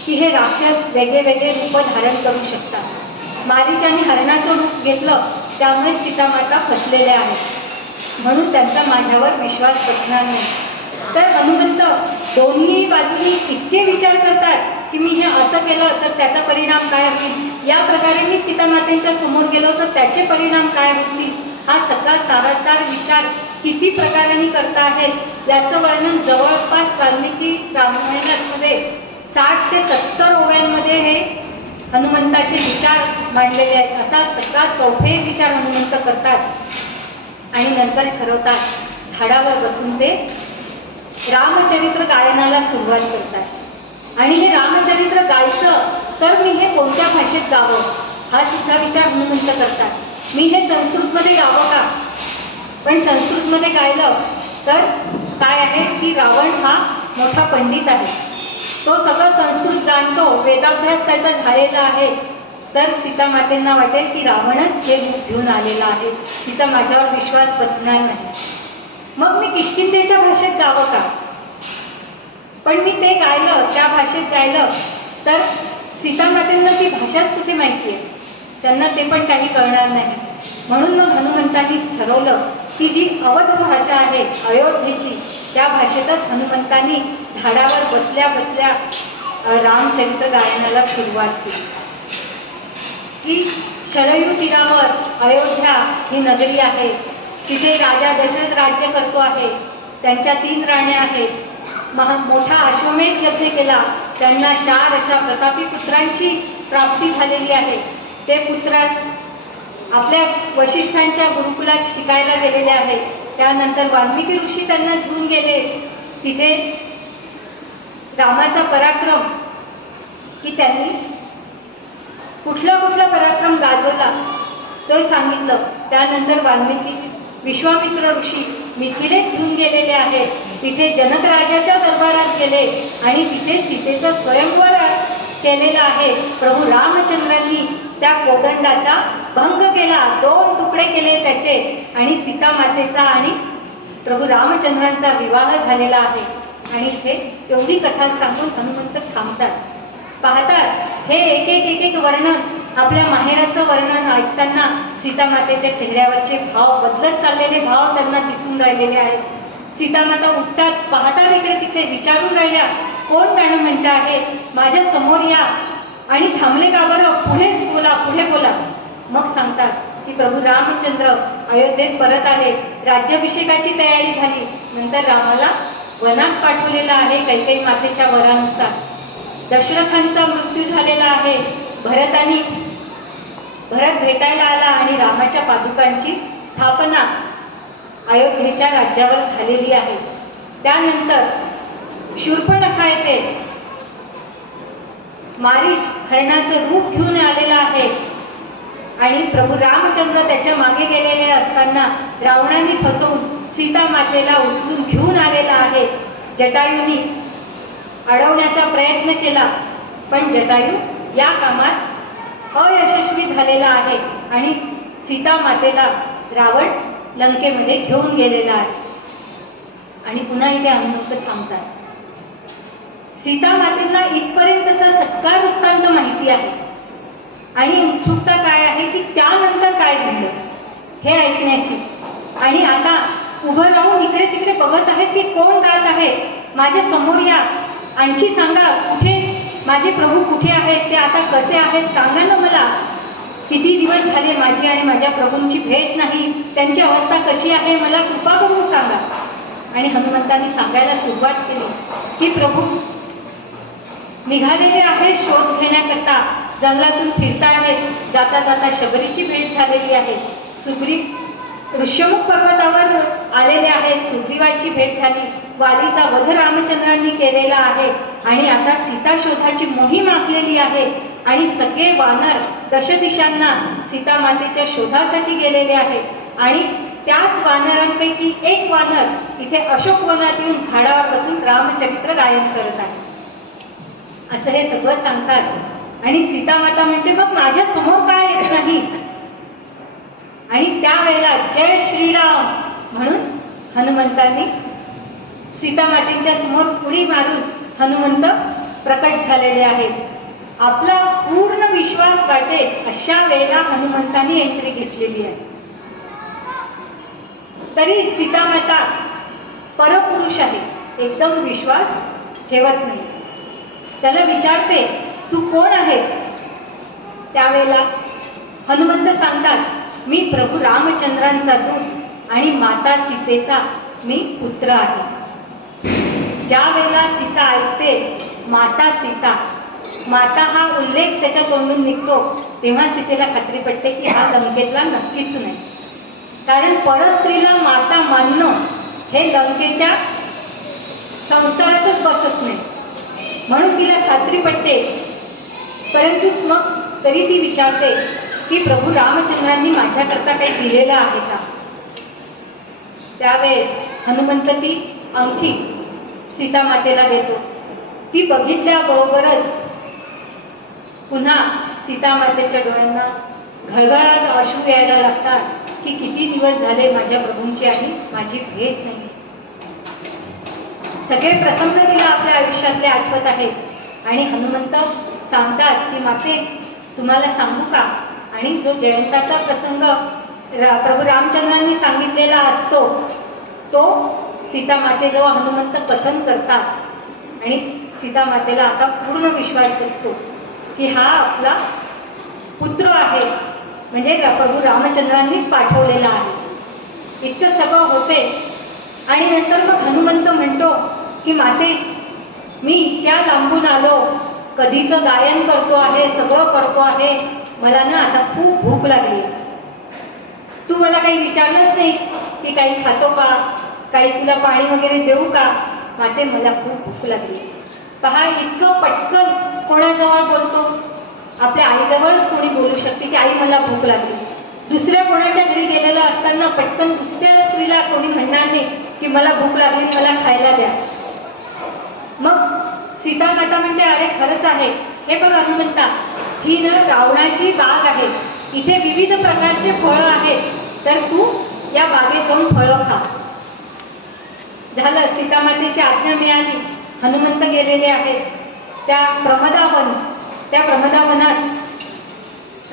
की हे राक्षस वेगळे वेगळे रूप धारण करू शकतात. मारीचाने हरणाचं रूप घेतलं त्यामुळे सीतामाता फसलेल्या आहेत, म्हणून त्यांचा माझ्यावर विश्वास बसणार नाही. तर हनुमंत दोन्ही बाजूनी इतके विचार करतात की मी हे असं केलं तर त्याचा परिणाम काय होईल, या प्रकारे मी सीतामातेंच्या समोर गेलो तर त्याचे परिणाम काय होतील, हा सगळा सारासार विचार किती प्रकारांनी करता आहेत याचं वर्णन जवळपास वाल्मिकी रामायणामध्ये 60 ते 70 ओव्यांमध्ये हे हनुमंताचे विचार मांडलेले आहेत. असा सगळा चौफेर विचार हनुमंत करतात आणि नंतर ठरवतात झाडावर बसून ते रामचरित्र गायनाला सुरुवात करतात. आणि हे रामचरित्र गायचं तर मी हे कोणत्या भाषेत गावं, हा सुद्धा विचार हनुमंत करतात. मी हे संस्कृतमध्ये गावं का, पण संस्कृतमध्ये गायलं तर काय आहे की रावण हा मोठा पंडित आहे, तो सगळं संस्कृत जाणतो, वेदाभ्यास त्याचा झालेला आहे. तर सीतामातेंना वाटेल की रावणच हे रूप घेऊन आलेला आहे, तिचा माझ्यावर विश्वास बसणार नाही. मग मी किष्किंधेच्या भाषेत गावं का, पण मी ते गायलं, त्या भाषेत गायलं तर सीतामातेंना ती भाषाच कुठे माहिती आहे, त्यांना ते पण काही कळणार नाही. म्हणून मग हनुमंतांनी ठरवलं की जी अवध भाषा आहे अयोध्येची, त्या भाषेतच हनुमंतांनी झाडावर बसल्या बसल्या रामचरित्र गायनाला सुरुवात केली. की शरयू तीरावर अयोध्या ही नगरी आहे, तिथे राजा दशरथ राज्य करतो आहे, त्यांच्या 3 राण्या आहेत. मोठा अश्वमेध यज्ञ केला, त्यांना 4 अशा प्रतापी पुत्रांची प्राप्ती झालेली आहे. ते पुत्र आपल्या वशिष्ठांच्या गुरुकुलात शिकायला गेलेले आहेत. त्यानंतर वाल्मिकी ऋषी त्यांना घेऊन गेले, तिथे रामाचा पराक्रम की त्यांनी कुठला पराक्रम गाजवला तो सांगितलं. त्यानंतर विश्वामित्र ऋषी मिथिलेत घेऊन गेलेले आहेत, तिथे जनक राजाच्या दरबारात गेले आणि तिथे सीतेचा स्वयंवर केलेला आहे. प्रभू रामचंद्रांनी त्या कोदंडाचा भंग केला, 2 तुकडे केले त्याचे, आणि सीतामातेचा आणि प्रभू रामचंद्रांचा विवाह झालेला आहे. आणि इथे एवढी कथा सांगून हनुमंत थांबतात, पाहतात हे एक एक वर्णन, आपल्या माहेराचं वर्णन ऐकताना सीतामातेच्या चेहऱ्यावरचे भाव बदलत चाललेले भाव त्यांना दिसून राहिलेले आहेत. सीतामाता उठतात, पाहतात इकडे तिकडे, विचारून राहिल्या कोण गाणं म्हणतं आहे, माझ्या समोर या, आणि थांबले का बरं, पुढे बोला. मग सांगतात की प्रभू रामचंद्र अयोध्येत परत आले, राज्याभिषेकाची तयारी झाली, नंतर रामाला वनात पाठवलेलं आहे कैकेयी मातेच्या वरानुसार. दशरथांचा मृत्यू झालेला आहे, भरत भेटायला आला आणि रामाच्या पादुकांची स्थापना अयोध्येच्या राज्यावर झालेली आहे. त्यानंतर शूर्पणखा येते, मारीच हरणाचं रूप घेऊन आलेला आहे आणि प्रभू रामचंद्र त्याच्या मागे गेलेले असताना रावणाने फसवून सीता मातेला उचलून घेऊन आलेला आहे. जटायूंनी अडवण्याचा प्रयत्न केला, पण जटायू या कामात अयशस्वी झालेला आहे आणि सीता मातेला रावण लंकेमध्ये घेऊन गेलेला आहे. आणि पुन्हा इथे हनुमंत थांबतात. सीता मातेला इथपर्यंतचा सगळा वृत्तांत माहिती आहे आणि उत्सुकता काय आहे की त्यानंतर काय घडलं हे ऐकण्याची. आणि आता उभं राहून इकडे तिकडे बघत आहेत की कोण गात आहे, माझ्या समोर या, आणखी सांगा कुठे माझे प्रभू कुठे आहेत, ते आता कसे आहेत सांगा ना मला. किती दिवस झाले माझी आणि माझ्या प्रभूंची भेट नाही, त्यांची अवस्था कशी आहे मला कृपा करून सांगा. आणि हनुमंतांनी सांगायला सुरुवात केली की प्रभू निघालेले आहे शोध घेण्याकरता, जंगलातून फिरता आहेत, जाता जाता शबरीची भेट झालेली आहे, ऋष्यमुख पर्वतावर आलेले आहेत, सुग्रीवाची भेट झाली, वालीचा वध रामचंद्रांनी केलेला आहे आणि आता सीता शोधाची मोहीम आखलेली आहे आणि सगळे वानर दशदिशांना सीता मातेच्या शोधासाठी गेलेले आहेत आणि त्याच वानरांपैकी एक वानर इथे अशोक वनात येऊन झाडावर बसून रामचरित्र गायन करत आहे. असं हे सगळं सांगतात आणि सीता माता म्हणते मग माझ्या समोर काय येत नाही. आणि त्यावेळेला जय श्रीराम म्हणून हनुमंतांनी सीता मातेच्या समोर उडी मारून हनुमंत प्रकट झालेले आहेत. आपला पूर्ण विश्वास वाटेल अशा वेळेला हनुमंतांनी एंट्री घेतलेली आहे. तरी सीता माता परपुरुष आहे, एकदम विश्वास ठेवत नाही. त्याला विचारते तू कोण आहेस. त्यावेळेला हनुमंत सांगतात मी प्रभू रामचंद्रांचा दूत आणि माता सीतेचा मी पुत्र आहे. ज्या वेळेला सीता ऐकते माता सीता, माता हा उल्लेख त्याच्या तोंडून निघतो तेव्हा सीतेला खात्री पडते की हा लंकेतला नक्कीच नाही. कारण परस्त्रीला माता मानणं हे लंकेच्या संस्कारातच बसत नाही, म्हणून तिला खात्री पडते. परंतु मग तरी ती विचारते की प्रभू रामचंद्रांनी माझ्याकरता काही दिलेलं आहे का. त्यावेळेस हनुमंत ती अंगठी सीता मातेला देतो. ती बघितल्याबरोबरच पुन्हा सीता मातेच्या डोळ्यांना घळघळाट अश्रू यायला लागतात की किती दिवस झाले माझ्या प्रभूंची आणि माझी भेट नाही. सगळे प्रसंग तिला आपल्या आयुष्यातले आठवत आहेत आणि हनुमंत सांगतात की माते तुम्हाला सांगू का. आणि जो जयंताचा प्रसंग प्रभू रामचंद्रांनी सांगितलेला असतो तो सीता मातेजवळ हनुमंत कथन करतात आणि सीता मातेला आता पूर्ण विश्वास बसतो की हा आपला पुत्र आहे, म्हणजे प्रभू रामचंद्रांनीच पाठवलेला आहे. इतकं सगळं होते आणि नंतर मग हनुमंत म्हणतो की माते मी इतक्या लांबून आलो, कधीचं गायन करतो आहे, सगळं करतो आहे, मला ना आता खूप भूक लागली. तू मला काही विचारलंच नाही की काही खातो का, काही तुला पाणी वगैरे देऊ का. माते मला खूप भूक लागली. पहा इतकं पटकन कोणाजवळ बोलतो. आपल्या आईजवळच कोणी बोलू शकते की आई मला भूक लागली. दुसऱ्या कोणाच्या घरी गेलेलं असताना पटकन दुसऱ्या स्त्रीला कोणी म्हणणार नाही की मला भूक लागली, मला खायला द्या. मग सीता माता म्हणते अरे खरंच आहे. हे बघ हनुमंता, ही ना रावणाची बाग आहे, इथे विविध प्रकारचे फळं आहेत, तर तू या बागेत जाऊन फळं खा. झालं, सीता मातेची आज्ञा मिळाली. हनुमंत गेलेले आहेत त्या प्रमदावनात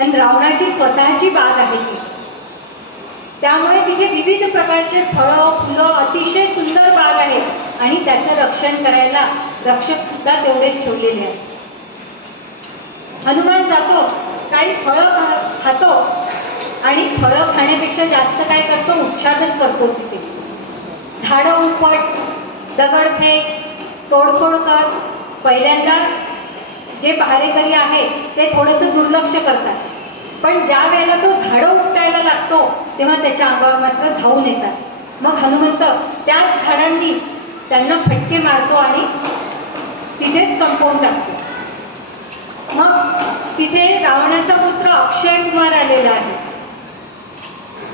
आणि रावणाची स्वतःची बाग आहे ती. त्यामुळे तिथे विविध प्रकारचे फळं फुलं अतिशय सुंदर बाग आहे आणि त्याचं रक्षण करायला रक्षक सुद्धा तेवढेच ठेवलेले आहेत. हनुमान जातो, काही फळं खातो आणि फळं खाण्यापेक्षा जास्त काय करतो, उच्छादच करतो. तिथे झाडं उपट, दगडफेक, तोडफोड कर. पहिल्यांदा जे पहारेकरी आहे ते थोडंसं दुर्लक्ष करतात, पण ज्या वेळेला तो झाडं उपटायला लागतो तेव्हा त्याच्या अंगावर मात्र धावून येतात. मग हनुमंत त्याच झाडांनी त्यांना फटके मारतो आणि तिथेच संपवून टाकतो. मग तिथे रावणाचा पुत्र अक्षय कुमार आलेला आहे.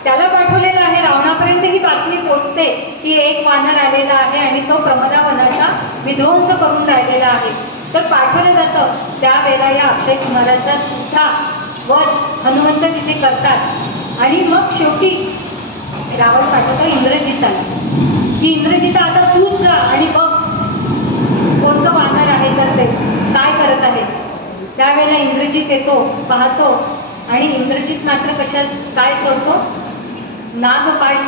त्याला पाठवलेला आहे. रावणापर्यंत ही बातमी पोचते की एक वानर आलेला आहे आणि तो प्रमदावनाचा विध्वंस करून राहिलेला आहे. तर पाठवलं जातं. त्यावेळेला या अक्षय कुमाराचा सुद्धा वध हनुमंत तिथे करतात. आणि मग शेवटी रावण पाठवतो इंद्रजिताला की इंद्रजिता आता तूच जा आणि बघ कोणतं वानर आहे तर ते काय करत आहे. त्यावेळेला इंद्रजित येतो, पाहतो आणि इंद्रजित मात्र कशात काय सोडतो, नागपाश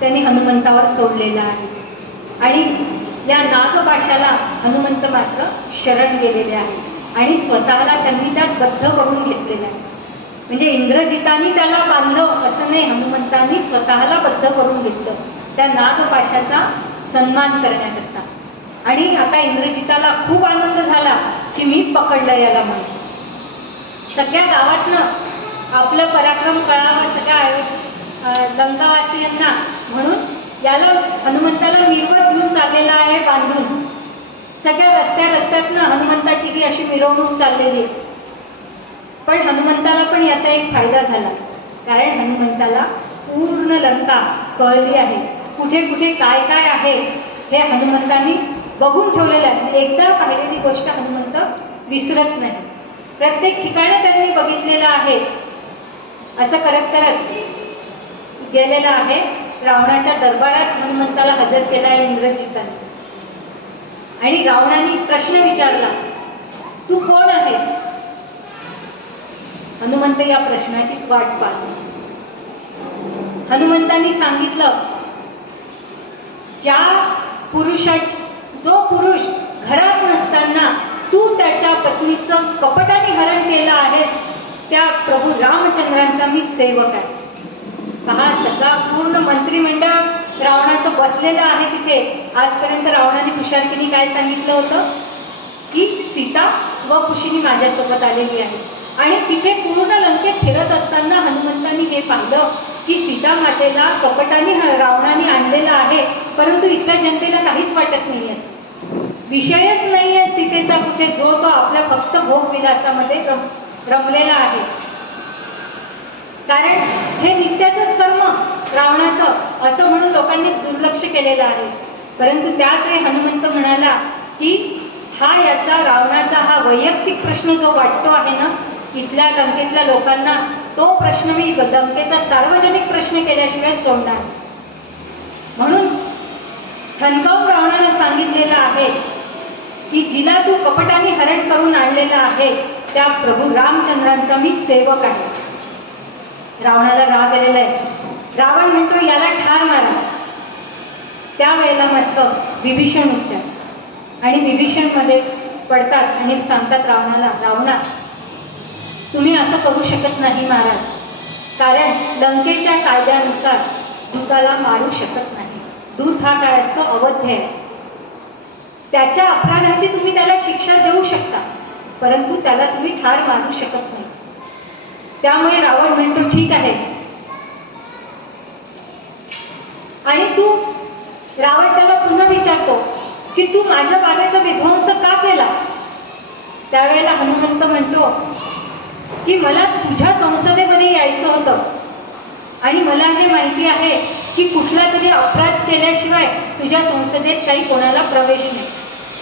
त्यांनी हनुमंतावर सोडलेला आहे. आणि या नागपाशाला हनुमंत मात्र शरण गेलेले आहे आणि स्वतःला त्यांनी त्यात बद्ध करून घेतलेले आहे. म्हणजे इंद्रजितानी त्याला बांधलं असं नाही, हनुमंतांनी स्वतःला बद्ध करून घेतलं त्या नागपाशाचा सन्मान करण्याकरता. आणि आता इंद्रजिताला खूप आनंद झाला की मी पकडलं याला म्हणून. सगळ्या गावातनं आपलं पराक्रम कळावं सगळ्या लंकावासियांना, म्हणून याला हनुमंताला निर्वत घेऊन चाललेला आहे बांधून. सगळ्या रस्त्यातनं हनुमंताची ही अशी मिरवणूक चाललेली. पण हनुमंताला पण याचा एक फायदा झाला, कारण हनुमंताला पूर्ण लंका कळली आहे, कुठे कुठे काय काय आहे हे हनुमंतांनी बघून ठेवलेलं आहे. एकदा पाहिलेली गोष्ट हनुमंत विसरत नाही, प्रत्येक ठिकाणी त्यांनी बघितलेलं आहे. असं करत करत गेलेला आहे. रावणाच्या दरबारात हनुमंताला हजर केला आहे इंद्रजिताने. आणि रावणाने प्रश्न विचारला, तू कोण आहेस? हनुमंत या प्रश्नाचीच वाट पाहतो. हनुमंतांनी सांगितलं, जो पुरुष घरात नसताना तू त्याच्या पत्नीचं कपटाने हरण केलं आहेस, त्या प्रभू रामचंद्रांचा मी सेवक आहे. पहा, सगळा पूर्ण मंत्रिमंडळ रावणाचं बसलेलं आहे तिथे. आजपर्यंत रावणाने हुशारकीने काय सांगितलं होतं की सीता स्वखुशीने माझ्यासोबत आलेली आहे. आणि तिथे पूर्ण लंकेत फिरत असताना हनुमंतांनी हे पाहिलं की सीता मातेला कपटाने रावणाने आणलेलं आहे, परंतु इथल्या जनतेला काहीच वाटत नाही. याचा विषयच नाही आहे सीतेचा कुठे, जो तो आपल्या फक्त भोगविलासामध्ये रमलेला आहे. कारण हे नित्याचंच कर्म रावणाचं असं म्हणून लोकांनी दुर्लक्ष केलेलं आहे. परंतु त्याच वेळी हनुमंत म्हणाला की याचा रावणाचा हा वैयक्तिक प्रश्न जो वाटतो आहे ना इथल्या लंकेतल्या लोकांना, तो प्रश्न मी लंकेचा सार्वजनिक प्रश्न केल्याशिवाय सोडणार. म्हणून ठणकावून रावणाला सांगितलेलं आहे की जिला तू कपटाने हरण करून आणलेला आहे त्या प्रभू रामचंद्रांचा मी सेवक आहे. रावणाला राग आलेला आहे. रावण म्हणतो याला ठार मारा. त्यावेळेला म्हटलं विभीषण उठतात आणि विभीषण मध्ये पडतात आणि सांगतात रावणाला, रावणा तुम्ही असं करू शकत नाही महाराज, कारण लंकेच्या कायद्यानुसार दूताला मारू शकत नाही. दूत हा काय असतो, अवध्य आहे. त्याच्या अपराधाची तुम्ही त्याला शिक्षा देऊ शकता, परंतु त्याला तुम्ही ठार मारू शकत नाही. त्यामुळे रावण म्हणतो ठीक आहे. आणि रावण त्याला पुन्हा विचारतो की तू माझ्या बागेचा विध्वंस का केला? त्यावेळेला हनुमंत म्हणतो की मला तुझ्या संसदेमध्ये यायचं होतं आणि मला हे माहिती आहे की कुठला तरी अपराध केल्याशिवाय तुझ्या संसदेत काही कोणाला प्रवेश नाही.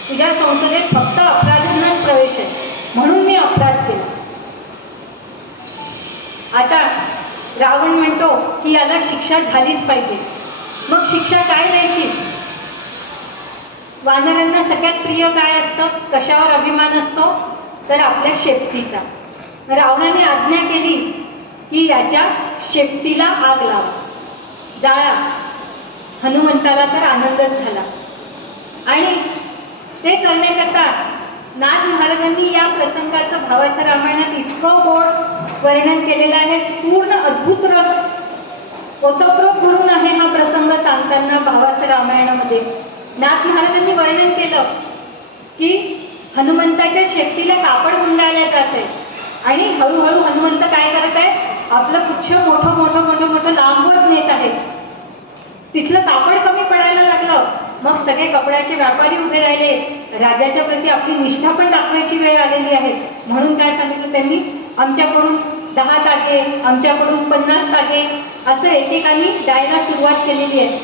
तुझ्या संसदेत फक्त अपराधांनाच प्रवेश आहे, म्हणून मी अपराध केला. आता रावण म्हणतो की याला शिक्षा झालीच पाहिजे. मग शिक्षा काय द्यायची? वानरांना सगळ्यात प्रिय काय असतं, कशावर अभिमान असतो, तर आपल्या शेपटीचा. रावणाने आज्ञा केली की याच्या शेपटीला आग लावा, जाळा. हनुमंताला तर आनंदच झाला. आणि ते करण्याकरता नाथ महाराजांनी या प्रसंगाचं भावार्थ रामायणात इतकं गोड वर्णन केलेलं आहे. पूर्ण अद्भुत रस ओतप्रोत भरून आहे हा प्रसंग सांगताना भावार्थ रामायणामध्ये. नाथ महाराजांनी वर्णन केलं की हनुमंताच्या शेपटीला कापड गुंडाळल्या जात आहे आणि हळूहळू हनुमंत काय करत आहे, आपलं पुच्छ मोठं मोठं मोठं मोठं लांबवत नेत आहे. तिथलं कापड कमी पडायला लागलं. मग सगळे कपड्याचे व्यापारी उभे राहिले. राजाच्या प्रती आपली निष्ठा पण दाखवायची वेळ आलेली आहे. म्हणून काय सांगितलं त्यांनी, आमच्याकडून 10 तागे, आमच्याकडून 50 तागे असं एकेकाने द्यायला सुरुवात केलेली आहे.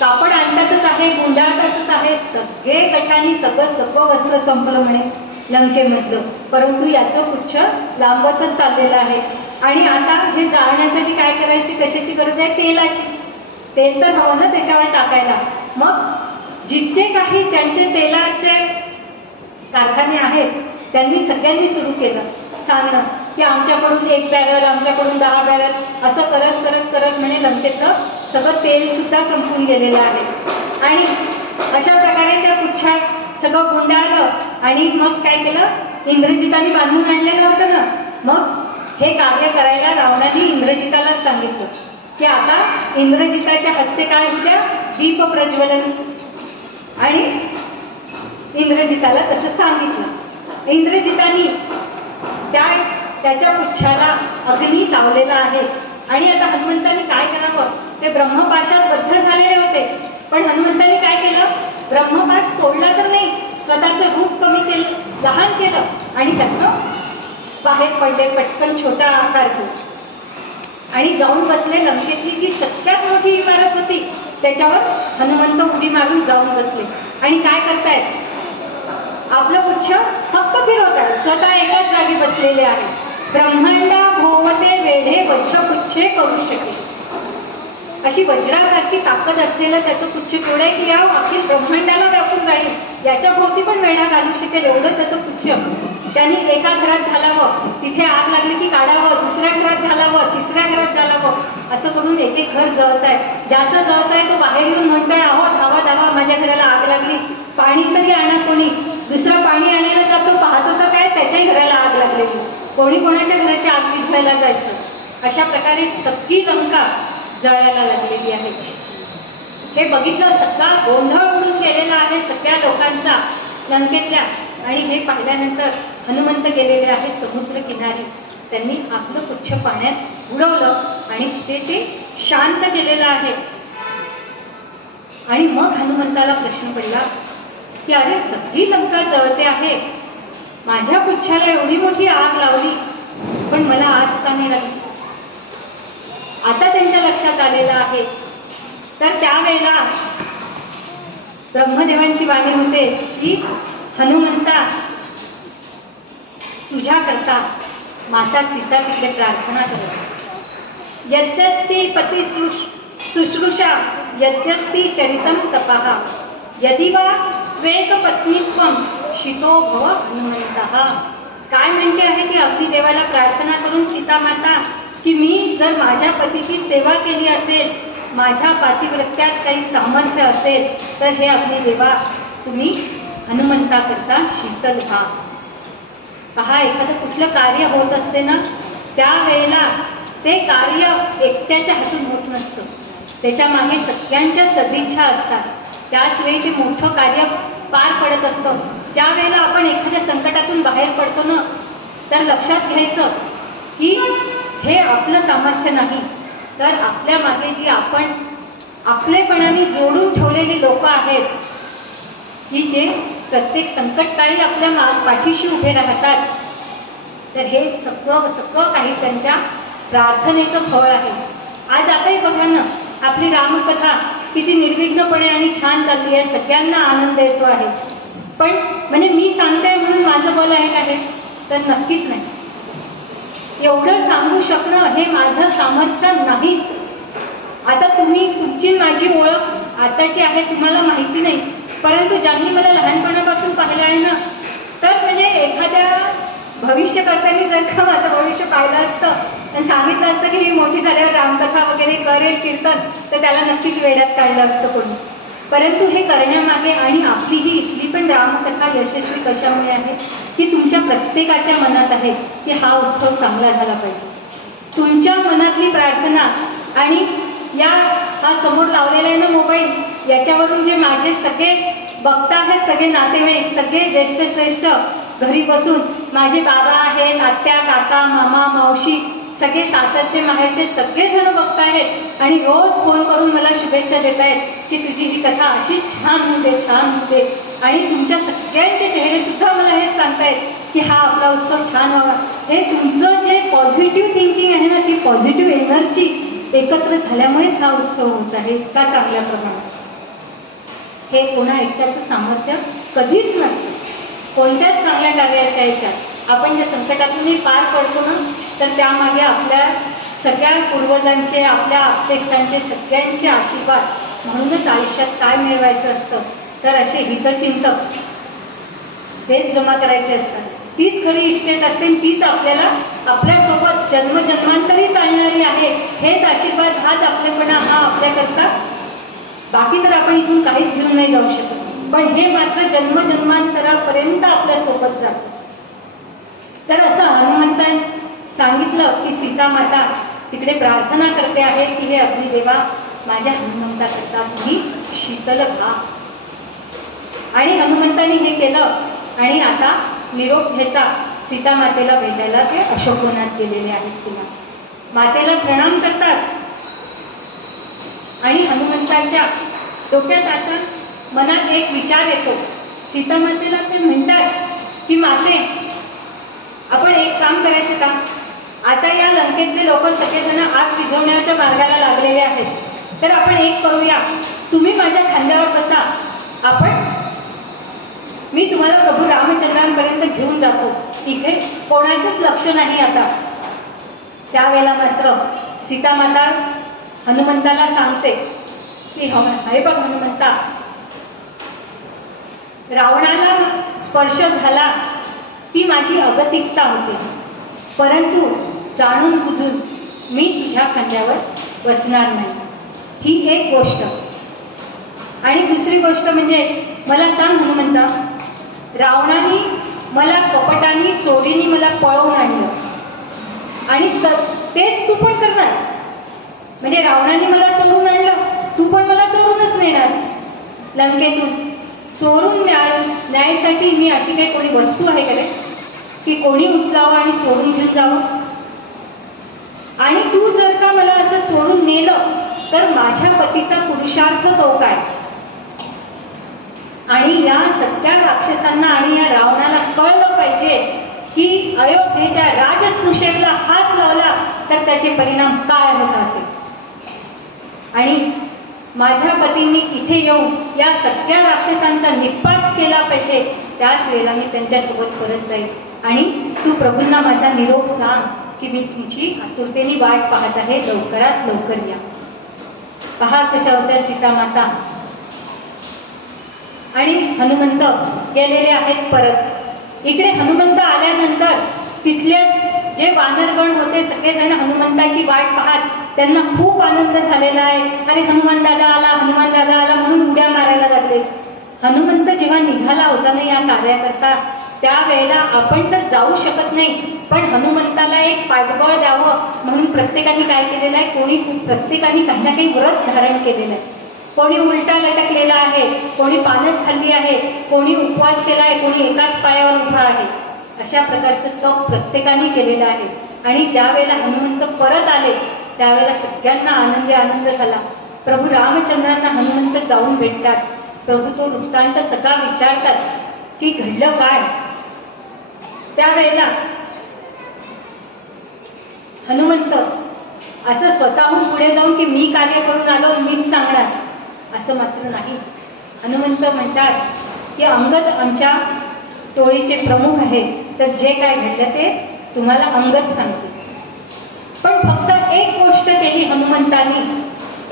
कापड आणतातच आहे, गुंडाळतातच आहे. सगळे गटाने सगळं वस्त्र संपलं म्हणे लंकेमधलं, परंतु याचं पुच्छ लांबतच चाललेलं आहे. आणि आता हे जाळण्यासाठी काय करायची, कशाची गरज आहे, तेलाची. तेल तर हवं ना त्याच्यावर टाकायला. मग जितके काही ज्यांचे तेलाचे कारखाने आहेत त्यांनी सगळ्यांनी सुरू केलं सांगणं की आमच्याकडून 1 बॅरल, आमच्याकडून 10 बॅरल, असं करत करत करत म्हणे लंकेतलं सगळं तेल सुद्धा संपून गेलेलं आहे. आणि अशा प्रकारे त्या पुच्छात सगळं गुंडाळलं. आणि मग काय केलं, इंद्रजिताने बांधून आणलेलं होतं ना, मग हे कार्य करायला रावणाने इंद्रजिताला सांगितलं की आता इंद्रजिताच्या हस्ते काय उद्या दीप प्रज्वलन, आणि इंद्रजिताला तसं सांगितलं. इंद्रजितानी त्याच्या पुच्छाला अग्नी लावलेला आहे. आणि आता हनुमंतांनी काय करावं, ते ब्रह्मपाशात बद्ध झालेले होते, पण हनुमंतांनी काय केलं, ब्रह्मपाश तोडला तर नाही, स्वतःचं रूप कमी केलं, लहान केलं आणि त्यातनं बाहेर पडले, पटकन छोटा आकार घेऊन आणि जाऊन बसले. लंकेतली जी सगळ्यात मोठी इमारत होती त्याच्यावर हनुमंत उडी मारून जाऊन बसले. आणि काय करतायत, आपलं पुच्छ फक्त फिरवतात, स्वतः एकाच जागी बसलेले आहे. ब्रह्मांडा भोवते वेढे वज्रपुच्छे करू शके, अशी वज्रासारखी ताकद असलेलं त्याचं पुच्छ केवढं आहे की या अखिल ब्रह्मांडाला व्यापून राहील, याच्या भोवती पण वेढा घालू शकेल एवढं त्याचं पुच्छ. त्यांनी एका घरात घालावं, तिथे आग लागली की काढावं, दुसऱ्या घरात घालावं, तिसऱ्या घरात घालावं, असं करून एक एक घर जळताय. ज्याचं जळताय तो बाहेर येऊन म्हणतोय, अहो धावा धावा, माझ्या घराला आग लागली, पाणी तरी आणा कोणी. दुसरं पाणी आणायला जातो, पाहत होता काय त्याच्याही घराला आग लागलेली, कोणी कोणाच्या घराची आग विझवायला जायचं. अशा प्रकारे सगळी लंका जळायला लागलेली आहे. हे बघितलं, सगळा गोंधळ उडून गेलेला आहे सगळ्या लोकांचा लंकेतल्या. आणि हे पाहिल्यानंतर हनुमंत गेलेले आहे समुद्र किनारी. त्यांनी आपलं पुच्छ पाण्यात बुडवलं आणि ते शांत केलेलं आहे. आणि मग हनुमंताला प्रश्न पडला की अरे सगळी लंका जळते आहे, माझ्या पुच्छाला एवढी मोठी आग लावली, पण मला आज का नाही लागली. आता त्यांच्या लक्षात आलेलं आहे. तर त्यावेळेला ब्रह्मदेवांची वाणी होते की हनुमंता, तुझ्याकरता माता सीता तिथे प्रार्थना करत, यद्यस्ती पती शुश्रूषा यद्यस्ती चरितम तपः यदि वा त्वेक पत्नीत्वम शितो भव हनुमंतः. काय म्हणते आहे की अग्निदेवाला प्रार्थना करून सीता माता की मी जर माझ्या पतीची सेवा केली असेल, माझ्या पातिव्रत्यात काही सामर्थ्य असेल, तर हे अग्निदेवा तुम्ही हनुमंताकरता शीतल व्हा. पहा, एखादं कुठलं कार्य होत असते ना, त्यावेळेला ते कार्य एकट्याच्या हातून होत नसतं, त्याच्या मागे सगळ्यांच्या सदिच्छा असतात. त्याच वेळी ते मोठं कार्य पार पडत असतं. ज्या वेळेला आपण एखाद्या संकटातून बाहेर पडतो ना, तर लक्षात घ्यायचं की हे आपलं सामर्थ्य नाही, तर आपल्या मागे जी आपण आपलेपणाने जोडून ठेवलेली लोक आहेत, की जे प्रत्येक संकटकाळी आपल्या पाठीशी उभे राहतात, तर हे सगळं काही त्यांच्या प्रार्थनेचं फळ आहे. आज आताही बघा ना, आपली रामकथा किती निर्विघ्नपणे आणि छान चालली आहे, सगळ्यांना आनंद येतो आहे. पण म्हणजे मी सांगते म्हणून माझं बल आहे का, तर नक्कीच नाही. एवढं सांगू शकणं हे माझं सामर्थ्य नाहीच. आता तुमची माझी ओळख आताची आहे, तुम्हाला माहिती नाही, परंतु ज्यांनी मला लहानपणापासून पाहिलं आहे ना, तर म्हणजे एखाद्या भविष्यकर्त्यांनी जर का माझं भविष्य पाहिलं असतं आणि सांगितलं असतं की ही मोठी झाल्यावर रामकथा वगैरे करेल, कीर्तन, तर त्याला नक्कीच वेड्यात काढलं असतं कोणी. परंतु हे करण्यामागे आणि आपली ही इथली पण रामकथा यशस्वी कशामुळे आहे की तुमच्या प्रत्येकाच्या मनात आहे की हा उत्सव चांगला झाला पाहिजे. तुमच्या मनातली प्रार्थना आणि हा समोर लावलेला आहे ना मोबाईल, याच्यावरून जे माझे सगळे बघता आहेत, सगळे नातेवाईक, सगळे ज्येष्ठ श्रेष्ठ घरी बसून, माझे बाबा आहेत, आत्या, काका, मामा, मावशी, सगळे सासरचे माहेरचे सगळेजण बघतायत आणि रोज फोन करून मला शुभेच्छा देत आहेत की तुझी ही कथा अशी छान होऊ दे, छान होऊ दे. आणि तुमच्या सगळ्यांचे चेहरे सुद्धा मला हेच सांगतायत की हा आपला उत्सव छान व्हावा. हे तुमचं जे पॉझिटिव्ह थिंकिंग आहे ना, ती पॉझिटिव्ह एनर्जी एकत्र झाल्यामुळेच हा उत्सव होत आहे इतका चांगल्या प्रमाणात. हे कोणा एकट्याचं सामर्थ्य कधीच नसतं. कोणत्याच चांगल्या कार्याच्या याच्यात आपण जे संकटातूनही पार पडतो ना, तर त्यामागे आपल्या सगळ्या पूर्वजांचे, आपल्या आपतेष्टांचे सगळ्यांचे आशीर्वाद. म्हणूनच आयुष्यात काय मिळवायचं असतं, तर असे हितचिंतक हेच जमा करायचे असतात. तीच खरी इस्टेट असते, तीच आपल्याला आपल्यासोबत जन्मजन्मांतरी चालणारी आहे. हेच आशीर्वाद, हाच आपलेपणा, हा आपल्याकरता. बाकी तर आपण इथून काहीच घेऊन नाही जाऊ शकत, पण हे मात्र जन्मजन्मांतरापर्यंत आपल्यासोबत जातं. तर असं सांगितलं की सीता माता तिकडे प्रार्थना करते आहे की हे अग्निदेवा माझ्या हनुमंता करता तुम्ही शीतल व्हा. आणि हनुमंताने हे केलं आणि आता निरोप घ्यायचा सीता मातेला भेटायला ते अशोकवनात गेलेले आहेत. तिला मातेला प्रणाम करतात आणि हनुमंताच्या डोक्यात आता मनात एक विचार येतो. सीता मातेला ते म्हणतात की माते आपण एक काम करायचं का, आता या लंकेतले लोक सगळेजण आग विझवण्याच्या मार्गाला लागलेले आहेत, तर आपण एक करूया, तुम्ही माझ्या खांद्यावर बसा, मी तुम्हाला प्रभू रामचंद्रांपर्यंत घेऊन जातो. इथे कोणाचंच लक्ष नाही. आता त्यावेळेला मात्र सीता माता हनुमंताला सांगते की हे बघ हनुमंता, रावणाला स्पर्श झाला ती माझी अगतिकता होती, परंतु जाणून बुजून मी तुझ्या खांद्यावर बसणार नाही. ही एक गोष्ट. आणि दुसरी गोष्ट म्हणजे मला सांग हनुमंता, रावणाने मला कपटाने चोरीने मला पळवून आणलं आणि तेच तू पण करणार. म्हणजे रावणाने मला चोरून आणलं, तू पण मला चोरूनच नेणार लंकेतून. चोरून न्यायसाठी मी अशी काही कोणी वस्तू आहे का रे की कोणी उचलावं आणि चोरून घेऊन जावं. आणि तू जर का मला असं चोरून नेलं तर माझ्या पतीचा पुरुषार्थ तो काय. आणि या सगळ्या राक्षसांना आणि या रावणाला कळलं पाहिजे की अयोध्येच्या राजस्नुषेला हात लावला तर त्याचे परिणाम काय होतात ते. आणि माझ्या पतींनी इथे येऊन या सगळ्या राक्षसांचा निपात केला पाहिजे. त्याच वेळेला मी त्यांच्यासोबत परत जाईल आणि तू प्रभूंना माझा निरोप सांग की मी तुमची आतुरतेने वाट पाहत आहे, लवकरात लवकर या. पहा कशा होत्या सीता माता. आणि हनुमंत गेलेले आहेत परत. इकडे हनुमंत आल्यानंतर तिथले जे वानरगण होते सगळेजण हनुमंताची वाट पाहत, त्यांना खूप आनंद झालेला आहे. अरे हनुमान दादा आला, हनुमान दादा आला म्हणून उड्या मारायला लागले. हनुमंत जेव्हा निघाला होता ना या कार्याकरता, त्यावेळेला आपण तर जाऊ शकत नाही, पण हनुमंताला एक पाठबळ द्यावं म्हणून प्रत्येकाने काय केलेलं आहे, प्रत्येकाने काही ना काही व्रत धारण केलेलं आहे. कोणी उलटा लटकलेला आहे, कोणी पानच खाल्ली आहे, कोणी उपवास केला आहे, कोणी एकाच पायावर उभा आहे. अशा प्रकारचं तप प्रत्येकाने केलेलं आहे. आणि ज्या वेळेला हनुमंत परत आले त्यावेळेला सगळ्यांना आनंद झाला. प्रभू रामचंद्रांना हनुमंत जाऊन भेटतात. प्रभू तो वृत्तांत सगळा विचारतात की घडलं काय. त्यावेळेला हनुमंत असं स्वतःहून पुढे जाऊन की मी कार्य करून आलो मीच सांगणार असं मात्र नाही. हनुमंत म्हणतात की अंगद आमच्या टोळीचे प्रमुख आहे, तर जे काय घडलं ते तुम्हाला अंगद सांगते. पण फक्त एक गोष्ट केली हनुमंतानी,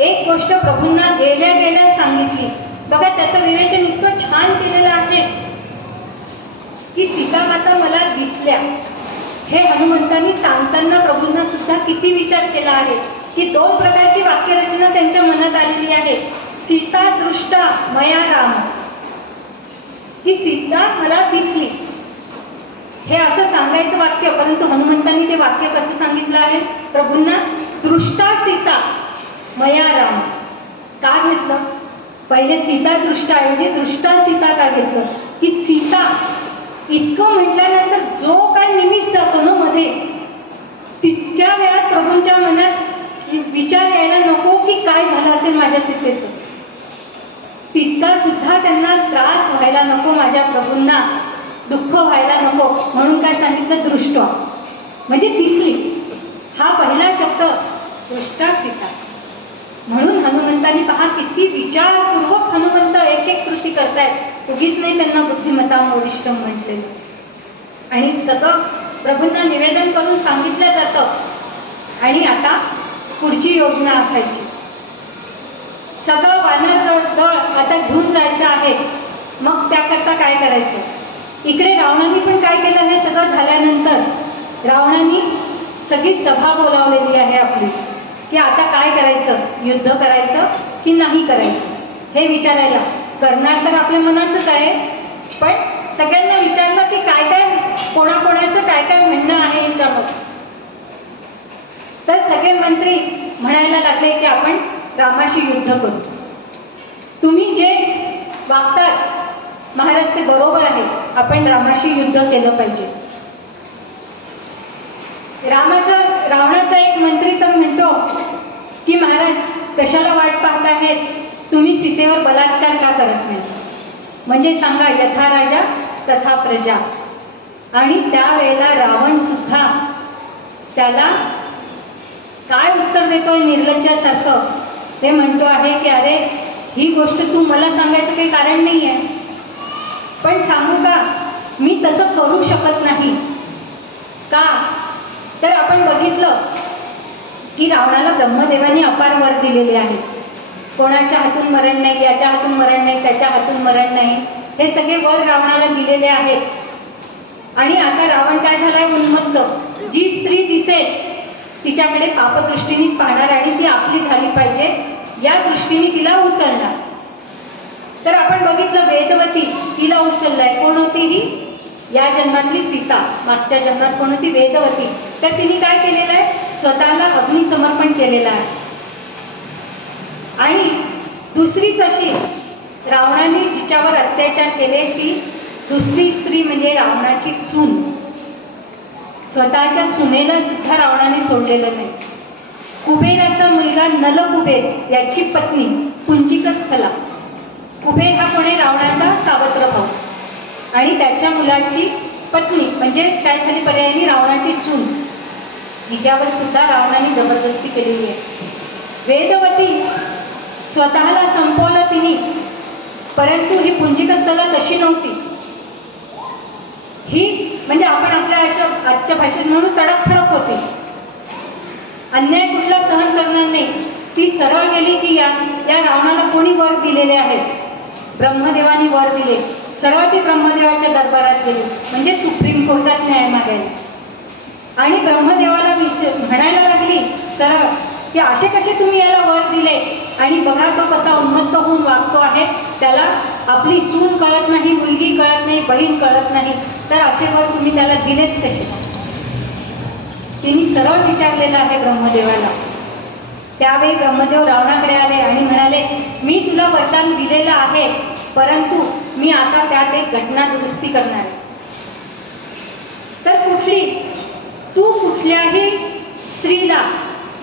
एक गोष्ट प्रभूंना गेल्या गेल्या सांगितली. बघा त्याचं विवेचन इतकं छान केलेलं आहे की सीता माता मला दिसल्या. हे हनुमंतांनी सांगताना प्रभूंना सुद्धा किती विचार केला आहे की दोन प्रकारची वाक्यरचना त्यांच्या मनात आलेली आहे. सीता दृष्टा मया राम, की सीता मला दिसली, हे असं सांगायचं वाक्य, परंतु हनुमंतांनी ते वाक्य कसं सांगितलं आहे प्रभूंना, दृष्टा सीता मया राम. का घेतलं पहिले सीता दृष्टाऐवजी दृष्टा सीता का घेतलं की सीता इतकं म्हटल्यानंतर जो काय निमिष जातो ना मध्ये, तितक्या वेळात प्रभूंच्या मनात विचार यायला नको की काय झालं असेल माझ्या सीतेचं. तितका सुद्धा त्यांना त्रास व्हायला नको, माझ्या प्रभूंना दुःख व्हायला नको, म्हणून काय सांगितलं दृष्ट म्हणजे दिसली. हा पहिला शब्द दृष्टा सीता. म्हणून हनुमंतांनी पहा किती विचारपूर्वक हनुमंत एक एक कृती करतायत. उगीच नाही त्यांना बुद्धिमत्ता मोरिष्टम म्हटलेलं. आणि सगळं प्रभूंना निवेदन करून सांगितलं जातं. आणि आता पुढची योजना आखायची. सगळं वानर दळ आता घेऊन जायचं आहे. मग त्याकरता काय करायचं. इकडे रावणाने पण काय केलं, हे सगळं झाल्यानंतर रावणाने सगळी सभा बोलावलेली आहे आपली की आता काय करायचं, युद्ध करायचं की नाही करायचं हे विचारायला. करणार तर आपल्या मनाचंच आहे, पण सगळ्यांना विचारलं की काय काय कोणाकोणाचं काय काय म्हणणं आहे याच्यावर. तर सगळे मंत्री म्हणायला लागले की आपण रामाशी युद्ध करू. तुम्ही जे वागतात महाराज ते बरोबर आहे, आपण रामाशी युद्ध केलं पाहिजे. रावणाचा एक मंत्री तर म्हणतो की महाराज कशाला वाट पाहत आहेत, तुम्ही सीतेवर बलात्कार का करत नाही? म्हणजे सांगा, यथा राजा तथा प्रजा. आणि त्यावेळेला रावण सुद्धा त्याला काय उत्तर देतोय निर्लज्जासारखं. ते म्हणतो आहे की अरे ही गोष्ट तू मला सांगायचं काही कारण नाही आहे, पण सांगू का, मी तसं करू शकत नाही. का तर आपण बघितलं की रावणाला ब्रह्मदेवाने अपार वर दिलेले आहे. कोणाच्या हातून मरण नाही, याच्या हातून मरण नाही, त्याच्या हातून मरण नाही, हे सगळे वर रावणाला दिलेले आहेत. आणि आता रावण काय झालाय, उन्मत्त. जी स्त्री दिसेल तिच्याकडे पापदृष्टीनेच पाहणार आणि ती आपली झाली पाहिजे या दृष्टीने तिला उचलणार. तर आपण बघितलं वेदवती तिला उचललाय. कोण होती ही? या जन्मातली सीता. मागच्या जन्मात कोण होती? वेदवती. तर तिने काय केलेलं आहे, स्वतःला अग्निसमर्पण केलेलं आहे. आणि दुसरीच अशी रावणाने जिच्यावर अत्याचार केले ती दुसरी स्त्री म्हणजे रावणाची सून. स्वतःच्या सुनेला सुद्धा रावणाने सोडलेलं नाही. कुबेराचा मुलगा नलकुबेर याची पत्नी कुंचिकस्थला. कुबेर हा कोणी? रावणाचा सावत्र भाऊ. आणि त्याच्या मुलाची पत्नी म्हणजे काय झाली पर्यायाने रावणाची सून. हिच्यावर सुद्धा रावणाने जबरदस्ती केलेली आहे. वेदवती स्वतःला संपवलं तिने, परंतु ही कुंचिकस्थला तशी नव्हती. ही म्हणजे आपण आपल्या अशा आजच्या भाषेत म्हणून तडकफडक होती. अन्याय कुठला सहन करणार नाही. ती सरळ गेली की या रावणाला कोणी वर दिलेले आहेत? ब्रह्मदेवाने वर दिले. सरळ ती ब्रह्मदेवाच्या दरबारात गेली, म्हणजे सुप्रीम कोर्टात न्याय मागायला. आणि ब्रह्मदेवाला म्हणायला लागली सरळ की असे कसे तुम्ही याला वर दिले, आणि बघा तो कसा उन्मत्त होऊन वागतो आहे, त्याला आपली सून कळत नाही, मुलगी कळत नाही, बहीण कळत नाही, तर असे वर तुम्ही त्याला दिलेच कसे? तिने सरळ विचारलेलं आहे ब्रह्मदेवाला. त्यावेळी ब्रह्मदेव रावणाकडे आले आणि म्हणाले, मी तुला वरदान दिलेलं आहे, परंतु मी आता त्यात एक घटना दुरुस्ती करणार आहे. तर कुठली? तू कुठल्याही स्त्रीला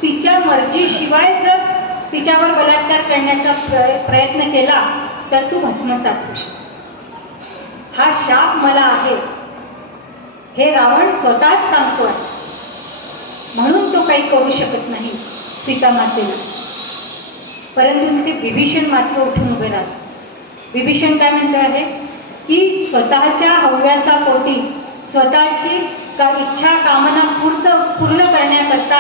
तिच्या मर्जीशिवाय जर तिच्यावर बलात्कार करण्याचा प्रयत्न केला तर तू भस्मसात होशील. हा शाप मला आहे, हे रावण स्वतःच सांगतोय. म्हणून तो काही करू शकत नाही सीता मातेला. परंतु तिथे विभीषण मात्र उठून उभे राहतात. विभीषण काय म्हणतो आहे की स्वतःच्या हव्यासापोटी स्वतःची इच्छा कामना पूर्ण करण्याकरता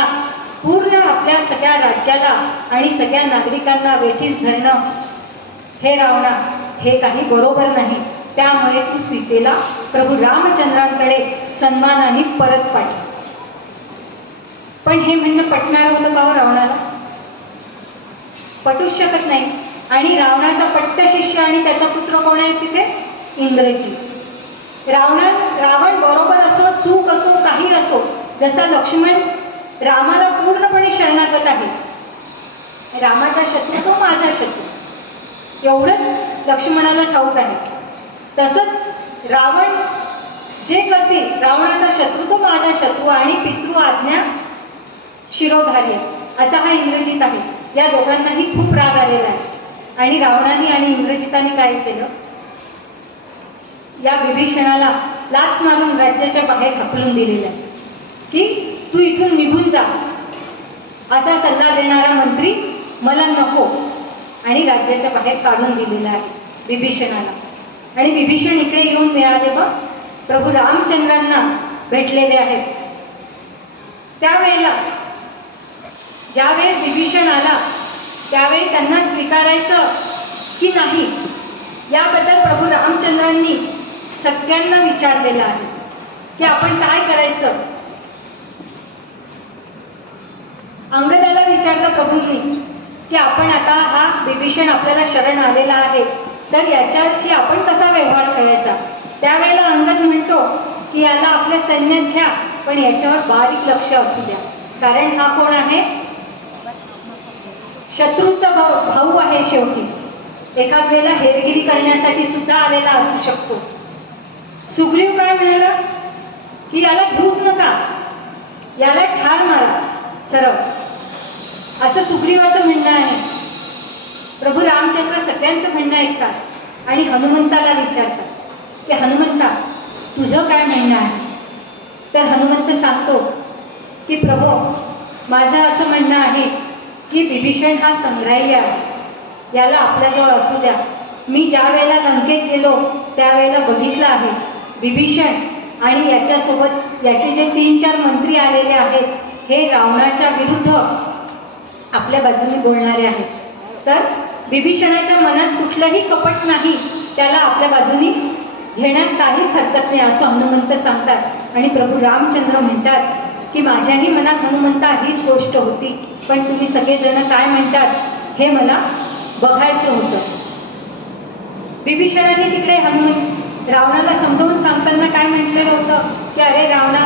पूर्ण आपल्या सगळ्या राज्याला आणि सगळ्या नागरिकांना वेठीस धरणं, हे रावणा, हे काही बरोबर नाही. त्यामुळे तू सीतेला प्रभू रामचंद्रांकडे सन्मानाने परत पाठव. पण हे म्हणणं पटणार होतं का हो रावणाला? पटूच शकत नाही. आणि रावणाचा पट्ट शिष्य आणि त्याचा पुत्र कोण आहे तिथे? इंद्रजी. रावण बरोबर असो, चूक असो, काही असो, जसा लक्ष्मण रामाला पूर्णपणे शरणागत आहे. रामाचा शत्रू तो माझा शत्रू, एवढंच लक्ष्मणाला ठाऊक आहे. तसंच रावण जे करतील, रावणाचा शत्रू तो माझा शत्रू आणि पितृ आज्ञा शिरोधार्य, असा हा इंद्रजित आहे. या दोघांनाही खूप राग आलेला आहे. आणि रावणाने आणि इंद्रजिताने काय केलं, या विभीषणाला लाथ मारून राज्याच्या बाहेर हाकलून दिलेलं आहे की तू इथून निघून जा. असा सल्ला देणारा मंत्री मला नको, आणि राज्याच्या बाहेर काढून दिलेला आहे विभीषणाला. आणि विभीषण इकडे येऊन मिळाले बघ प्रभू रामचंद्रांना भेटलेले आहेत. त्यावेळेला ज्यावेळेस विभीषण आला त्यावेळी त्यांना स्वीकारायचं की नाही याबद्दल प्रभू रामचंद्रांनी सगळ्यांना विचारलेलं आहे की आपण काय करायचं. अंगदाला विचारलं प्रभूंनी की आपण आता हा विभीषण आपल्याला शरण आलेला आहे, तर याच्याशी आपण कसा व्यवहार करायचा. त्यावेळेला अंगद म्हणतो की याला आपल्या सैन्यात घ्या, पण याच्यावर बारीक लक्ष असू द्या. कारण हा कोण आहे? शत्रूचा भाऊ आहे. शेवटी एखाद वेळेला हेरगिरी करण्यासाठी सुद्धा आलेला असू शकतो. सुग्रीव काय म्हणाला की याला घेऊच नका, याला ठार मारा सरळ, असं सुग्रीवाचं म्हणणं आहे. प्रभू रामचंद्र सगळ्यांचं म्हणणं ऐकतात आणि हनुमंताला विचारतात की हनुमंता तुझं काय म्हणणं आहे? तर हनुमंत सांगतो की प्रभू माझं असं म्हणणं आहे की विभीषण हा संग्राह्य आहे, याला आपल्याजवळ असू द्या. मी ज्या वेळेला लंकेत गेलो त्यावेळेला बघितलं आहे विभीषण आणि याच्यासोबत याचे जे 3-4 मंत्री आलेले आहेत हे रावणाच्या विरुद्ध आपल्या बाजूने बोलणारे आहेत. तर विभीषणाच्या मनात कुठलंही कपट नाही, त्याला आपल्या बाजूने घेण्यास काहीच हरकत नाही असं हनुमंत सांगतात. आणि प्रभू रामचंद्र म्हणतात की माझ्याही मनात हनुमंता हीच गोष्ट होती, पण तुम्ही सगळेजण काय म्हणतात हे मला बघायचं होतं. विभीषणाने तिकडे रावणाला समजावून सांगताना काय म्हटलेलं होतं की अरे रावणा,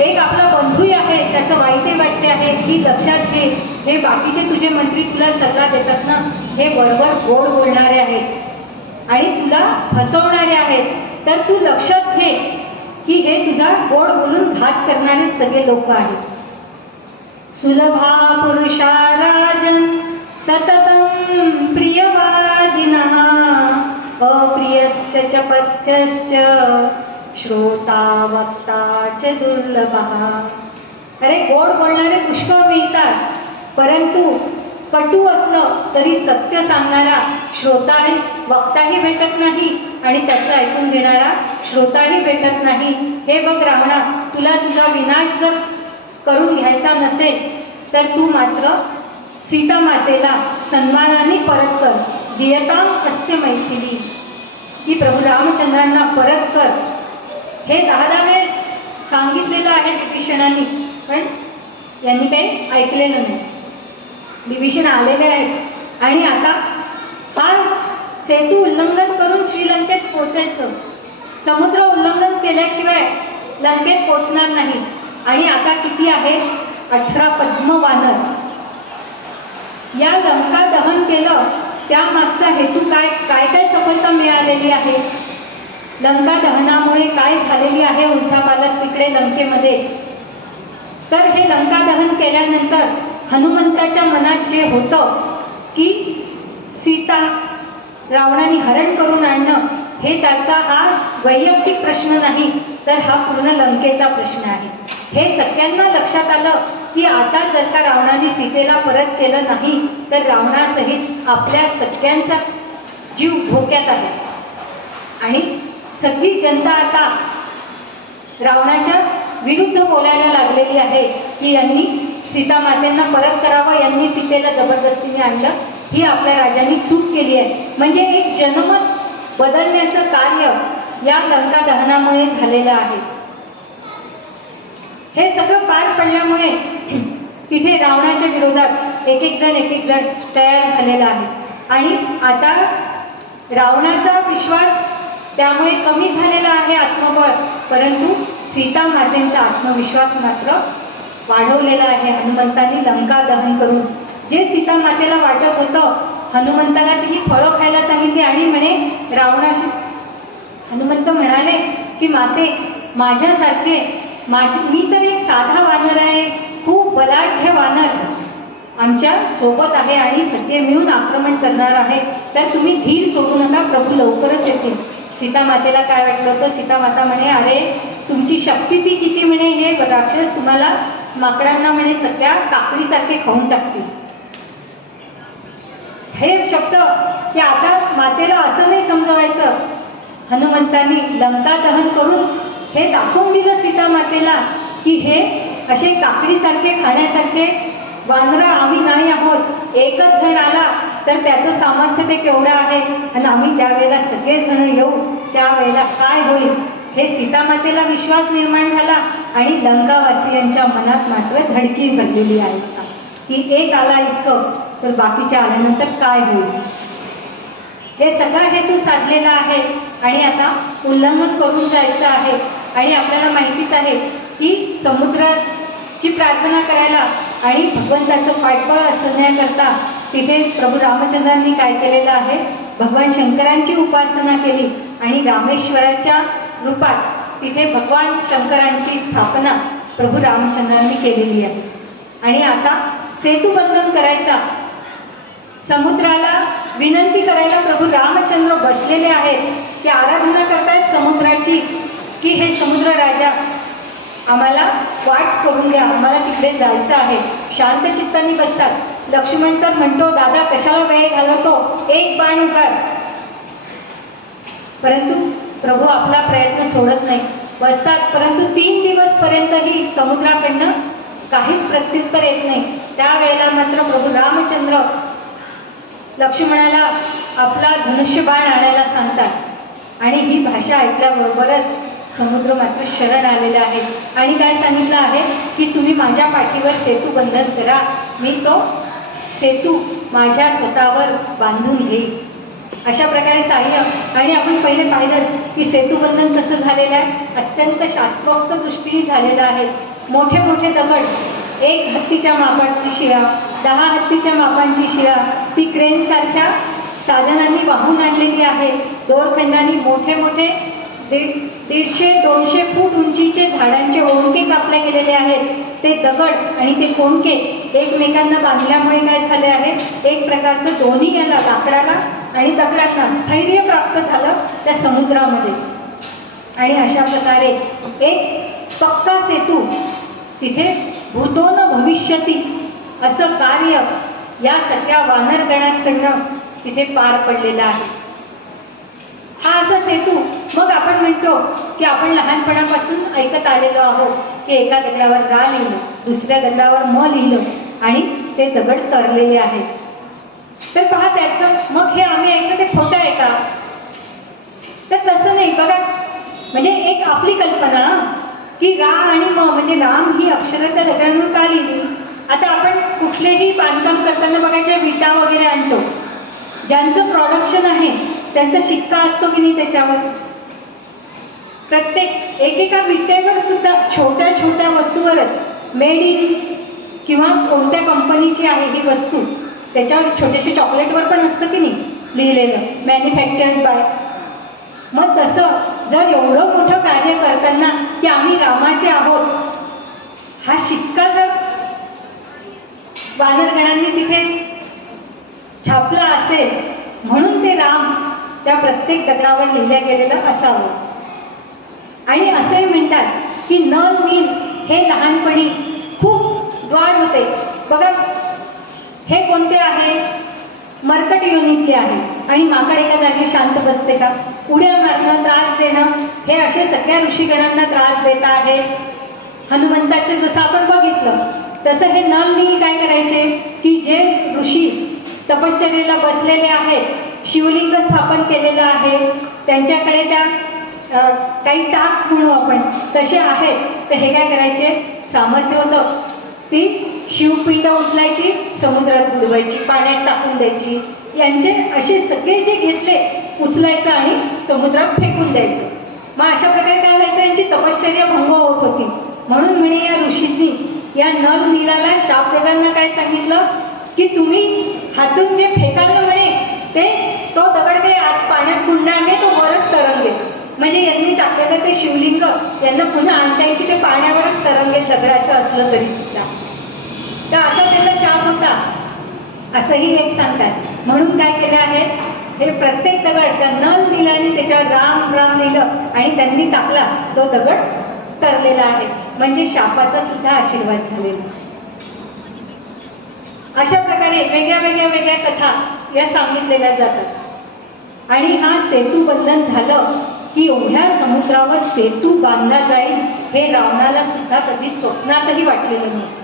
एक आपला बंधूही आहे त्याचं वाईटही वाटते आहे की लक्षात घे, हे बाकीचे तुझे मंत्री तुला सल्ला देतात ना, हे बरोबर गोड बोलणारे आहेत आणि तुला फसवणारे आहेत. तर तू लक्षात घे की हे तुझा गोड बोलून घात करणारे सगळे लोक आहेत. सुलभा पुरुषा राजन सततं प्रियवादिनः अप्रियस्य च पथ्यश्च श्रोता वक्ता च दुर्लभः. अरे गोड बोलणारे पुष्कळ मिळतात, परंतु कटू असलं तरी सत्य सांगणारा श्रोताही वक्ताही भेटत नाही आणि त्याचं ऐकून घेणारा श्रोताही भेटत नाही. हे बघ रावणा, तुला तुझा विनाश जर करून घ्यायचा नसेल तर तू मात्र सीता मातेला सन्मानाने परत कर. दियताम अस्य मैथिली, की प्रभू रामचंद्रांना परत कर. हे 10 वेळेस सांगितलेलं आहे विभीषणाने, पण यांनी काही ऐकलेलं नाही. विभीषण आलेले आहेत आणि आता हा सेतू उल्लंघन करून श्रीलंकेत पोचायचं. समुद्र उल्लंघन केल्याशिवाय लंकेत पोचणार नाही. आणि आता किती आहे? 18 पद्म वानर. या लंका दहन केलं त्यामागचा हेतू काय? काय काय सफलता मिळालेली आहे? लंका दहनामुळे काय झालेली आहे उलथापालथ तिकडे लंकेमध्ये? तर हे लंका दहन केल्यानंतर हनुमंताच्या मनात जे होतं की सीता रावणाने हरण करून आणणं, हे त्याचा हा वैयक्तिक प्रश्न नाही, तर हा पूर्ण लंकेचा प्रश्न आहे. हे सगळ्यांना लक्षात आलं की आता जर का रावणाने सीतेला परत केलं नाही तर रावणासहित आपल्या सगळ्यांचा जीव धोक्यात आहे. आणि सगळी जनता आता रावणाच्या विरुद्ध बोलायला लागलेली आहे की यांनी सीता मातेंना परत करावं, यांनी सीतेला जबरदस्तीने आणलं, ही आपल्या राजांनी चूक केली आहे. म्हणजे एक जनमत बदलण्याचं कार्य या लंका दहनामुळे झालेलं आहे. हे सगळं पार पडल्यामुळे तिथे रावणाच्या विरोधात एक एक जण तयार झालेला आहे. आणि आता रावणाचा विश्वास त्यामुळे कमी झालेला आहे, आत्मबळ, परंतु सीता मातेंचा आत्मविश्वास मात्र वाढवलेला आहे हनुमंतांनी लंका दहन करून. जे सीता मातेला वाटत होतं, हनुमंताला ती फळं खायला सांगितली आणि म्हणे रावणाशी हनुमंत म्हणाले की माते, माझ्यासारखे मी तर एक साधा वानर आहे, खूप बलाढ्य वानर आमच्या सोबत आहे आणि सगळे मिळून आक्रमण करणार आहे, तर तुम्ही धीर सोडू नका, प्रभू लवकरच येतील. सीता मातेला काय वाटलं होतं? सीता माता म्हणे अरे तुमची शक्ती ती किती म्हणे, हे राक्षस तुम्हाला माकडांना म्हणे सगळ्या काकडीसारखे खाऊन टाकतील. हे शब्द की आता मातेला असं नाही समजवायचं. हनुमंतांनी लंका दहन करून हे दाखवून दिलं सीता मातेला की हे असे काकडीसारखे खाण्यासारखे वानर आम्ही नाही आहोत. एकच जण आला तर त्याचं सामर्थ्य ते केवढं आहे आणि आम्ही ज्या वेळेला सगळेजण येऊ त्यावेळेला काय होईल, हे सीता मातेला विश्वास निर्माण झाला. आणि लंकावासियांच्या मनात मात्र धडकी भरलेली आहे की एक आला इतकं तर बाकीच्या आल्यानंतर काय होईल. हे सगळा हेतू साधलेला आहे आणि आता उल्लंघन करून जायचं आहे. आणि आपल्याला माहितीच आहे की समुद्र ची प्रार्थना करायला आणि भगवंताचं पाठबळ असण्याकरता तिथे प्रभू रामचंद्रांनी काय केलेलं आहे, भगवान शंकरांची उपासना केली आणि रामेश्वराच्या रूपात तिथे भगवान शंकरांची स्थापना प्रभू रामचंद्रांनी केलेली आहे. आणि आता सेतुबंधन करायचा, समुद्राला विनंती करायला प्रभू रामचंद्र बसलेले आहेत, की आराधना करतायत समुद्राची की हे समुद्र राजा आम्हाला वाट करून द्या, आम्हाला तिकडे जायचं आहे. शांत चित्ताने बसतात. लक्ष्मण तर म्हणतो, दादा कशाला वेळ घालवतो, एक बाण उगार. परंतु प्रभू आपला प्रयत्न सोडत नाही, बसतात. परंतु 3 दिवसपर्यंतही समुद्राकडनं काहीच प्रत्युत्तर येत नाही. त्यावेळेला मात्र प्रभू रामचंद्र लक्ष्मणाला आपला धनुष्यबाण आणायला सांगतात आणि ही भाषा ऐकल्याबरोबरच समुद्र मात्र शरण आलेला आहे आणि काय सांगितलं आहे की तुम्ही माझ्या पाठीवर सेतू बंधन करा, मी तो सेतू माझ्या स्वतःवर बांधून घेईन. अशा प्रकारे साह्य. आणि आपण पहिले पाहिलं की सेतुबंधन कसं झालेलं आहे, अत्यंत शास्त्रोक्त दृष्टीने झालेलं आहे. मोठे मोठे दगड, 1 हत्तीच्या मापाची शिळा, 10 हत्तीच्या मापांची शिळा ती क्रेनसारख्या साधनांनी वाहून आणलेली आहे. दोरखंडांनी मोठे मोठे 150-200 फूट उंचीचे झाडांचे ओंडके कापले गेलेले आहेत. ते दगड आणि ते कोणके एकमेकांना बांधल्यामुळे काय झाले आहे, एक प्रकारचं दोन्ही याला लाकडाला आणि दगडांना स्थैर्य प्राप्त झालं त्या समुद्रामध्ये. आणि अशा प्रकारे एक पक्का सेतू तिथे भूतो न भविष्यती असं कार्य या सगळ्या वानरगणांकडनं तिथे पार पडलेला आहे. हा असा सेतू. मग आपण म्हणतो की आपण लहानपणापासून ऐकत आलेलो आहोत की एका दगडावर रा लिहिलं, दुसऱ्या दगडावर म लिहिलं आणि ते दगड तरलेले आहेत. तर पहा त्याचं मग हे आम्ही ऐकलं ते खोटं आहे का, तर तसं नाही. बघा म्हणजे एक आपली कल्पना की रा आणि म म्हणजे राम ही अक्षरं त्या दगडांवर का लिहिली. आता आपण कुठलेही बांधकाम करताना बघायचे विटा वगैरे आणतो, ज्यांचं प्रोडक्शन आहे त्यांचा शिक्का असतो की नाही त्याच्यावर. प्रत्येक एकेका विटेवर सुद्धा छोट्या छोट्या वस्तूवरच मेड इन किंवा कोणत्या कंपनीची आहे ही वस्तू, त्याच्यावर छोटेसे चॉकलेटवर पण असतं की नाही लिहिलेलं मॅन्युफॅक्चर्ड बाय. मग तसं जर एवढं मोठं कार्य करताना की आम्ही रामाचे आहोत हा शिक्का जर वानरगणांनी तिथे छापला असेल म्हणून ते राम त्या प्रत्येक दगडावर लिहिल्या गेलेलं असावं. आणि असेही म्हणतात की नल नील हे लहानपणी खूप द्वार होते. बघा हे कोणते आहे, मरकट योनीतले आहे. आणि माकड एका जागी शांत बसते का, उड्या मारणं, त्रास देणं, हे असे सगळ्या ऋषीगणांना त्रास देत आहेत. हनुमंताचे जसं आपण बघितलं तसं हे नल नील काय करायचे की जे ऋषी तपश्चर्येला बसलेले आहेत, शिवलिंग स्थापन केलेलं आहे, त्यांच्याकडे त्या काही टाक म्हणू आपण तसे आहेत, तर हे काय करायचे, सामर्थ्य होतं ती शिवपिंड उचलायची, समुद्रात बुडवायची, पाण्यात टाकून द्यायची. यांचे असे सगळे जे घेतले उचलायचं आणि समुद्रात फेकून द्यायचं. मग अशा प्रकारे काय व्हायचं, यांची तपश्चर्या भंग होत होती. म्हणून म्हणे या ऋषींनी या नर नीलाला शाप देताना काय सांगितलं की तुम्ही हातून जे फेकाल ना म्हणे ते तो दगड काही आत पाण्यात बुडणार नाही, तो वरच तरंगेल. म्हणजे यांनी टाकलेलं ते शिवलिंग यांना पुन्हा आणता येईल की ते पाण्यावरच तरंगेल दगडाचं असलं तरी सुद्धा. तर असा त्यांना शाप होता असंही एक सांगतात. म्हणून काय केलं आहे, हे प्रत्येक दगड त्या नल नीलाने त्याच्यावर राम राम लिहिलं आणि त्यांनी टाकला, तो दगड तरलेला आहे. म्हणजे शापाचा सुद्धा आशीर्वाद झालेला. अशा प्रकारे वेगळ्या कथा या सांगितलेल्या जातात. आणि हा सेतू बंधन झालं की एवढ्या समुद्रावर सेतू बांधला जाईल हे रावणाला सुद्धा कधी स्वप्नातही वाटलेलं नव्हतं.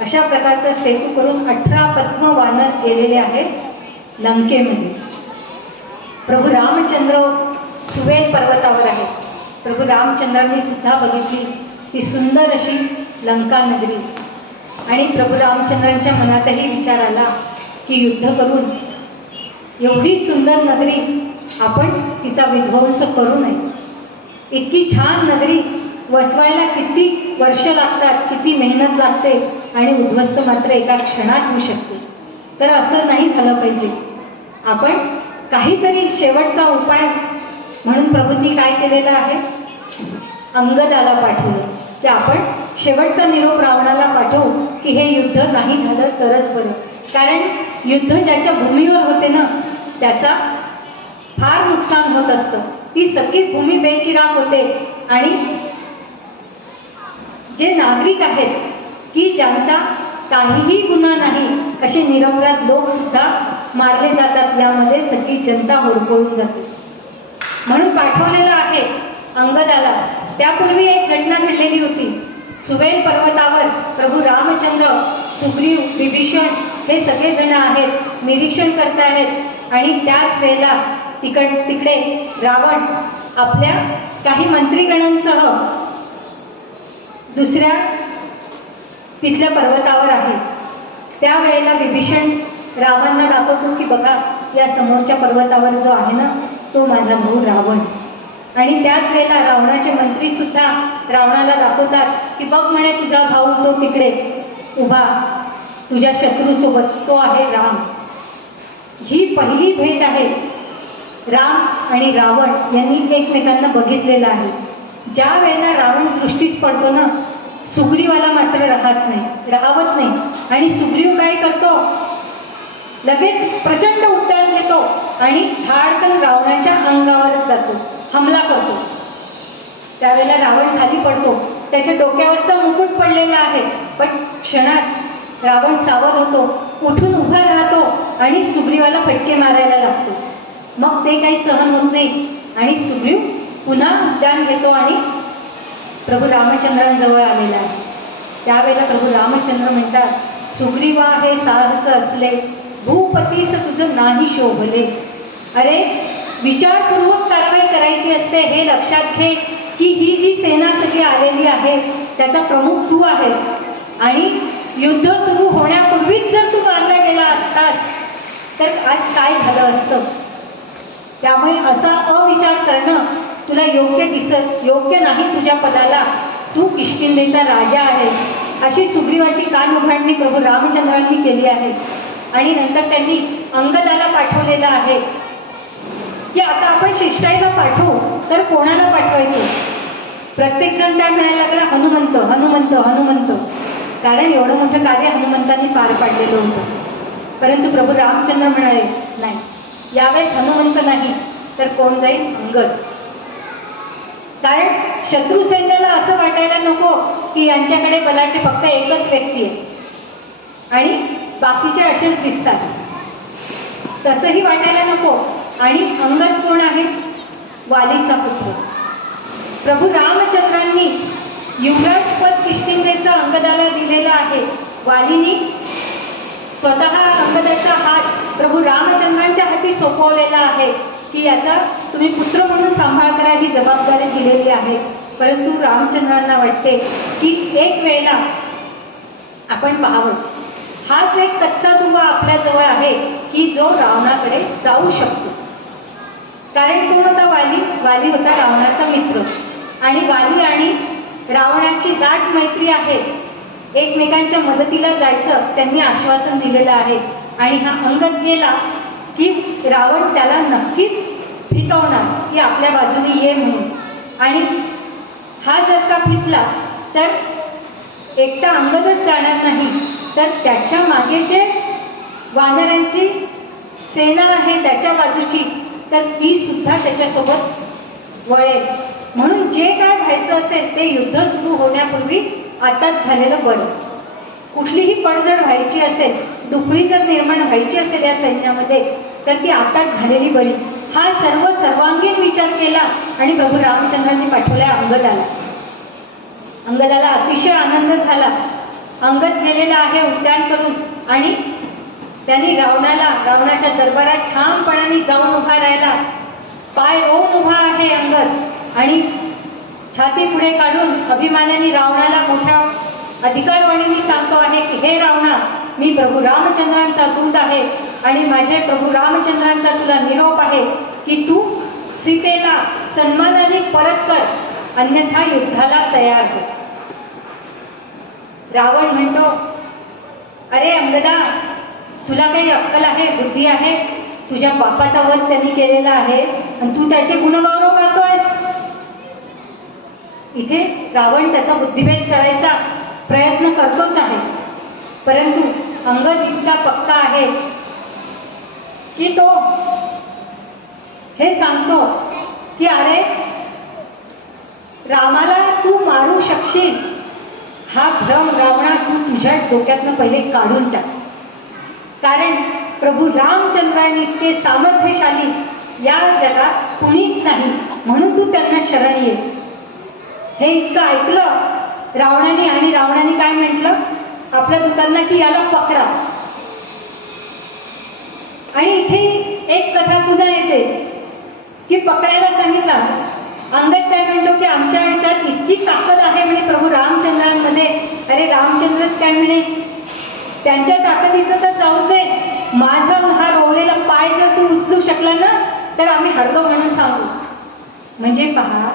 अशा प्रकारचा सेतू करून 18 पद्म वानर गेलेले आहेत लंकेमध्ये. प्रभू रामचंद्र सुवेल पर्वतावर आहेत. प्रभू रामचंद्रांनी सुद्धा बघितली ती सुंदर अशी लंका नगरी. आणि प्रभू रामचंद्रांच्या मनातही विचार आला की युद्ध करून एवढी सुंदर नगरी आपण तिचा विध्वंस करू नये. इतकी छान नगरी वसवायला किती वर्ष लागतात, किती मेहनत लागते आणि उद्ध्वस्त मात्र एका क्षणात होऊ शकते. तर असं नाही झालं पाहिजे. आपण काहीतरी शेवटचा उपाय म्हणून प्रभूंनी काय केलेलं आहे, अंगदाला पाठवलं की आपण शेवटचा निरोप रावणाला पाठवू की हे युद्ध नाही झालं तरच बरं. कारण युद्ध ज्याच्या भूमीवर होते ना त्याचा फार नुकसान होत असतं. ती सगळी भूमी बेचिराग होते आणि जे नागरिक आहेत की ज्यांचा काहीही गुन्हा नाही असे निरपराध लोक सुद्धा मारले जातात. यामध्ये सगळी जनता होरपळून जाते. म्हणून पाठवलेलं आहे अंगदाला. त्यापूर्वी एक घटना घडलेली होती. सुवेल पर्वतावर प्रभू रामचंद्र, सुग्रीव, विभीषण हे सगळेजण आहेत, निरीक्षण करतायत आणि त्याच वेळेला तिकडे रावण आपल्या काही मंत्रीगणांसह दुसऱ्या तिथल्या पर्वतावर आहे. त्यावेळेला विभीषण रावणाला दाखवतो की बघा या समोरच्या पर्वतावर जो आहे ना तो माझा भाऊ रावण. आणि त्याच वेळेला रावणाचे मंत्री सुद्धा रावणाला दाखवतात की बघ म्हणे तुझा भाऊ तो तिकडे उभा तुझ्या शत्रूसोबत, तो आहे राम. ही पहिली भेट आहे. राम आणि रावण यांनी एकमेकांना बघितलेलं आहे. ज्या वेळेला रावण दृष्टीस पडतो ना सुग्रीवाला मात्र राहत नाही आणि सुग्रीव काय करतो, लगेच प्रचंड उड्डाण घेतो आणि धाडकन रावणाच्या अंगावरच जातो, हमला करतो. त्यावेळेला रावण खाली पडतो. त्याच्या डोक्यावरचा मुकुट पडलेला आहे, पण क्षणात रावण सावध होतो, उठून उभा राहतो आणि सुग्रीवाला फटके मारायला लागतो. मग ते काही सहन होत नाही आणि सुग्रीव पुन्हा उड्डाण घेतो आणि प्रभू रामचंद्रांजवळ आलेला आहे. त्यावेळेला प्रभू रामचंद्र म्हणतात, सुग्रीवा हे साहस असले भूपतीस तुझं नाही शोभले. अरे विचारपूर्वक कारवाई करायची असते, हे लक्षात घे की ही जी सेना सगळी आलेली आहे त्याचा प्रमुख तू आहेस आणि युद्ध सुरू होण्यापूर्वीच जर तू मारला गेला असतास तर आज काय झालं असतं. त्यामुळे असा अविचार करणं तुला योग्य नाही. तुझ्या पदाला तू किष्किंधेचा राजा आहेस अशी सुग्रीवाची कान उघडणी प्रभू रामचंद्रांनी केली आहे. आणि नंतर त्यांनी अंगदाला पाठवलेलं आहे की आता आपण शिष्टाईला पाठवू तर कोणाला पाठवायचं. प्रत्येकजण काय म्हणायला लागला, हनुमंत हनुमंत हनुमंत. कारण एवढं मोठं कार्य हनुमंतांनी पार पाडलेलं होतं. परंतु प्रभू रामचंद्र म्हणाले नाही, यावेळेस हनुमंत नाही तर कोण जाईल, अंगद. कारण शत्रू सैन्याला असं वाटायला नको की यांच्याकडे बलाढ्य फक्त एकच व्यक्ती आहे आणि बाकीचे असेच दिसतात, तसंही वाटायला नको. आणि अंगद कोण आहे, वालीचा पुत्र. प्रभू रामचंद्रांनी युवराजपद किष्किंधेचं अंगदाला दिलेलं आहे. वालीनी स्वतः अंगदाचा हात प्रभू रामचंद्रांच्या हाती सोपवलेला आहे की याचा तुम्ही पुत्र म्हणून सांभाळ करा, ही जबाबदारी दिलेली आहे. परंतु रामचंद्रांना वाटते की एक वेळेला आपण पाहावंच, हाच एक कच्चा दुवा आपल्याजवळ आहे की जो रावणाकडे जाऊ शकतो. कारण कोण होता, वाली होता रावणाचा मित्र आणि वाली आणि रावणाची दाट मैत्री आहे. एकमेकांच्या मदतीला जायचं त्यांनी आश्वासन दिलेलं आहे. आणि हा अंगद गेला की रावण त्याला नक्कीच फितवणार की आपल्या बाजूने ये म्हणून. आणि हा जर का फितला तर एकटा अंगदच जाणार नाही तर त्याच्या मागे जे वानरांची सेना आहे त्याच्या बाजूची तर ती सुद्धा त्याच्यासोबत वळेल. म्हणून जे काय व्हायचं असेल ते युद्ध सुरू होण्यापूर्वी आताच झालेलं बरं. कुठलीही पडझड व्हायची असेल, दुखळी जर निर्माण व्हायची असेल या सैन्यामध्ये तर ती आताच झालेली बरी. हा सर्वांगीण विचार केला आणि प्रभू रामचंद्रांनी पाठवल्या अंगदाला. अंगदाला अतिशय आनंद झाला. अंगद गेलेला आहे उड्डाण करून आणि त्यांनी रावणाच्या दरबारात ठामपणाने जाऊन उभा राहिला. पाय रोवून उभा आहे अंगद आणि छाती पुढे काढून अभिमानाने रावणाला मोठ्या अधिकारवाणीने सांगतो आहे की हे रावणा, मी प्रभू रामचंद्रांचा दूत आहे आणि माझे प्रभू रामचंद्रांचा तुला निरोप आहे की तू सीतेला सन्मानाने परत कर अन्यथा युद्धाला तयार हो. रावण म्हणतो, अरे अंगदा, तुला काही अक्कल आहे, बुद्धी आहे? तुझ्या बापाचा वध त्यांनी केलेला आहे आणि तू त्याचे गुणगौरव करतोयस. इथे रावण त्याचा बुद्धिभेद करायचा प्रयत्न करतोच आहे, परंतु अंगद इतका पक्का आहे की तो हे सांगतो की अरे रामाला तू मारू शकशील, हा भ्रम रावणा तू तुझ्या डोक्यातनं पहिले काढून टाक. कारण प्रभू रामचंद्रांनी इतके सामर्थ्यशाली या जगात कुणीच नाही, म्हणून तू त्यांना शरण ये. हे इतकं ऐकलं रावणाने आणि रावणाने काय म्हटलं आपल्या दूतांना की याला पकडा. आणि इथे एक कथा पुन्हा येते की पकडायला सांगितलं. अंगद काय म्हणतो की आमच्या ह्याच्यात इतकी ताकद आहे म्हणे प्रभू रामचंद्रांमध्ये. अरे रामचंद्रच काय म्हणे, त्यांच्या ताकदीचं तर जाऊ दे, माझा हा रोवलेला पाय जर तू उचलू शकला ना तर आम्ही हरलो म्हणून सांगू. म्हणजे पहा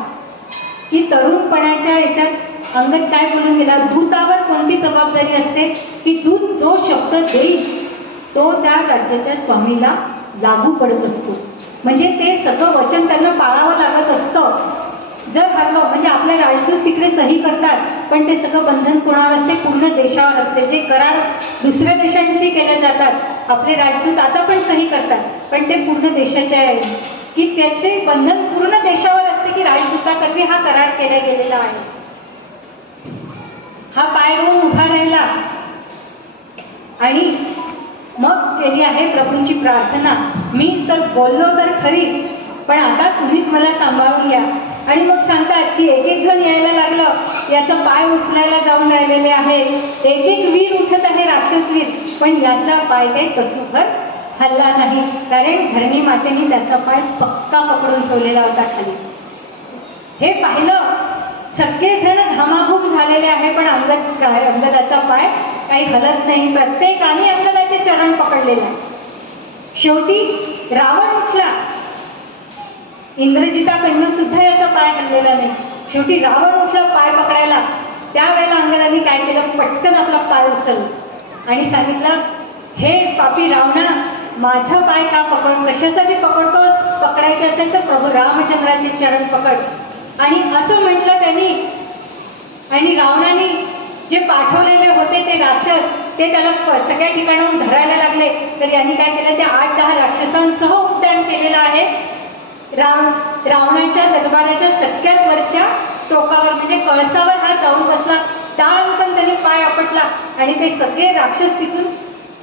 की तरुणपणाच्या याच्यात अंगद काय बोलून गेला. दूतावर कोणती जबाबदारी असते की दूत जो शब्द देईल तो त्या राज्याच्या स्वामीला लागू पडत असतो. म्हणजे ते सगळं वचन त्यांना पाळावं लागत असतं. जर हरलो म्हणजे आपले राजदूत तिकडे सही करतात, पण ते सगळं बंधन कोणावर असते, पूर्ण देशावर असते. जे करार दुसऱ्या देशांशी केले जातात आपले राजदूत आता पण सही करतात, पण ते पूर्ण देशाचे आहे की त्याचे बंधन पूर्ण देशावर असते की राजदूताकरवी हा करार केला गेलेला आहे. हा पाय रोवून उभा राहिला आणि मग केली आहे प्रभूंची प्रार्थना, मी तर बोललो तर खरी, पण आता तुम्हीच मला सांभाळून घ्या. आणि मग सांगतात की एक एक जण यायला लागलं, याचा पाय उचलायला जाऊन राहिलेले आहे, एक एक वीर उठत आहे, राक्षसवीर, पण याचा पाय काही तसूभर हल्ला नाही, कारण धरणी मातेने त्याचा पाय पक्का पकडून ठेवलेला होता खाली. हे पाहिलं सगळेजण घामाघूम झालेले आहे, पण अंगदाचा पाय काही हलत नाही. प्रत्येकाने अंगदाचे चरण पकडलेले आहे. शेवटी रावण उठला, इंद्रजिताकडनं सुद्धा याचा पाय हललेला नाही. शेवटी रावण उठला पाय पकडायला. त्यावेळेला अंगदाने काय केलं, पटकन आपला पाय उचलला आणि सांगितलं, हे पापी रावणा, माझा पाय का पकड, कशासाठी पकडतोस, पकडायचे असेल तर प्रभू रामचंद्राचे चरण पकड. आणि असं म्हटलं त्यांनी. आणि रावणाने जे पाठवलेले होते ते राक्षस ते त्याला सगळ्या ठिकाणाहून धरायला लागले. तर यांनी काय केलं, त्या 8-10 राक्षसांसह उड्डाण केलेलं आहे. रावणाच्या दरबाराच्या सगळ्यात वरच्या टोकावर म्हणजे कळसावर हा जाऊन बसला. पण त्यांनी पाय आपटला आणि ते सगळे राक्षस तिथून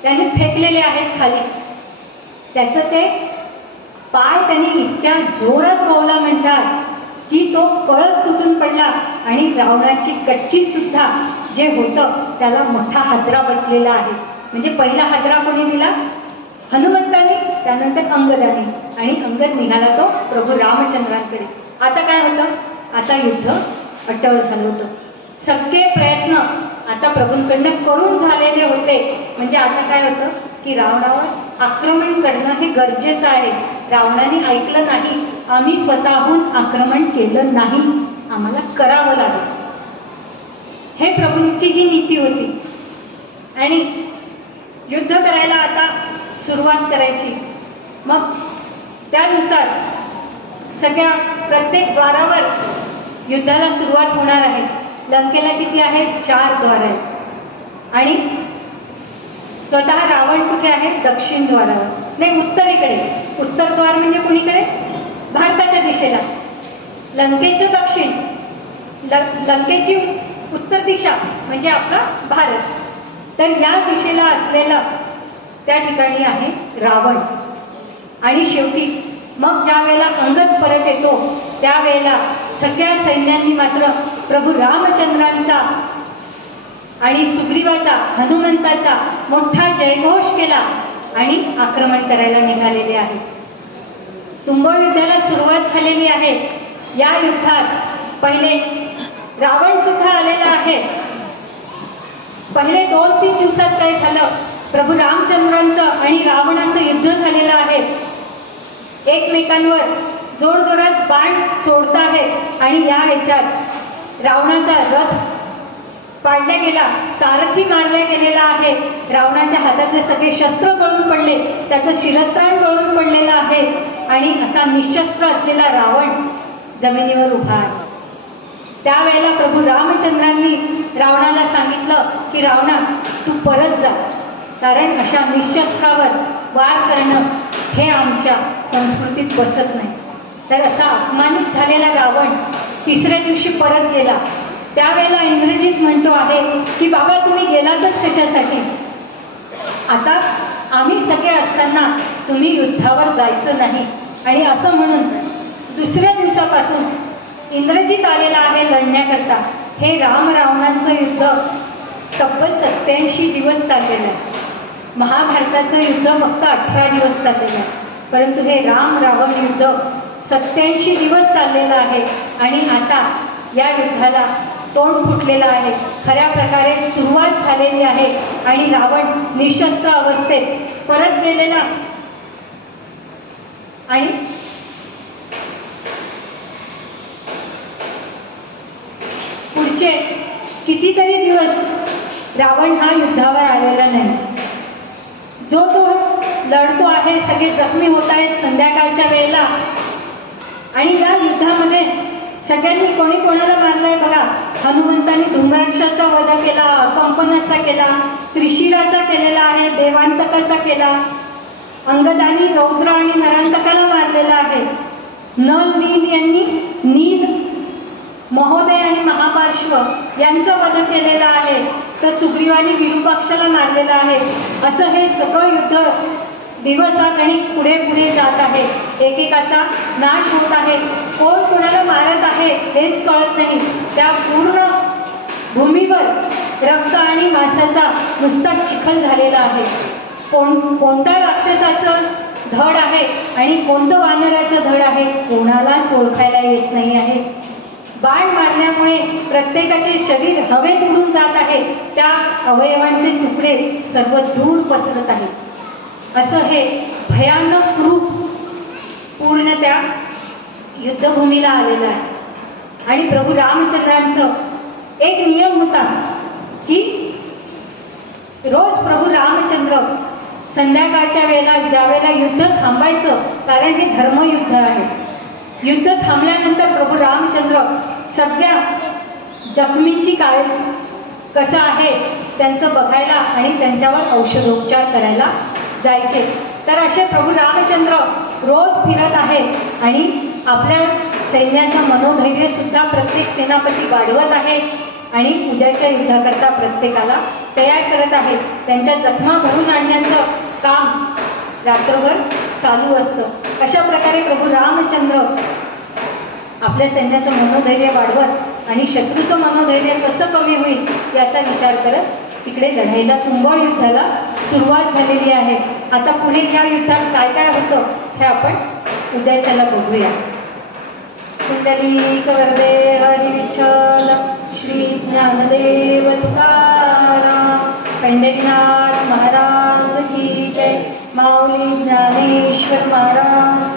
त्यांनी फेकलेले आहेत खाली. त्याचं ते पाय त्यांनी इतक्या जोरात रोवला म्हणतात की तो कळस तुटून पडला आणि रावणाची कच्ची सुद्धा जे होतं त्याला मोठा हादरा बसलेला आहे. म्हणजे पहिला हादरा कोणी दिला, हनुमंतांनी, त्यानंतर अंगदाने, आणि अंगद निघाला तो प्रभू रामचंद्रांकडे. आता काय होतं, आता युद्ध अटळ झालं होतं. सगळे प्रयत्न आता प्रभूंकडनं करून झालेले होते. म्हणजे आता काय होतं की रावणावर आक्रमण करणं हे गरजेचं आहे. रावणाने ऐकलं नाही, आम्ही स्वतःहून आक्रमण केलं नाही, आम्हाला करावं लागेल. हे प्रभूंची ही नीती होती. आणि युद्ध करायला आता सुरुवात करायची. मग त्यानुसार सगळ्या प्रत्येक द्वारावर युद्धाला सुरुवात होणार आहे. लंकेला किती आहेत, 4 द्वार आहेत. आणि स्वतः रावण कुठे आहे, दक्षिण द्वारावर, नाही उत्तरेकडे. उत्तर द्वार म्हणजे कुणीकडे, भारताच्या दिशेला. लंकेचं दक्षिण, लंकेची उत्तर दिशा म्हणजे आपला भारत. तर या दिशेला असलेला त्या ठिकाणी आहे रावण. आणि शेवटी मग ज्या वेळेला अंगद परत येतो त्यावेळेला सगळ्या सैन्यांनी मात्र प्रभू रामचंद्रांचा आणि सुग्रीवाचा, हनुमंताचा मोठा जयघोष केला आणि आक्रमण करायला निघालेले आहे. तुंबळ युद्धाला सुरुवात झालेली आहे. या युद्धात पहिले रावण सुद्धा आलेला आहे. पहिले 2-3 दिवसात काय झालं, प्रभू रामचंद्रांचं आणि रावणाचं युद्ध झालेलं आहे. एकमेकांवर जोरजोरात बाण सोडत आहे आणि या ह्याच्यात रावणाचा रथ पाडला गेला, सारथी मारला गेलेला आहे, रावणाच्या हातातले सगळे शस्त्र गळून पडले, त्याचं शिरस्त्राण गळून पडलेलं आहे आणि असा निशस्त्र असलेला रावण जमिनीवर उभा आहे. त्यावेळेला प्रभू रामचंद्रांनी रावणाला सांगितलं की रावणा तू परत जा, कारण अशा निशस्त्रावर वार करणं हे आमच्या संस्कृतीत बसत नाही. तर असा अपमानित झालेला रावण तिसऱ्या दिवशी परत गेला. त्यावेळेला इंद्रजित म्हणतो आहे की बाबा तुम्ही गेलातच कशासाठी, आता आम्ही सगळे असताना तुम्ही युद्धावर जायचं नाही. आणि असं म्हणून दुसऱ्या दिवसापासून इंद्रजित आलेला आहे लढण्याकरता. हे राम रावणांचं युद्ध तब्बल 87 दिवस चाललेलं आहे. महाभारताचं युद्ध फक्त 18 दिवस चाललेलं आहे, परंतु हे राम रावण युद्ध 87 दिवस चाललेलं आहे. आणि आता या युद्धाला तोंड फुटलेलं आहे, खऱ्या प्रकारे सुरुवात झालेली आहे आणि रावण निशस्त्र अवस्थेत परत गेलेला आणि पुढचे कितीतरी दिवस रावण हा युद्धावर आलेला नाही. जो तो लढतो आहे, सगळे जखमी होत आहेत संध्याकाळच्या वेळेला. आणि या युद्धामध्ये सगळ्यांनी कोणी कोणाला मारलंय बघा. हनुमंतांनी धूम्राक्षाचा वध केला, कंपनाचा केला, त्रिशिराचा केलेला आहे, देवांतकाचा केला, अंगदानी रौद्र आणि नरांतकाला मारलेला आहे. नल नील यांनी नील महोदय आणि महापार्श्व यांचा वध केलेला आहे, तर सुग्रीवानी विरूपाक्षाला मारलेला आहे. असं हे सगळं युद्ध दिवसात आणि पुढे पुढे जात आहे. एकेकाचा नाश होत आहे, कोण कोणाला मारत आहे हेच कळत नाही. त्या पूर्ण भूमीवर रक्त आणि मांसाचा नुसता चिखल झालेला आहे. कोणत्या राक्षसाचं धड आहे आणि कोणतं वानराचं धड आहे कोणालाच ओळखायला येत नाही आहे. बाण मारल्यामुळे प्रत्येकाचे शरीर हवेत उडून जात आहे, त्या अवयवांचे तुकडे सर्व दूर पसरत आहेत. असं हे भयानक रूप पूर्ण त्या युद्धभूमीला आलेलं आहे. आणि प्रभू रामचंद्रांचं एक नियम होता की रोज प्रभू रामचंद्र संध्याकाळच्या वेळेला ज्या वेळेला युद्ध थांबायचं, कारण हे धर्मयुद्ध आहे, युद्ध थांबल्यानंतर प्रभू रामचंद्र सगळ्या जखमींची कसं आहे त्यांचं बघायला आणि त्यांच्यावर औषधोपचार करायला जायचे. तर असे प्रभू रामचंद्र रोज फिरत आहे आणि आपल्या सैन्याचं मनोधैर्य सुद्धा प्रत्येक सेनापती वाढवत आहे आणि उद्याच्या युद्धाकरता प्रत्येकाला तयार करत आहे. त्यांच्या जखमा भरून आणण्याचं काम रात्रभर चालू असतं. अशा प्रकारे प्रभू रामचंद्र आपल्या सैन्याचं मनोधैर्य वाढवत आणि शत्रूचं मनोधैर्य कसं कमी होईल याचा विचार करत तिकडे लढाईला तुंबळ युद्धाला सुरुवात झालेली आहे. आता पुढे या युद्धात काय काय होतं हे आपण उद्याच्याला बघूया. कुंडलिक वरदे हरी विठ्ठल श्री ज्ञानदेव तुकाराम पंढरीनाथ महाराज की जय. माऊली ज्ञानेश्वर महाराज